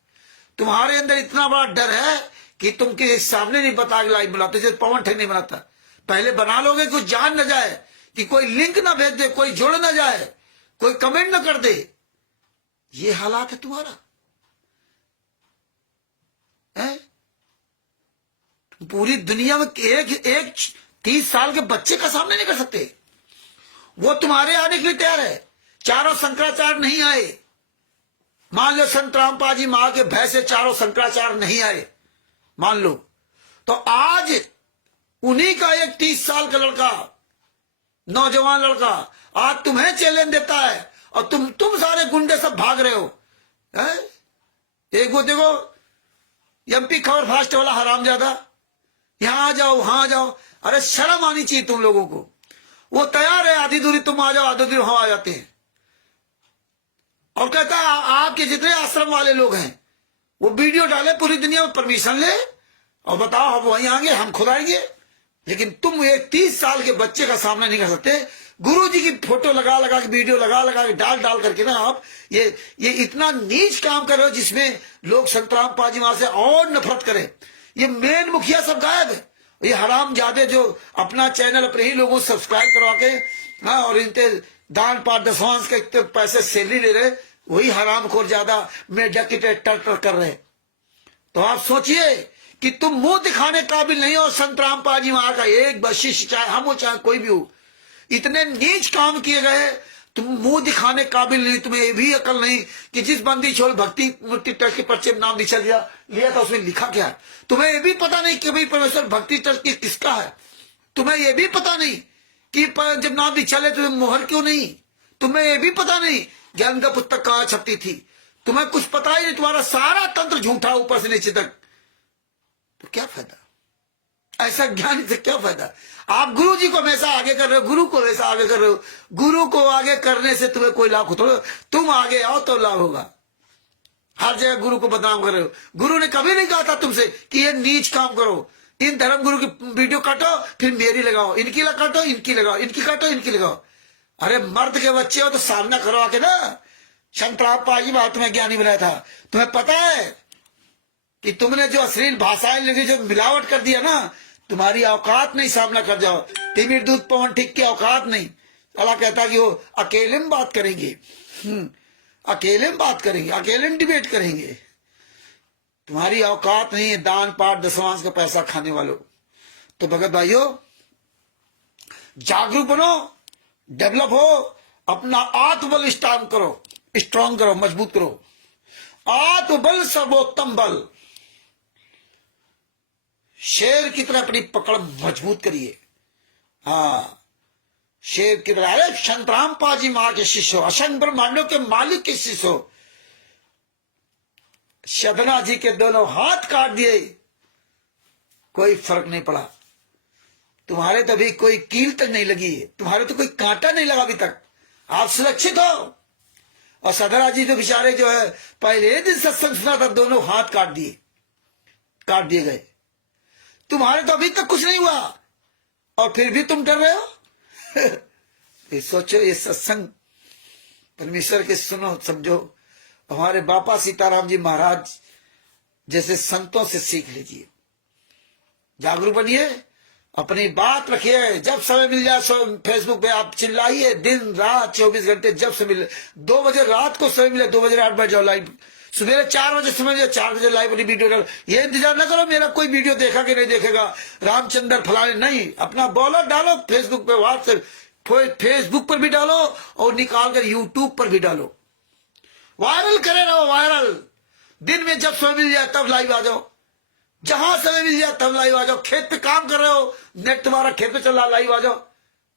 तुम्हारे अंदर इतना बड़ा डर है कि तुम किसी सामने नहीं बता के लाइव बनाते, जैसे पवन ठग नहीं बनाता। पहले बना लोगे, कुछ जान न जाए, कि कोई लिंक ना भेज दे, कोई जुड़ ना जाए, कोई कमेंट ना कर दे। ये हालात है तुम्हारा है? पूरी दुनिया में एक 30 साल के बच्चे का सामने नहीं कर सकते। वो तुम्हारे आने के लिए तैयार है। चारों शंकराचार्य नहीं आए, मान लो संत रामपाल जी महाराज के भय से चारों शंकराचार्य नहीं आए, मान लो, तो आज उन्हीं का एक 30 साल का लड़का, नौजवान लड़का आज तुम्हें चैलेंज देता है और तुम सारे गुंडे सब भाग रहे हो। एक वो देखो एमपी खबर फास्ट वाला हरामजादा, यहां आ जाओ वहां आ जाओ। अरे शर्म आनी चाहिए तुम लोगों को। वो तैयार है आधी दूरी तुम आ जाओ, आधी दूरी हम आ जाते हैं, और कहता है आपके जितने आश्रम वाले लोग हैं वो वीडियो डाले, पूरी दुनिया में परमिशन ले और बताओ हम वहीं आएंगे, हम खुद आएंगे। लेकिन तुम एक 30 साल के बच्चे का सामना नहीं कर सकते। गुरु जी की फोटो लगा लगा के, वीडियो लगा लगा के, डाल करके ना आप ये इतना नीच काम कर रहे हो जिसमें लोग संत रामपाल जी महाराज से और नफरत करें। ये मेन मुखिया सब गायब है। ये हराम जादे जो अपना चैनल अपने ही लोगों से सब्सक्राइब करवा के, हाँ, और इनके दान पाठ दसवांश के इतने पैसे सैलरी ले रहे, वही हरामखोर ज्यादा मीडिया की टर कर रहे। तो आप सोचिए कि तुम मुंह दिखाने काबिल नहीं हो। संत रामपाल जी महाराज का एक वशिष्ठ, चाहे हम हो चाहे कोई भी हो, इतने नीच काम किए गए, तुम मुंह दिखाने काबिल नहीं। तुम्हें ये भी अकल नहीं कि जिस बंदी छोड़ भक्ति मुक्ति ट्रस्ट के पर्चे में नाम लिया था उसमें लिखा क्या है। तुम्हें ये भी पता नहीं कि भाई परमेश्वर भक्ति ट्रस्ट की किसका है। तुम्हें ये भी पता नहीं कि जब नाम दीक्षा ले तो मोहर क्यों नहीं। तुम्हें ये भी पता नहीं ज्ञान का पुस्तक कहाँ छपती थी। तुम्हें कुछ पता ही नहीं। तुम्हारा सारा तंत्र झूठा ऊपर से नीचे तक। तो क्या फायदा ऐसा ज्ञान से? क्या फायदा? आप गुरु जी को हमेशा आगे कर रहे हो, गुरु को हमेशा आगे कर रहे हो। गुरु को आगे करने से तुम्हें कोई लाभ होता? तुम आगे आओ तो लाभ होगा। हर जगह गुरु को बदनाम कर रहे हो। गुरु ने कभी नहीं कहा था तुमसे कि ये नीच काम करो। इन धर्म गुरु की वीडियो काटो, फिर मेरी लगाओ, इनकी काटो, इनकी लगाओ, इनकी काटो, इनकी लगाओ। अरे मर्द के बच्चे हो तो सामना करो आके ना। संत रामपाल जी महाराज तुम्हें ज्ञानी बनाया था। तुम्हें पता है कि तुमने जो अश्लील भाषाएं लगी, जो मिलावट कर दिया ना, तुम्हारी औकात नहीं सामना कर जाओ। तिमिर दूध पवन ठीक की औकात नहीं। अल्लाह कहता कि वो अकेले में बात करेंगे। अकेले में बात करेंगे, अकेले में डिबेट करेंगे। तुम्हारी औकात नहीं है दान पाठ दशमांश का पैसा खाने वालों। तो भगत भाइयों, जागरूक बनो, डेवलप हो, अपना आत्मबल स्ट्रांग करो, मजबूत करो। आत्मबल सर्वोत्तम बल। शेर की तरह अपनी पकड़ मजबूत करिए। हाँ, शेर की तरह। अरे संतराम पाजी मां के शिष्य हो, असंख्य ब्रह्मांडों के मालिक के शिष्य हो। सदना जी के दोनों हाथ काट दिए, कोई फर्क नहीं पड़ा। तुम्हारे तो अभी कोई कील तक नहीं लगी है, तुम्हारे तो कोई कांटा नहीं लगा अभी तक। आप सुरक्षित हो। और सदना जी तो बेचारे जो है पहले दिन सत्संग सुना था, दोनों हाथ काट दिए गए। तुम्हारे तो अभी तक कुछ नहीं हुआ और फिर भी तुम डर रहे हो। ये सोचो, ये सत्संग परमेश्वर के सुनो, समझो। हमारे बापा सीताराम जी महाराज जैसे संतों से सीख लीजिए। जागरूक बनिए, अपनी बात रखिए। जब समय मिल जाए फेसबुक पे आप चिल्लाइए, दिन रात 24 घंटे जब से मिले। 2 बजे रात को समय मिले 2 बजे 8 बजे जाओ लाइव, सुबह 4 बजे समय मिले 4 बजे लाइव अपनी वीडियो डालो। ये इंतजार ना करो मेरा कोई वीडियो देखा कि नहीं देखेगा, रामचंद्र फलाने, नहीं। अपना बॉलर डालो फेसबुक पे, व्हाट्सएप, फेसबुक पर भी डालो और निकाल कर यूट्यूब पर भी डालो। वायरल करे रहो, वायरल। दिन में जब समय मिल जाए तब लाइव आ जाओ, जहां समय मिल जाए तब लाइव आ जाओ। खेत पे काम कर रहे हो, नेट तुम्हारा खेत पे चल रहा, लाइव आ जाओ,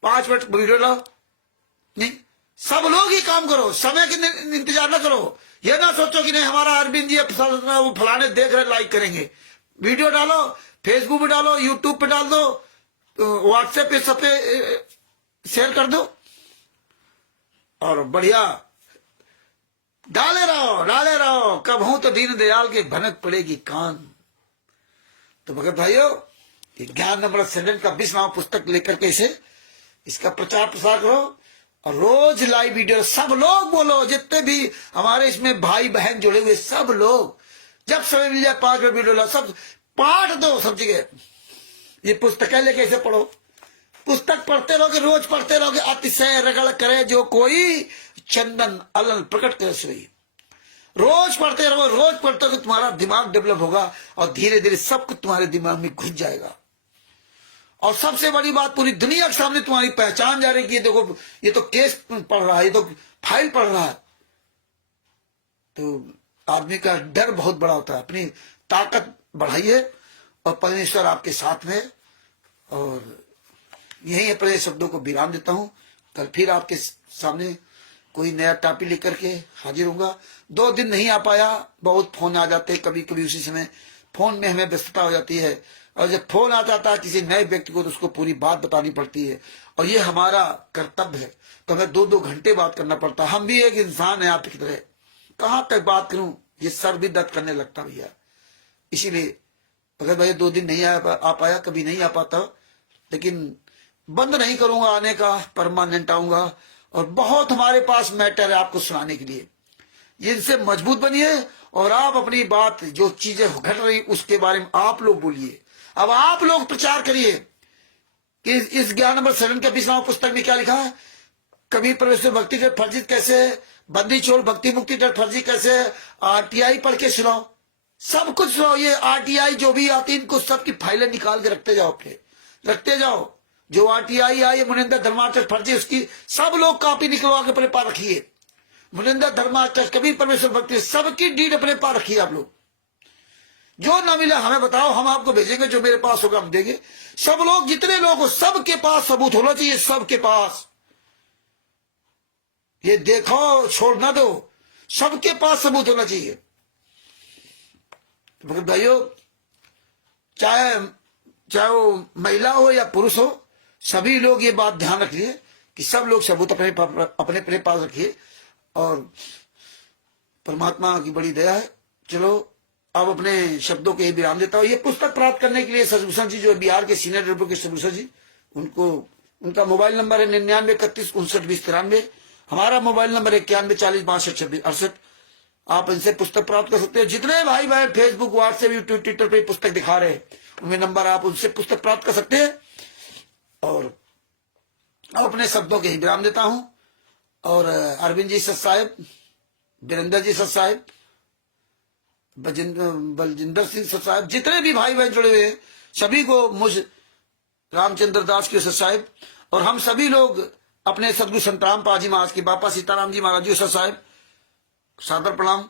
5 मिनट वीडियो डालो। नहीं, सब लोग ही काम करो, समय के इंतजार ना करो। ये ना सोचो कि नहीं हमारा अरविंद जी वो फलाने देख रहे लाइक करेंगे। वीडियो डालो, फेसबुक पे डालो, यूट्यूब पे डाल दो, व्हाट्सएप पे सब पे शेयर कर दो और बढ़िया डाले रहो। कब हूं तो दीन दयाल के भनक पड़ेगी कान। तो भगत भाइयों, ज्ञान नंबर 7 का 20वां पुस्तक लेकर के इसका प्रचार प्रसार करो और रोज लाइव वीडियो सब लोग बोलो। जितने भी हमारे इसमें भाई बहन जुड़े हुए सब लोग, जब समय मिल जाए 5 मिनट वीडियो ला, सब पाठ दो सब जगह। ये पुस्तकें लेके ऐसे पढ़ो, पुस्तक पढ़ते रहोगे, रोज पढ़ते रहोगे। अतिशय रगड़ करे जो कोई, चंदन अलल प्रकट करे सोई। रोज पढ़ते रहो, रोज पढ़ते रहो, तुम्हारा दिमाग डेवलप होगा और धीरे धीरे सब कुछ तुम्हारे दिमाग में घुस जाएगा। और सबसे बड़ी बात, पूरी दुनिया के सामने तुम्हारी पहचान जा रही है कि देखो ये तो केस पढ़ रहा है, ये तो फाइल पढ़ रहा है। तो आदमी का डर बहुत बड़ा होता है। अपनी ताकत बढ़ाइए और परमेश्वर आपके साथ में। और यही अपने शब्दों को विराम देता हूं। कल फिर आपके सामने कोई नया टॉपिक लेकर के हाजिर होगा। 2 दिन नहीं आ पाया, बहुत फोन आ जाते हैं, कभी कभी उसी समय फोन में हमें व्यस्तता हो जाती है। और जब फोन आ जाता है किसी नए व्यक्ति को तो उसको पूरी बात बतानी पड़ती है और ये हमारा कर्तव्य है। तो हमें 2-2 घंटे बात करना पड़ता है। हम भी एक इंसान है आपकी तरह, कहां तक बात करूं, ये सर भी दर्द करने लगता भैया। इसीलिए अगर भैया 2 दिन नहीं आ पाया, कभी नहीं आ पाता, लेकिन बंद नहीं करूंगा आने का, परमानेंट आऊंगा। और बहुत हमारे पास मैटर है आपको सुनाने के लिए। इनसे मजबूत बनिए और आप अपनी बात, जो चीजें घट रही उसके बारे में आप लोग बोलिए। अब आप लोग प्रचार करिए कि इस ज्ञान नंबर 7 के 20वां पुस्तक में क्या लिखा है। कबीर परमेश्वर भक्ति डर फर्जी कैसे है, बंदी छोड़ भक्ति मुक्ति डर फर्जी कैसे है, RTI पढ़ के सुनाओ, सब कुछ सुनाओ। ये RTI जो भी आती है इनको सबकी फाइलें निकाल के रखते जाओ, अपने रखते जाओ। जो RTI आई मुनिंदर धर्माचर्य फर्जी, उसकी सब लोग कॉपी निकलवा के अपने पास रखिए। मुनिंदर धर्माचर्य, कबीर परमेश्वर भक्ति, सबकी डीड अपने पास रखिए आप लोग। जो ना मिला हमें बताओ, हम आपको भेजेंगे, जो मेरे पास होगा हम देंगे। सब लोग, जितने लोग हो, सबके पास सबूत होना चाहिए, सबके पास। ये देखो छोड़ ना दो, सबके पास सबूत होना चाहिए। तो भाइयों, चाहे वो महिला हो या पुरुष हो, सभी लोग ये बात ध्यान रखिए कि सब लोग सबूत अपने पास रखिए। और परमात्मा की बड़ी दया है। चलो अब अपने शब्दों के विराम देता हूँ। ये पुस्तक प्राप्त करने के लिए शशिभूषण जी, जो बिहार के सीनियर एडवोकेट शशिभूषण जी, उनका मोबाइल नंबर है 99 31 59 20 93। हमारा मोबाइल नंबर है 91 40 62 26 68। आप इनसे पुस्तक प्राप्त कर सकते हो। जितने भाई बहन फेसबुक, व्हाट्सएप, यूट्यूब, ट्विटर पे पुस्तक दिखा रहे हैं, उनमें नंबर, आप उनसे पुस्तक प्राप्त कर सकते हैं। और अब अपने शब्दों के ही विराम देता हूं। और अरविंद जी साहब वीरेंद्र जी सत साहिब, बलजिंदर सिंह सत साहिब, जितने भी भाई बहन जुड़े हुए हैं सभी को मुझ रामचंद्र दास के सत साहिब और हम सभी लोग अपने सदगुरु संतराम पाजी महाराज के बापा सीताराम जी महाराज जी सत साहिब सादर प्रणाम।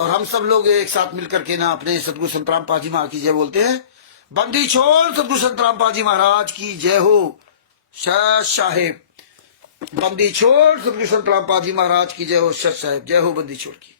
और हम सब लोग एक साथ मिलकर के ना अपने सदगुरु संतराम पाजी महाराज की जय बोलते हैं। बंदी छोड़ सदगुरु संतराम पाजी महाराज की जय हो। साहेब बंदी छोड़ सदगुरु संतराम पाजी महाराज की जय हो। साहेब जय हो बंदी छोड़ की।